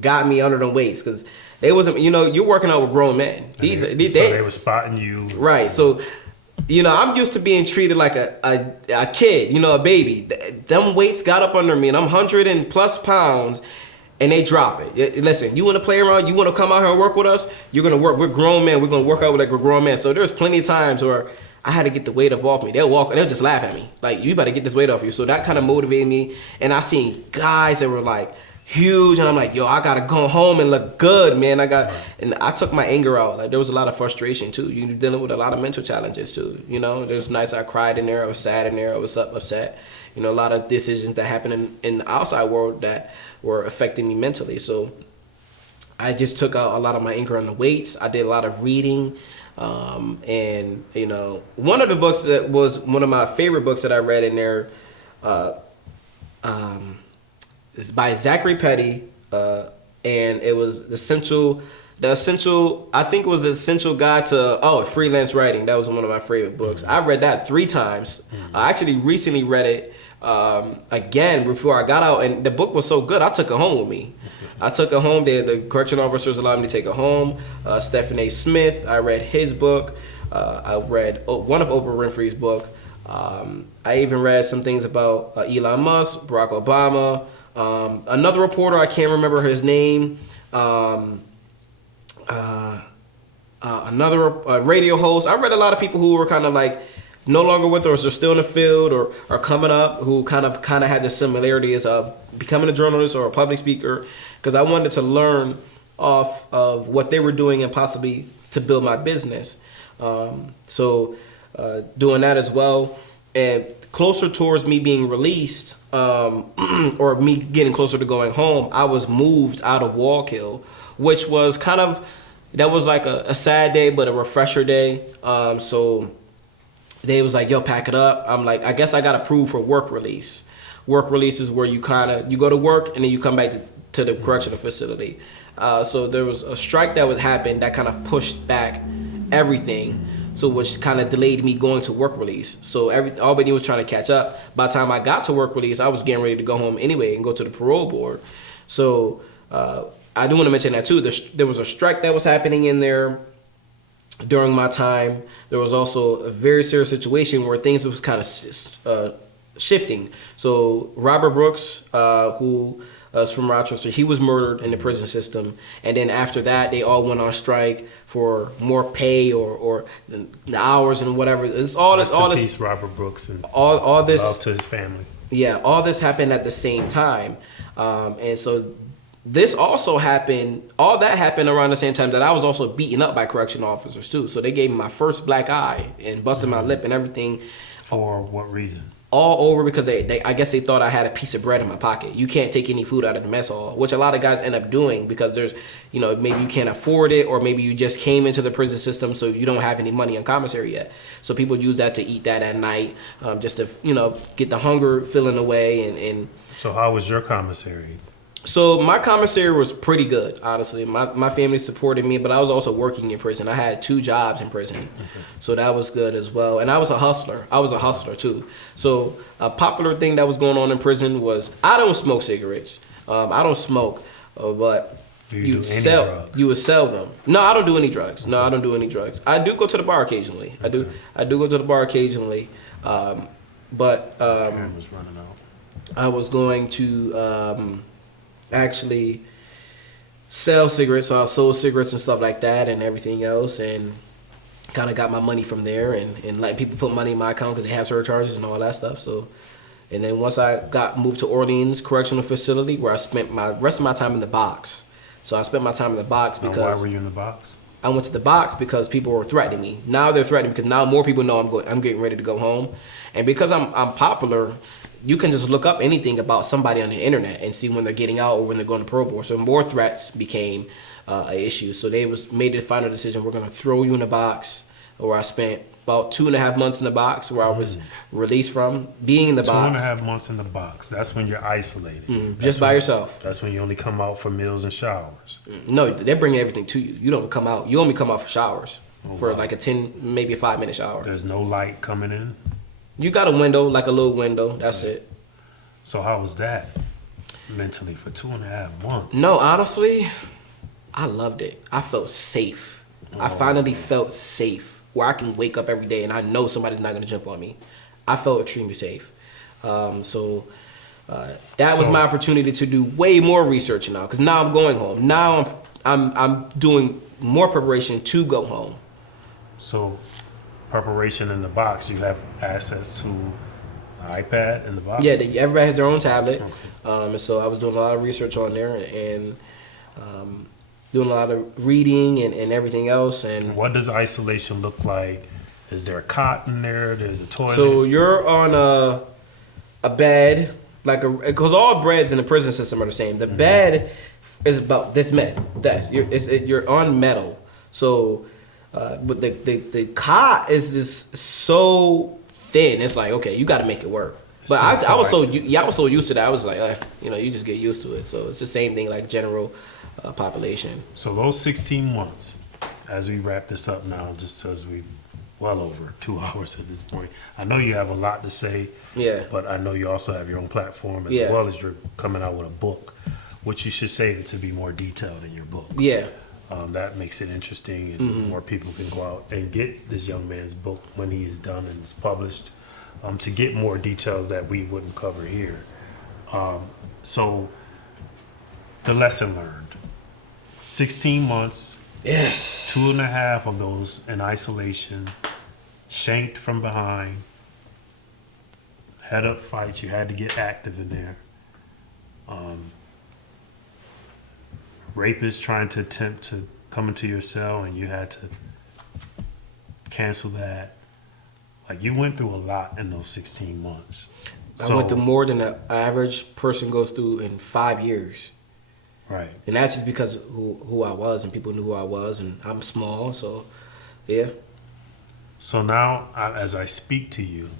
got me under them weights, because they wasn't. You're working out with grown men. So they were spotting you, right? So I'm used to being treated like a kid, a baby. Them weights got up under me, and I'm 100+ pounds. And they drop it. Listen, you want to play around? You want to come out here and work with us? You're going to work. We're grown men. We're going to work out with like a grown man. So there's plenty of times where I had to get the weight up off me. They'll walk and they'll just laugh at me. Like, you better get this weight off you. So that kind of motivated me. And I seen guys that were like huge. And I'm like, yo, I got to go home and look good, man. And I took my anger out. Like, there was a lot of frustration too. You're dealing with a lot of mental challenges too. There's nights I cried in there. I was sad in there. I was upset. A lot of decisions that happen in the outside world that were affecting me mentally. So I just took out a lot of my anger on the weights. I did a lot of reading. And one of the books that was one of my favorite books that I read in there is by Zachary Petty. And it was the essential, I think it was the Essential Guide to Freelance Writing. That was one of my favorite books. I read that 3 times. I actually recently read it again before I got out, and the book was so good I took it home with me. I took it home. The correction officers allowed me to take it home. Stephen A. Smith, I read his book. I read one of Oprah Winfrey's book. I even read some things about Elon Musk, Barack Obama, another reporter, I can't remember his name, another radio host. I read a lot of people who were kind of like no longer with us or still in the field or are coming up, who kind of had the similarities of becoming a journalist or a public speaker, because I wanted to learn off of what they were doing and possibly to build my business. So doing that as well. And closer towards me being released, or me getting closer to going home, I was moved out of Wallkill, which was that was like a sad day, but a refresher day. So they was like, yo, pack it up. I'm like, I guess I got approved for work release. Work release is where you go to work and then you come back to the correctional facility. So there was a strike that would happen that kind of pushed back everything. So which kind of delayed me going to work release. So Albany was trying to catch up. By the time I got to work release, I was getting ready to go home anyway and go to the parole board. So I do want to mention that too. There was a strike that was happening in there during my time. There was also a very serious situation where things was kind of shifting. So Robert Brooks, who was from Rochester, he was murdered in the prison system. And then after that, they all went on strike for more pay or the hours and whatever. It's all this. Peace, Robert Brooks, and all this love to his family. Yeah, all this happened at the same time, and so this also happened. All that happened around the same time that I was also beaten up by correction officers too. So they gave me my first black eye and busted my lip and everything. For what reason? All over because I guess they thought I had a piece of bread in my pocket. You can't take any food out of the mess hall, which a lot of guys end up doing because there's, maybe you can't afford it, or maybe you just came into the prison system so you don't have any money on commissary yet. So people use that to eat that at night, just to, get the hunger feeling away. And So how was your commissary? So my commissary was pretty good, honestly. My family supported me, but I was also working in prison. I had 2 jobs in prison, so that was good as well. And I was a hustler. I was a hustler too. So a popular thing that was going on in prison was I don't smoke cigarettes. I don't smoke, but you would sell them. No, I don't do any drugs. No, I don't do any drugs. I do go to the bar occasionally. Okay. I do go to the bar occasionally, but Time was running out. I was going to actually sell cigarettes. So I sold cigarettes and stuff like that and everything else, and kind of got my money from there and letting people put money in my account because they had surcharges and all that stuff. So, and then once I got moved to Orleans Correctional Facility, where I spent my rest of my time in the box. So I spent my time in the box because... Now, why were you in the box? I went to the box because people were threatening me. Now they're threatening me because now more people know I'm getting ready to go home. And because I'm popular, you can just look up anything about somebody on the internet and see when they're getting out or when they're going to parole board. So more threats became an issue. So they made the final decision, we're going to throw you in a box, where I spent about 2.5 months in the box, where I was released from being in the box. 2.5 months in the box. That's when you're isolated. Just by yourself. That's when you only come out for meals and showers. No, they're bringing everything to you. You don't come out. You only come out for showers. For wow. like a 10, maybe a 5-minute shower. There's no light coming in. You got a window, like a little window. That's it. So how was that mentally for 2.5 months? No, honestly, I loved it. I felt safe. I finally felt safe, where I can wake up every day and I know somebody's not going to jump on me. I felt extremely safe. That was my opportunity to do way more research now, because now I'm going home. Now I'm doing more preparation to go home. So, preparation in the box, you have access to an iPad in the box? Yeah, everybody has their own tablet. Okay. And so I was doing a lot of research on there and doing a lot of reading and everything else. And what does isolation look like? Is there a cot in there? There's a toilet? so you're on a bed, because all beds in the prison system are the same. The bed is about this you're on metal. So but the cot is just so thin. It's like, okay, you got to make it work. But I was so used to that. I was like, you just get used to it. So it's the same thing like general population. So those 16 months, as we wrap this up now, just as we well over 2 hours at this point, I know you have a lot to say. Yeah. But I know you also have your own platform, as well as you're coming out with a book, which you should say to be more detailed in your book. Yeah. That makes it interesting, and more people can go out and get this young man's book when he is done and is published, to get more details that we wouldn't cover here. So the lesson learned: 16 months, Yes. 2.5 of those in isolation, shanked from behind, head up fights. You had to get active in there. Rapists trying to attempt to come into your cell, and you had to cancel that. Like, you went through a lot in those 16 months. I went through more than the average person goes through in 5 years. Right. And that's just because of who I was, and people knew who I was, and I'm small, so yeah. So now, as I speak to you,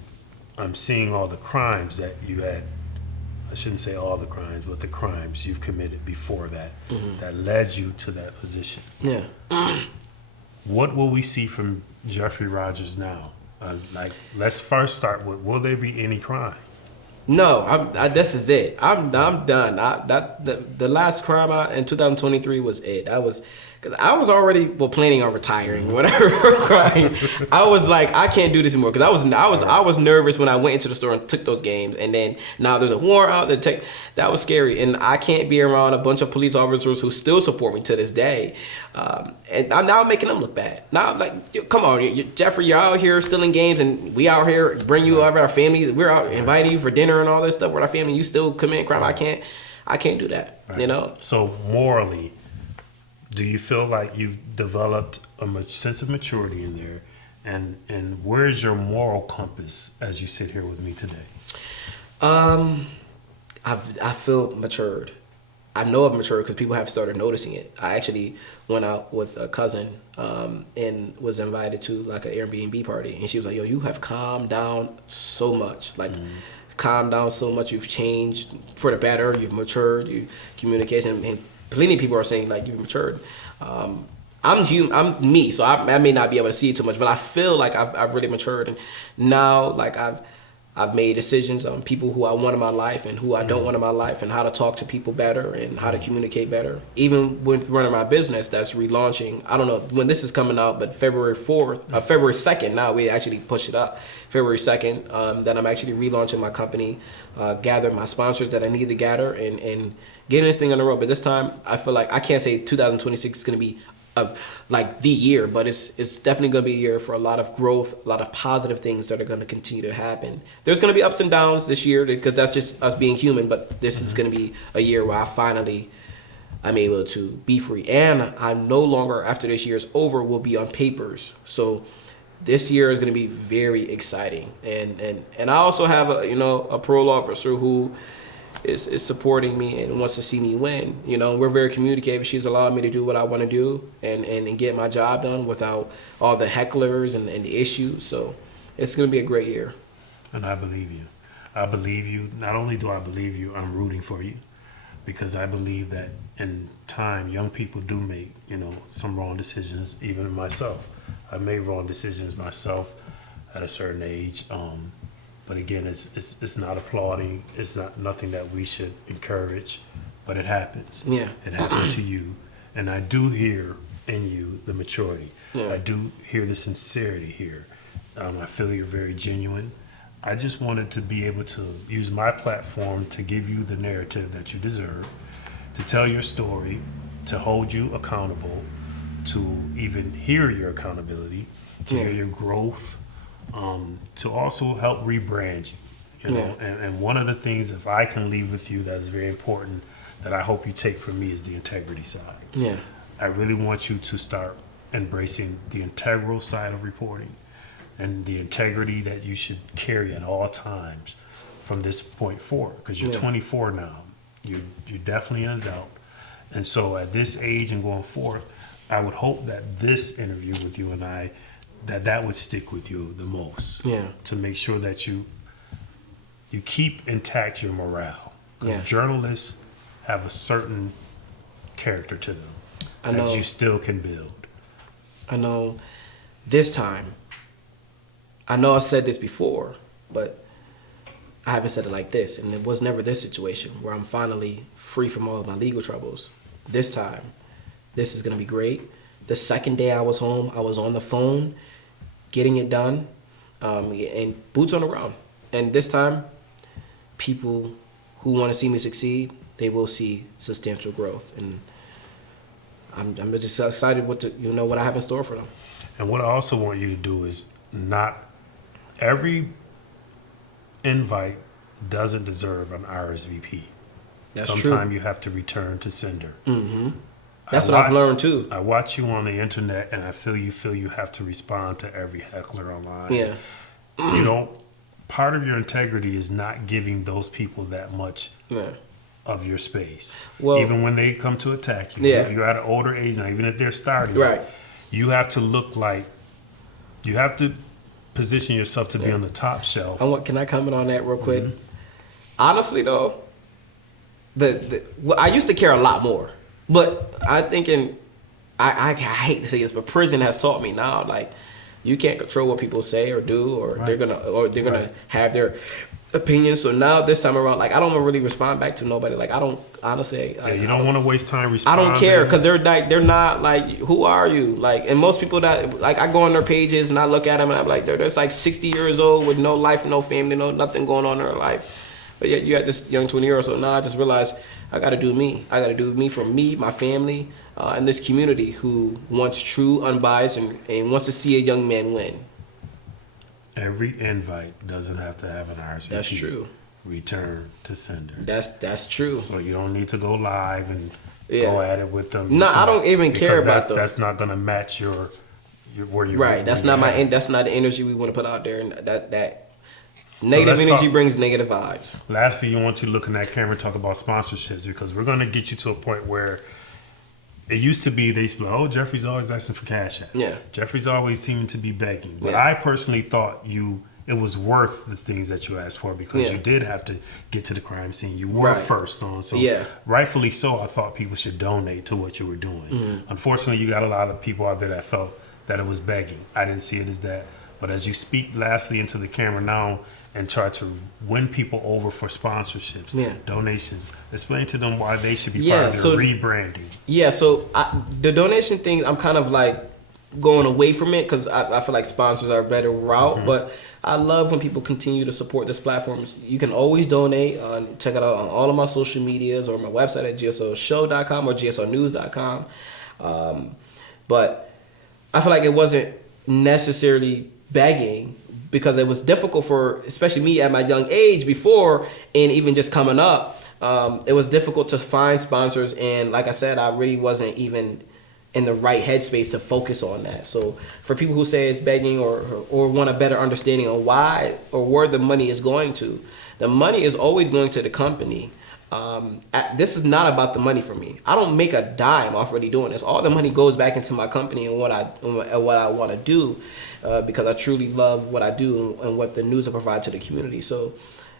I'm seeing all the crimes that you had. I shouldn't say all the crimes, but the crimes you've committed before that, that led you to that position. Yeah. What will we see from Geoffrey Rogers now? Let's first start with, will there be any crime? No, this is it. I'm done. The last crime in 2023 was it. Because I was already planning on retiring, whatever crime. I was like, I can't do this anymore, because I was nervous when I went into the store and took those games, and then now there's a warrant out there. That was scary, and I can't be around a bunch of police officers who still support me to this day, and I'm now making them look bad. Now I'm like, come on, Geoffrey, you're out here stealing games, and we out here bring you over our family. We're out inviting you for dinner and all this stuff with our family. You still commit crime. I can't do that. Right. So morally, do you feel like you've developed a sense of maturity in there? And where's your moral compass as you sit here with me today? I feel matured. I know I've matured because people have started noticing it. I actually went out with a cousin and was invited to like an Airbnb party, and she was like, "Yo, you have calmed down so much. Calmed down so much. You've changed for the better. You've matured. You communication." And plenty of people are saying like you've matured. I'm human. I'm me, so I may not be able to see it too much, but I feel like I've really matured, and now like I've made decisions on people who I want in my life and who I don't want in my life, and how to talk to people better and how to communicate better. Even with running my business that's relaunching, I don't know when this is coming out, but February 2nd, now we actually pushed it up. February 2nd, that I'm actually relaunching my company, gather my sponsors that I need to gather, and getting this thing on the road. But this time, I feel like I can't say 2026 is going to be like the year, but it's definitely going to be a year for a lot of growth, a lot of positive things that are going to continue to happen. There's going to be ups and downs this year because that's just us being human, but this is going to be a year where I'm able to be free. And I'm no longer, after this year is over, will be on papers. So this year is going to be very exciting. And I also have a parole officer who is supporting me and wants to see me win. We're very communicative. She's allowed me to do what I want to do and get my job done without all the hecklers and the issues. So it's going to be a great year. And I believe you. I believe you. Not only do I believe you, I'm rooting for you, because I believe that in time, young people do make, some wrong decisions, even myself. I made wrong decisions myself at a certain age. But again, it's not applauding. It's not nothing that we should encourage, but it happens. Yeah. It happened to you. And I do hear in you the maturity. Yeah. I do hear the sincerity here. I feel you're very genuine. I just wanted to be able to use my platform to give you the narrative that you deserve, to tell your story, to hold you accountable, to even hear your accountability, to hear your growth, to also help rebrand you. And one of the things, if I can leave with you, that is very important, that I hope you take from me, is the integrity side. Yeah. I really want you to start embracing the integral side of reporting, and the integrity that you should carry at all times from this point forward, because you're 24 now. You're definitely an adult. And so at this age and going forward, I would hope that this interview with you and I, that would stick with you the most. Yeah. To make sure that you keep intact your morale. Because Yeah. journalists have a certain character to them that you still can build. I know this time, I know I've said this before, but I haven't said it like this. And it was never this situation where I'm finally free from all of my legal troubles. This time, this is going to be great. The second day I was home, I was on the phone, getting it done, and boots on the ground. And this time, people who want to see me succeed, they will see substantial growth. And I'm just excited what I have in store for them. And what I also want you to do is, not every invite doesn't deserve an RSVP. That's Sometimes true. you have to return to sender. Mm-hmm. That's what I've learned too. I watch you on the internet, and I feel you have to respond to every heckler online. Yeah. Part of your integrity is not giving those people that much Yeah. of your space. Well, even when they come to attack you, you're at an older age now, even if they're starting, right. You have to look like, you have to position yourself to be on the top shelf. Can I comment on that real quick? Mm-hmm. Honestly, though, I used to care a lot more, but I hate to say this, but prison has taught me now, like, you can't control what people say or do, or they're gonna have their opinions. So now this time around, like, I don't really respond back to nobody. Like, I don't honestly. You don't want to waste time responding. I don't care, because they're not like, who are you? Like, and most people that, like, I go on their pages and I look at them and I'm like, they're like 60 years old with no life, no family, nothing going on in their life. But yet you got this young 20-year-old. So now I just realized I got to do me. I got to do me for me, my family, and this community who wants true, unbiased, and wants to see a young man win. Every invite doesn't have to have an RSVP. That's true. Return to sender. That's true. So you don't need to go live and go at it with them. No, I don't even care about that. That's not going to match your where you right. That's not that's not the energy we want to put out there, and that negative energy brings negative vibes. Lastly, I want you to look in that camera and talk about sponsorships, because we're going to get you to a point where it used to be, they used to be like, oh, Geoffrey's always asking for cash app. Yeah. Jeffrey's always seeming to be begging. But I personally thought it was worth the things that you asked for, because you did have to get to the crime scene. You were first on. So rightfully so, I thought people should donate to what you were doing. Mm-hmm. Unfortunately, you got a lot of people out there that felt that it was begging. I didn't see it as that. But as you speak lastly into the camera now and try to win people over for sponsorships, donations, explain to them why they should be part of their rebranding. Yeah, so the donation thing, I'm kind of like going away from it, because I feel like sponsors are a better route. Mm-hmm. But I love when people continue to support this platform. You can always donate. Check it out on all of my social medias or my website at gslshow.com or gslnews.com. But I feel like it wasn't necessarily begging, because it was difficult for, especially me at my young age before, and even just coming up, it was difficult to find sponsors. And like I said, I really wasn't even in the right headspace to focus on that. So for people who say it's begging or want a better understanding of why or where the money is going to, the money is always going to the company. This is not about the money for me. I don't make a dime off already doing this. All the money goes back into my company and what I want to do, because I truly love what I do and what the news I provide to the community. So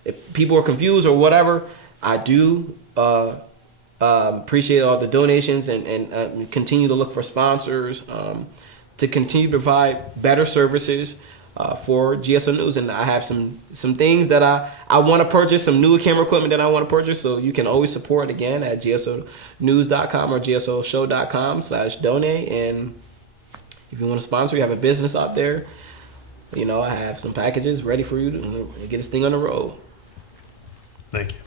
if people are confused or whatever, I do appreciate all the donations and continue to look for sponsors to continue to provide better services for GSL News. And I have some things that I want to purchase, some new camera equipment that I want to purchase. So you can always support again at gslnews.com or gslshow.com/donate. And if you want to sponsor, you have a business out there, you know, I have some packages ready for you to get this thing on the road. Thank you.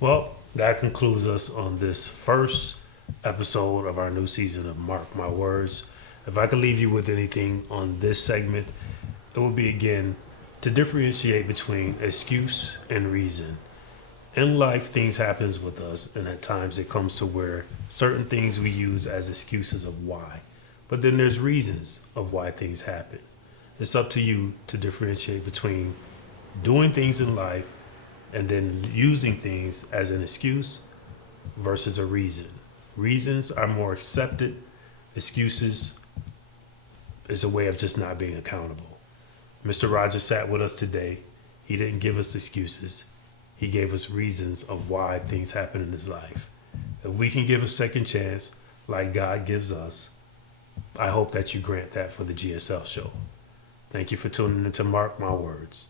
Well, that concludes us on this first episode of our new season of Mark My Words. If I could leave you with anything on this segment, it would be, again, to differentiate between excuse and reason. In life, things happens with us, and at times it comes to where certain things we use as excuses of why. But then there's reasons of why things happen. It's up to you to differentiate between doing things in life and then using things as an excuse versus a reason. Reasons are more accepted. Excuses is a way of just not being accountable. Mr. Rogers sat with us today. He didn't give us excuses. He gave us reasons of why things happen in his life. If we can give a second chance like God gives us, I hope that you grant that for the GSL show. Thank you for tuning into Mark My Words.